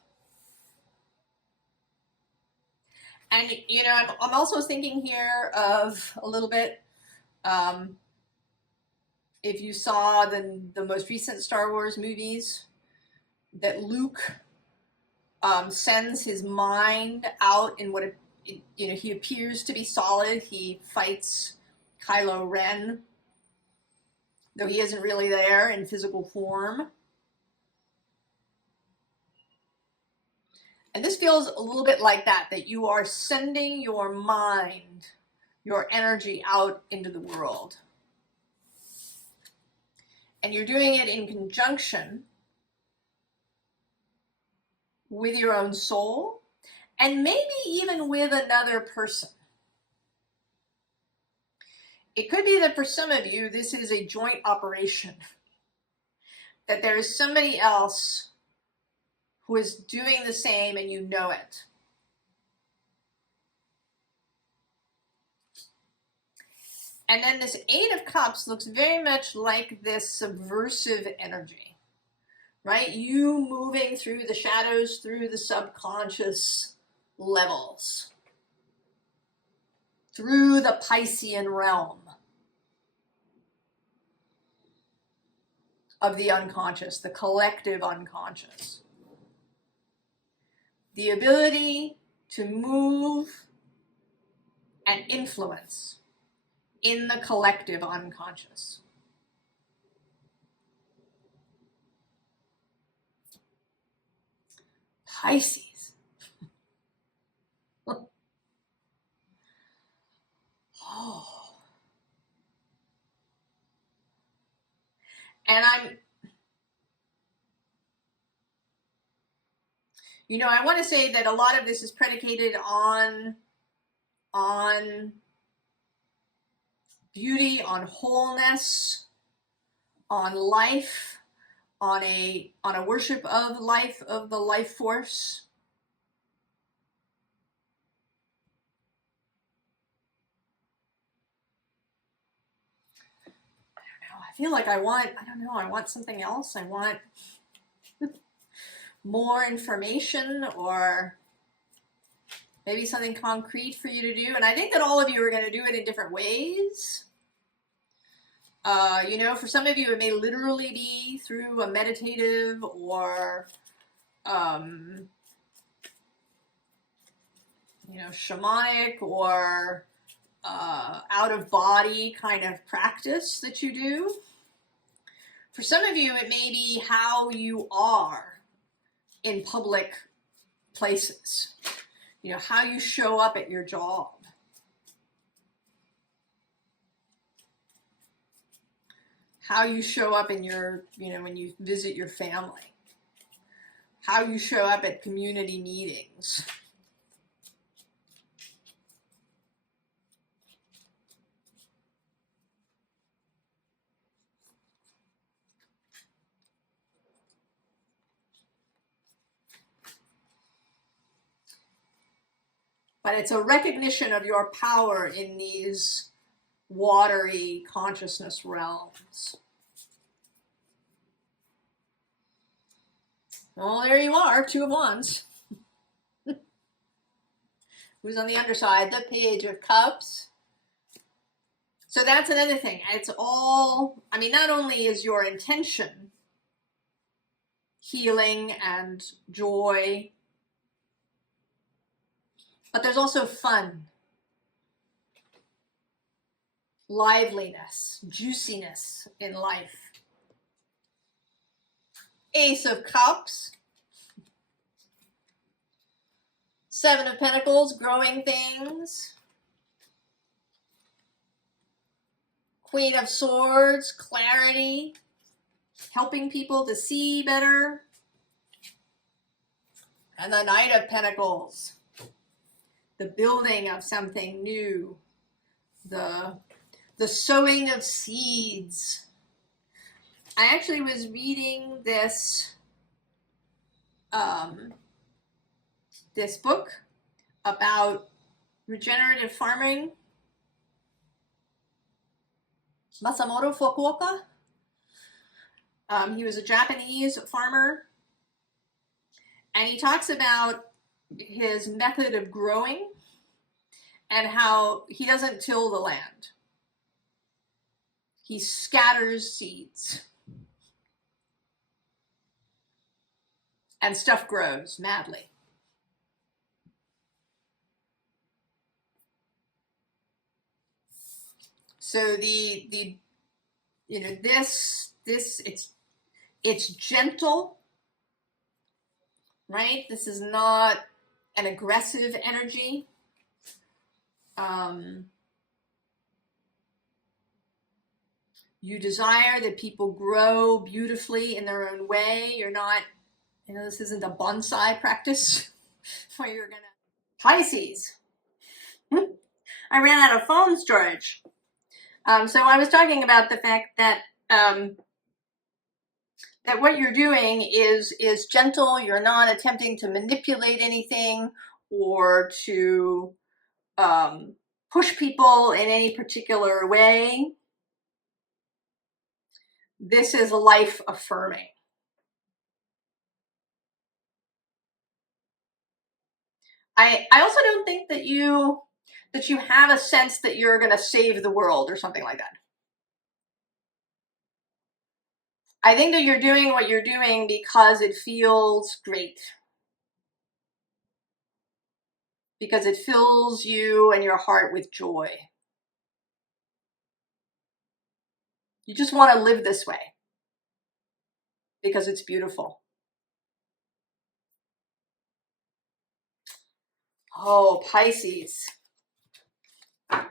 And, you know, I'm also thinking here of a little bit, if you saw the most recent Star Wars movies, that Luke sends his mind out in what, you know, he appears to be solid. He fights Kylo Ren, though he isn't really there in physical form. And this feels a little bit like that you are sending your mind, your energy out into the world. And you're doing it in conjunction with your own soul, and maybe even with another person. It could be that for some of you, this is a joint operation, that there is somebody else who is doing the same and you know it. And then this Eight of Cups looks very much like this subversive energy, right? You moving through the shadows, through the subconscious levels, through the Piscean realm of the unconscious, the collective unconscious. The ability to move and influence in the collective unconscious. Pisces. Oh. And I want to say that a lot of this is predicated on beauty, on wholeness, on life, on a worship of life, of the life force. I don't know. I feel like I want something else. I want more information, or maybe something concrete for you to do. And I think that all of you are going to do it in different ways. For some of you, it may literally be through a meditative or, shamanic or out of body kind of practice that you do. For some of you, it may be how you are in public places. How you show up at your job. How you show up in your, when you visit your family. How you show up at community meetings. But it's a recognition of your power in these watery consciousness realms. Well, there you are, Two of Wands. Who's on the underside? The Page of Cups. So that's another thing. It's all, not only is your intention healing and joy, but there's also fun, liveliness, juiciness in life. Ace of Cups. Seven of Pentacles, growing things. Queen of Swords, clarity, helping people to see better. And the Knight of Pentacles, the building of something new, the sowing of seeds. I actually was reading this this book about regenerative farming. Masamoto Fukuoka. He was a Japanese farmer, and he talks about his method of growing and how he doesn't till the land. He scatters seeds. And stuff grows madly. So it's gentle, right? This is not an aggressive energy. You desire that people grow beautifully in their own way. You're not, this isn't a bonsai practice where you're gonna. Pisces. I ran out of phone storage. So I was talking about the fact that that what you're doing is gentle. You're not attempting to manipulate anything or to push people in any particular way. This is life affirming. I also don't think that you have a sense that you're going to save the world or something like that. I think that you're doing what you're doing because it feels great. Because it fills you and your heart with joy. You just want to live this way because it's beautiful. Oh, Pisces. I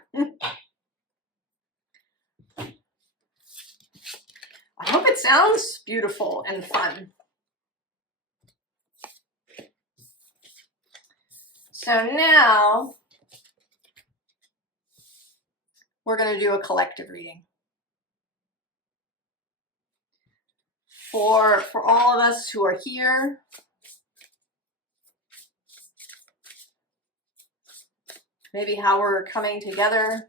hope it sounds beautiful and fun. So now we're going to do a collective reading. For all of us who are here, maybe how we're coming together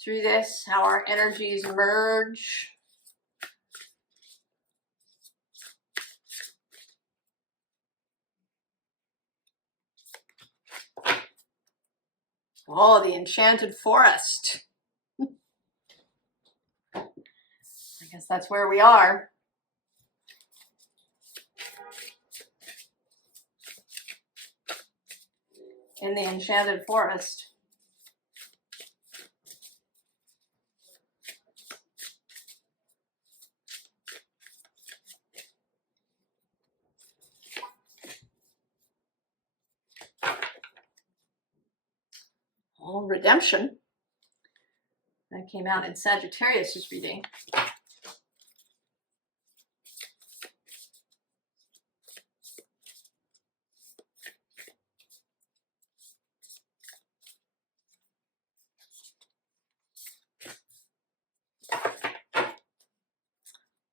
through this, how our energies merge. Oh, the Enchanted Forest. I guess that's where we are. In the Enchanted Forest. Oh, redemption. That came out in Sagittarius' reading.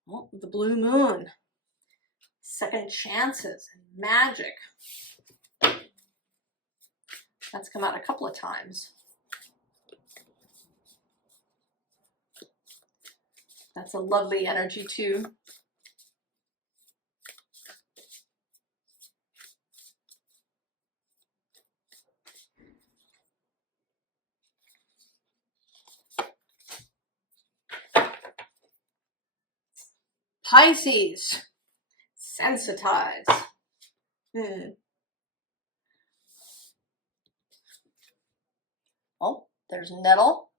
Oh, the blue moon. Second chances and magic. That's come out a couple of times. That's a lovely energy too. Pisces. Sensitize. Oh, there's nettle.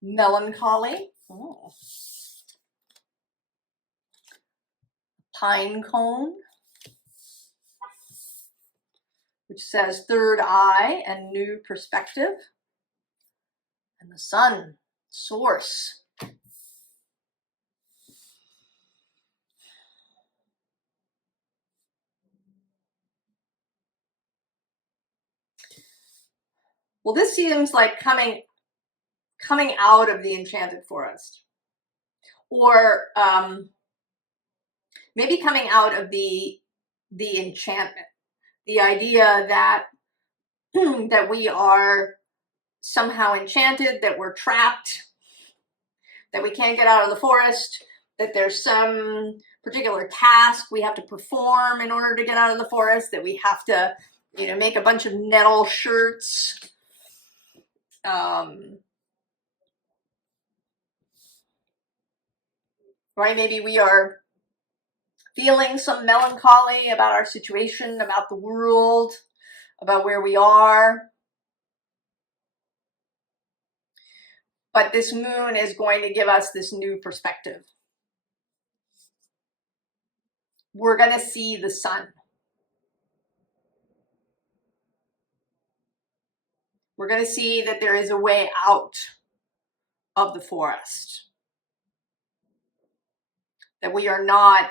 Melancholy. Oh. Pine cone, which says third eye and new perspective. And the sun, source. Well, this seems like coming out of the Enchanted Forest, or maybe coming out of the enchantment, the idea that that we are somehow enchanted, that we're trapped, that we can't get out of the forest, that there's some particular task we have to perform in order to get out of the forest, that we have to, make a bunch of nettle shirts. Right? Maybe we are feeling some melancholy about our situation, about the world, about where we are. But this moon is going to give us this new perspective. We're going to see the sun. We're going to see that there is a way out of the forest. That we are not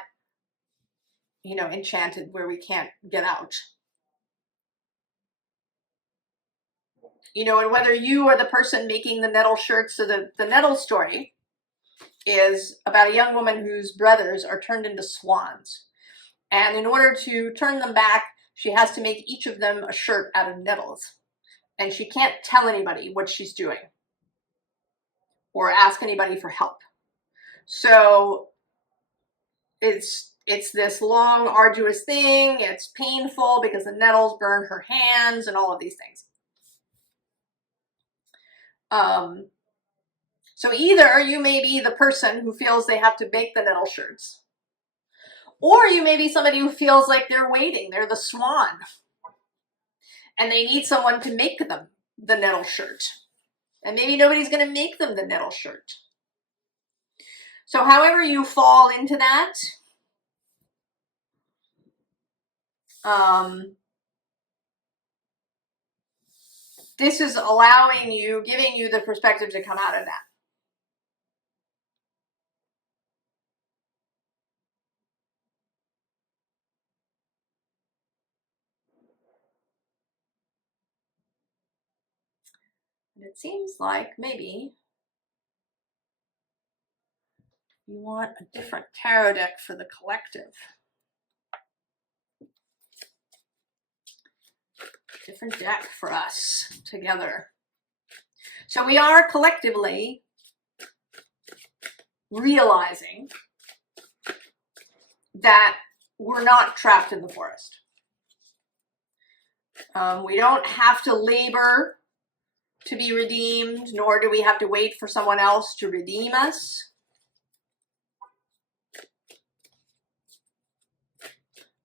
you know, Enchanted, where we can't get out. You know, and whether you are the person making the nettle shirts. So the nettle story is about a young woman whose brothers are turned into swans. And in order to turn them back, she has to make each of them a shirt out of nettles. And she can't tell anybody what she's doing or ask anybody for help. So it's this long, arduous thing. It's painful because the nettles burn her hands and all of these things. So either you may be the person who feels they have to make the nettle shirts, or you may be somebody who feels like they're waiting. They're the swan. And they need someone to make them the nettle shirt. And maybe nobody's going to make them the nettle shirt. So however you fall into that, this is allowing you, giving you the perspective to come out of that. And it seems like maybe you want a different tarot deck for the collective. Different deck for us together. So we are collectively realizing that we're not trapped in the forest. We don't have to labor to be redeemed, nor do we have to wait for someone else to redeem us.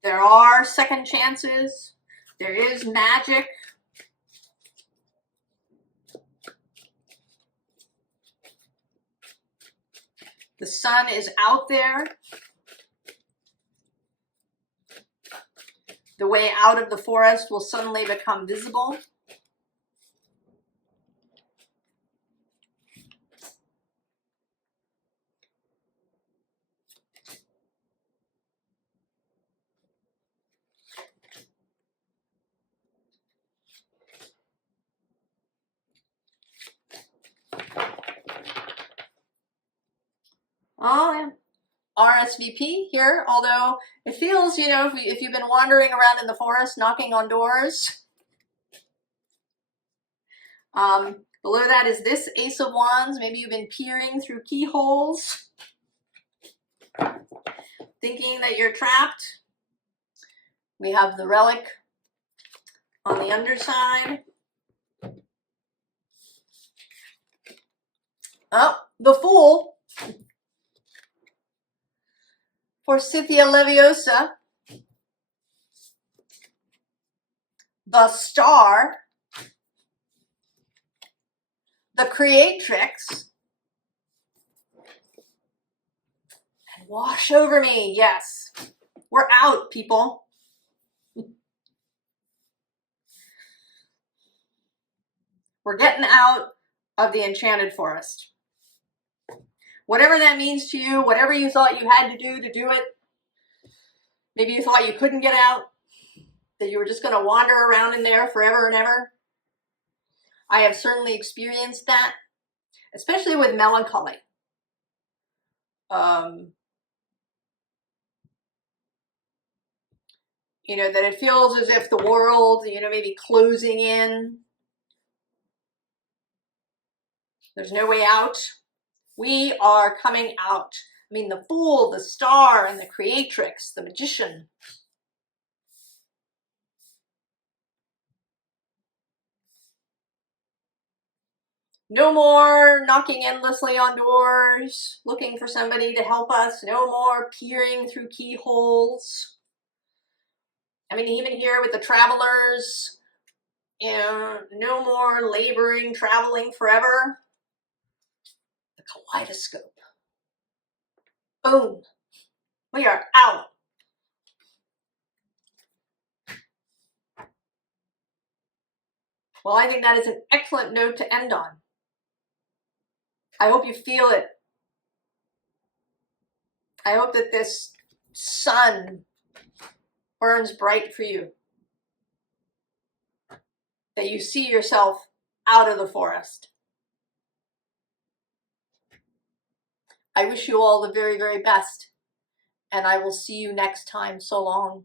There are second chances. There is magic. The sun is out there. The way out of the forest will suddenly become visible. Oh, yeah. RSVP here, although it feels, you know, if you've been wandering around in the forest knocking on doors. Below that is this Ace of Wands. Maybe you've been peering through keyholes, thinking that you're trapped. We have the relic on the underside. Oh, the Fool. Forsythia Leviosa. The Star. The Creatrix. And Wash Over Me. Yes. We're out, people. We're getting out of the enchanted forest. Whatever that means to you, whatever you thought you had to do it. Maybe you thought you couldn't get out, that you were just going to wander around in there forever and ever. I have certainly experienced that, especially with melancholy. You know, that it feels as if the world, you know, maybe closing in. There's no way out. We are coming out. I mean, the Fool, the Star, and the Creatrix, the Magician. No more knocking endlessly on doors, looking for somebody to help us. No more peering through keyholes. I mean, even here with the travelers, you know, no more laboring, traveling forever. The kaleidoscope. Boom. We are out. Well, I think that is an excellent note to end on. I hope you feel it. I hope that this sun burns bright for you, that you see yourself out of the forest. I wish you all the very, very best, and I will see you next time. So long.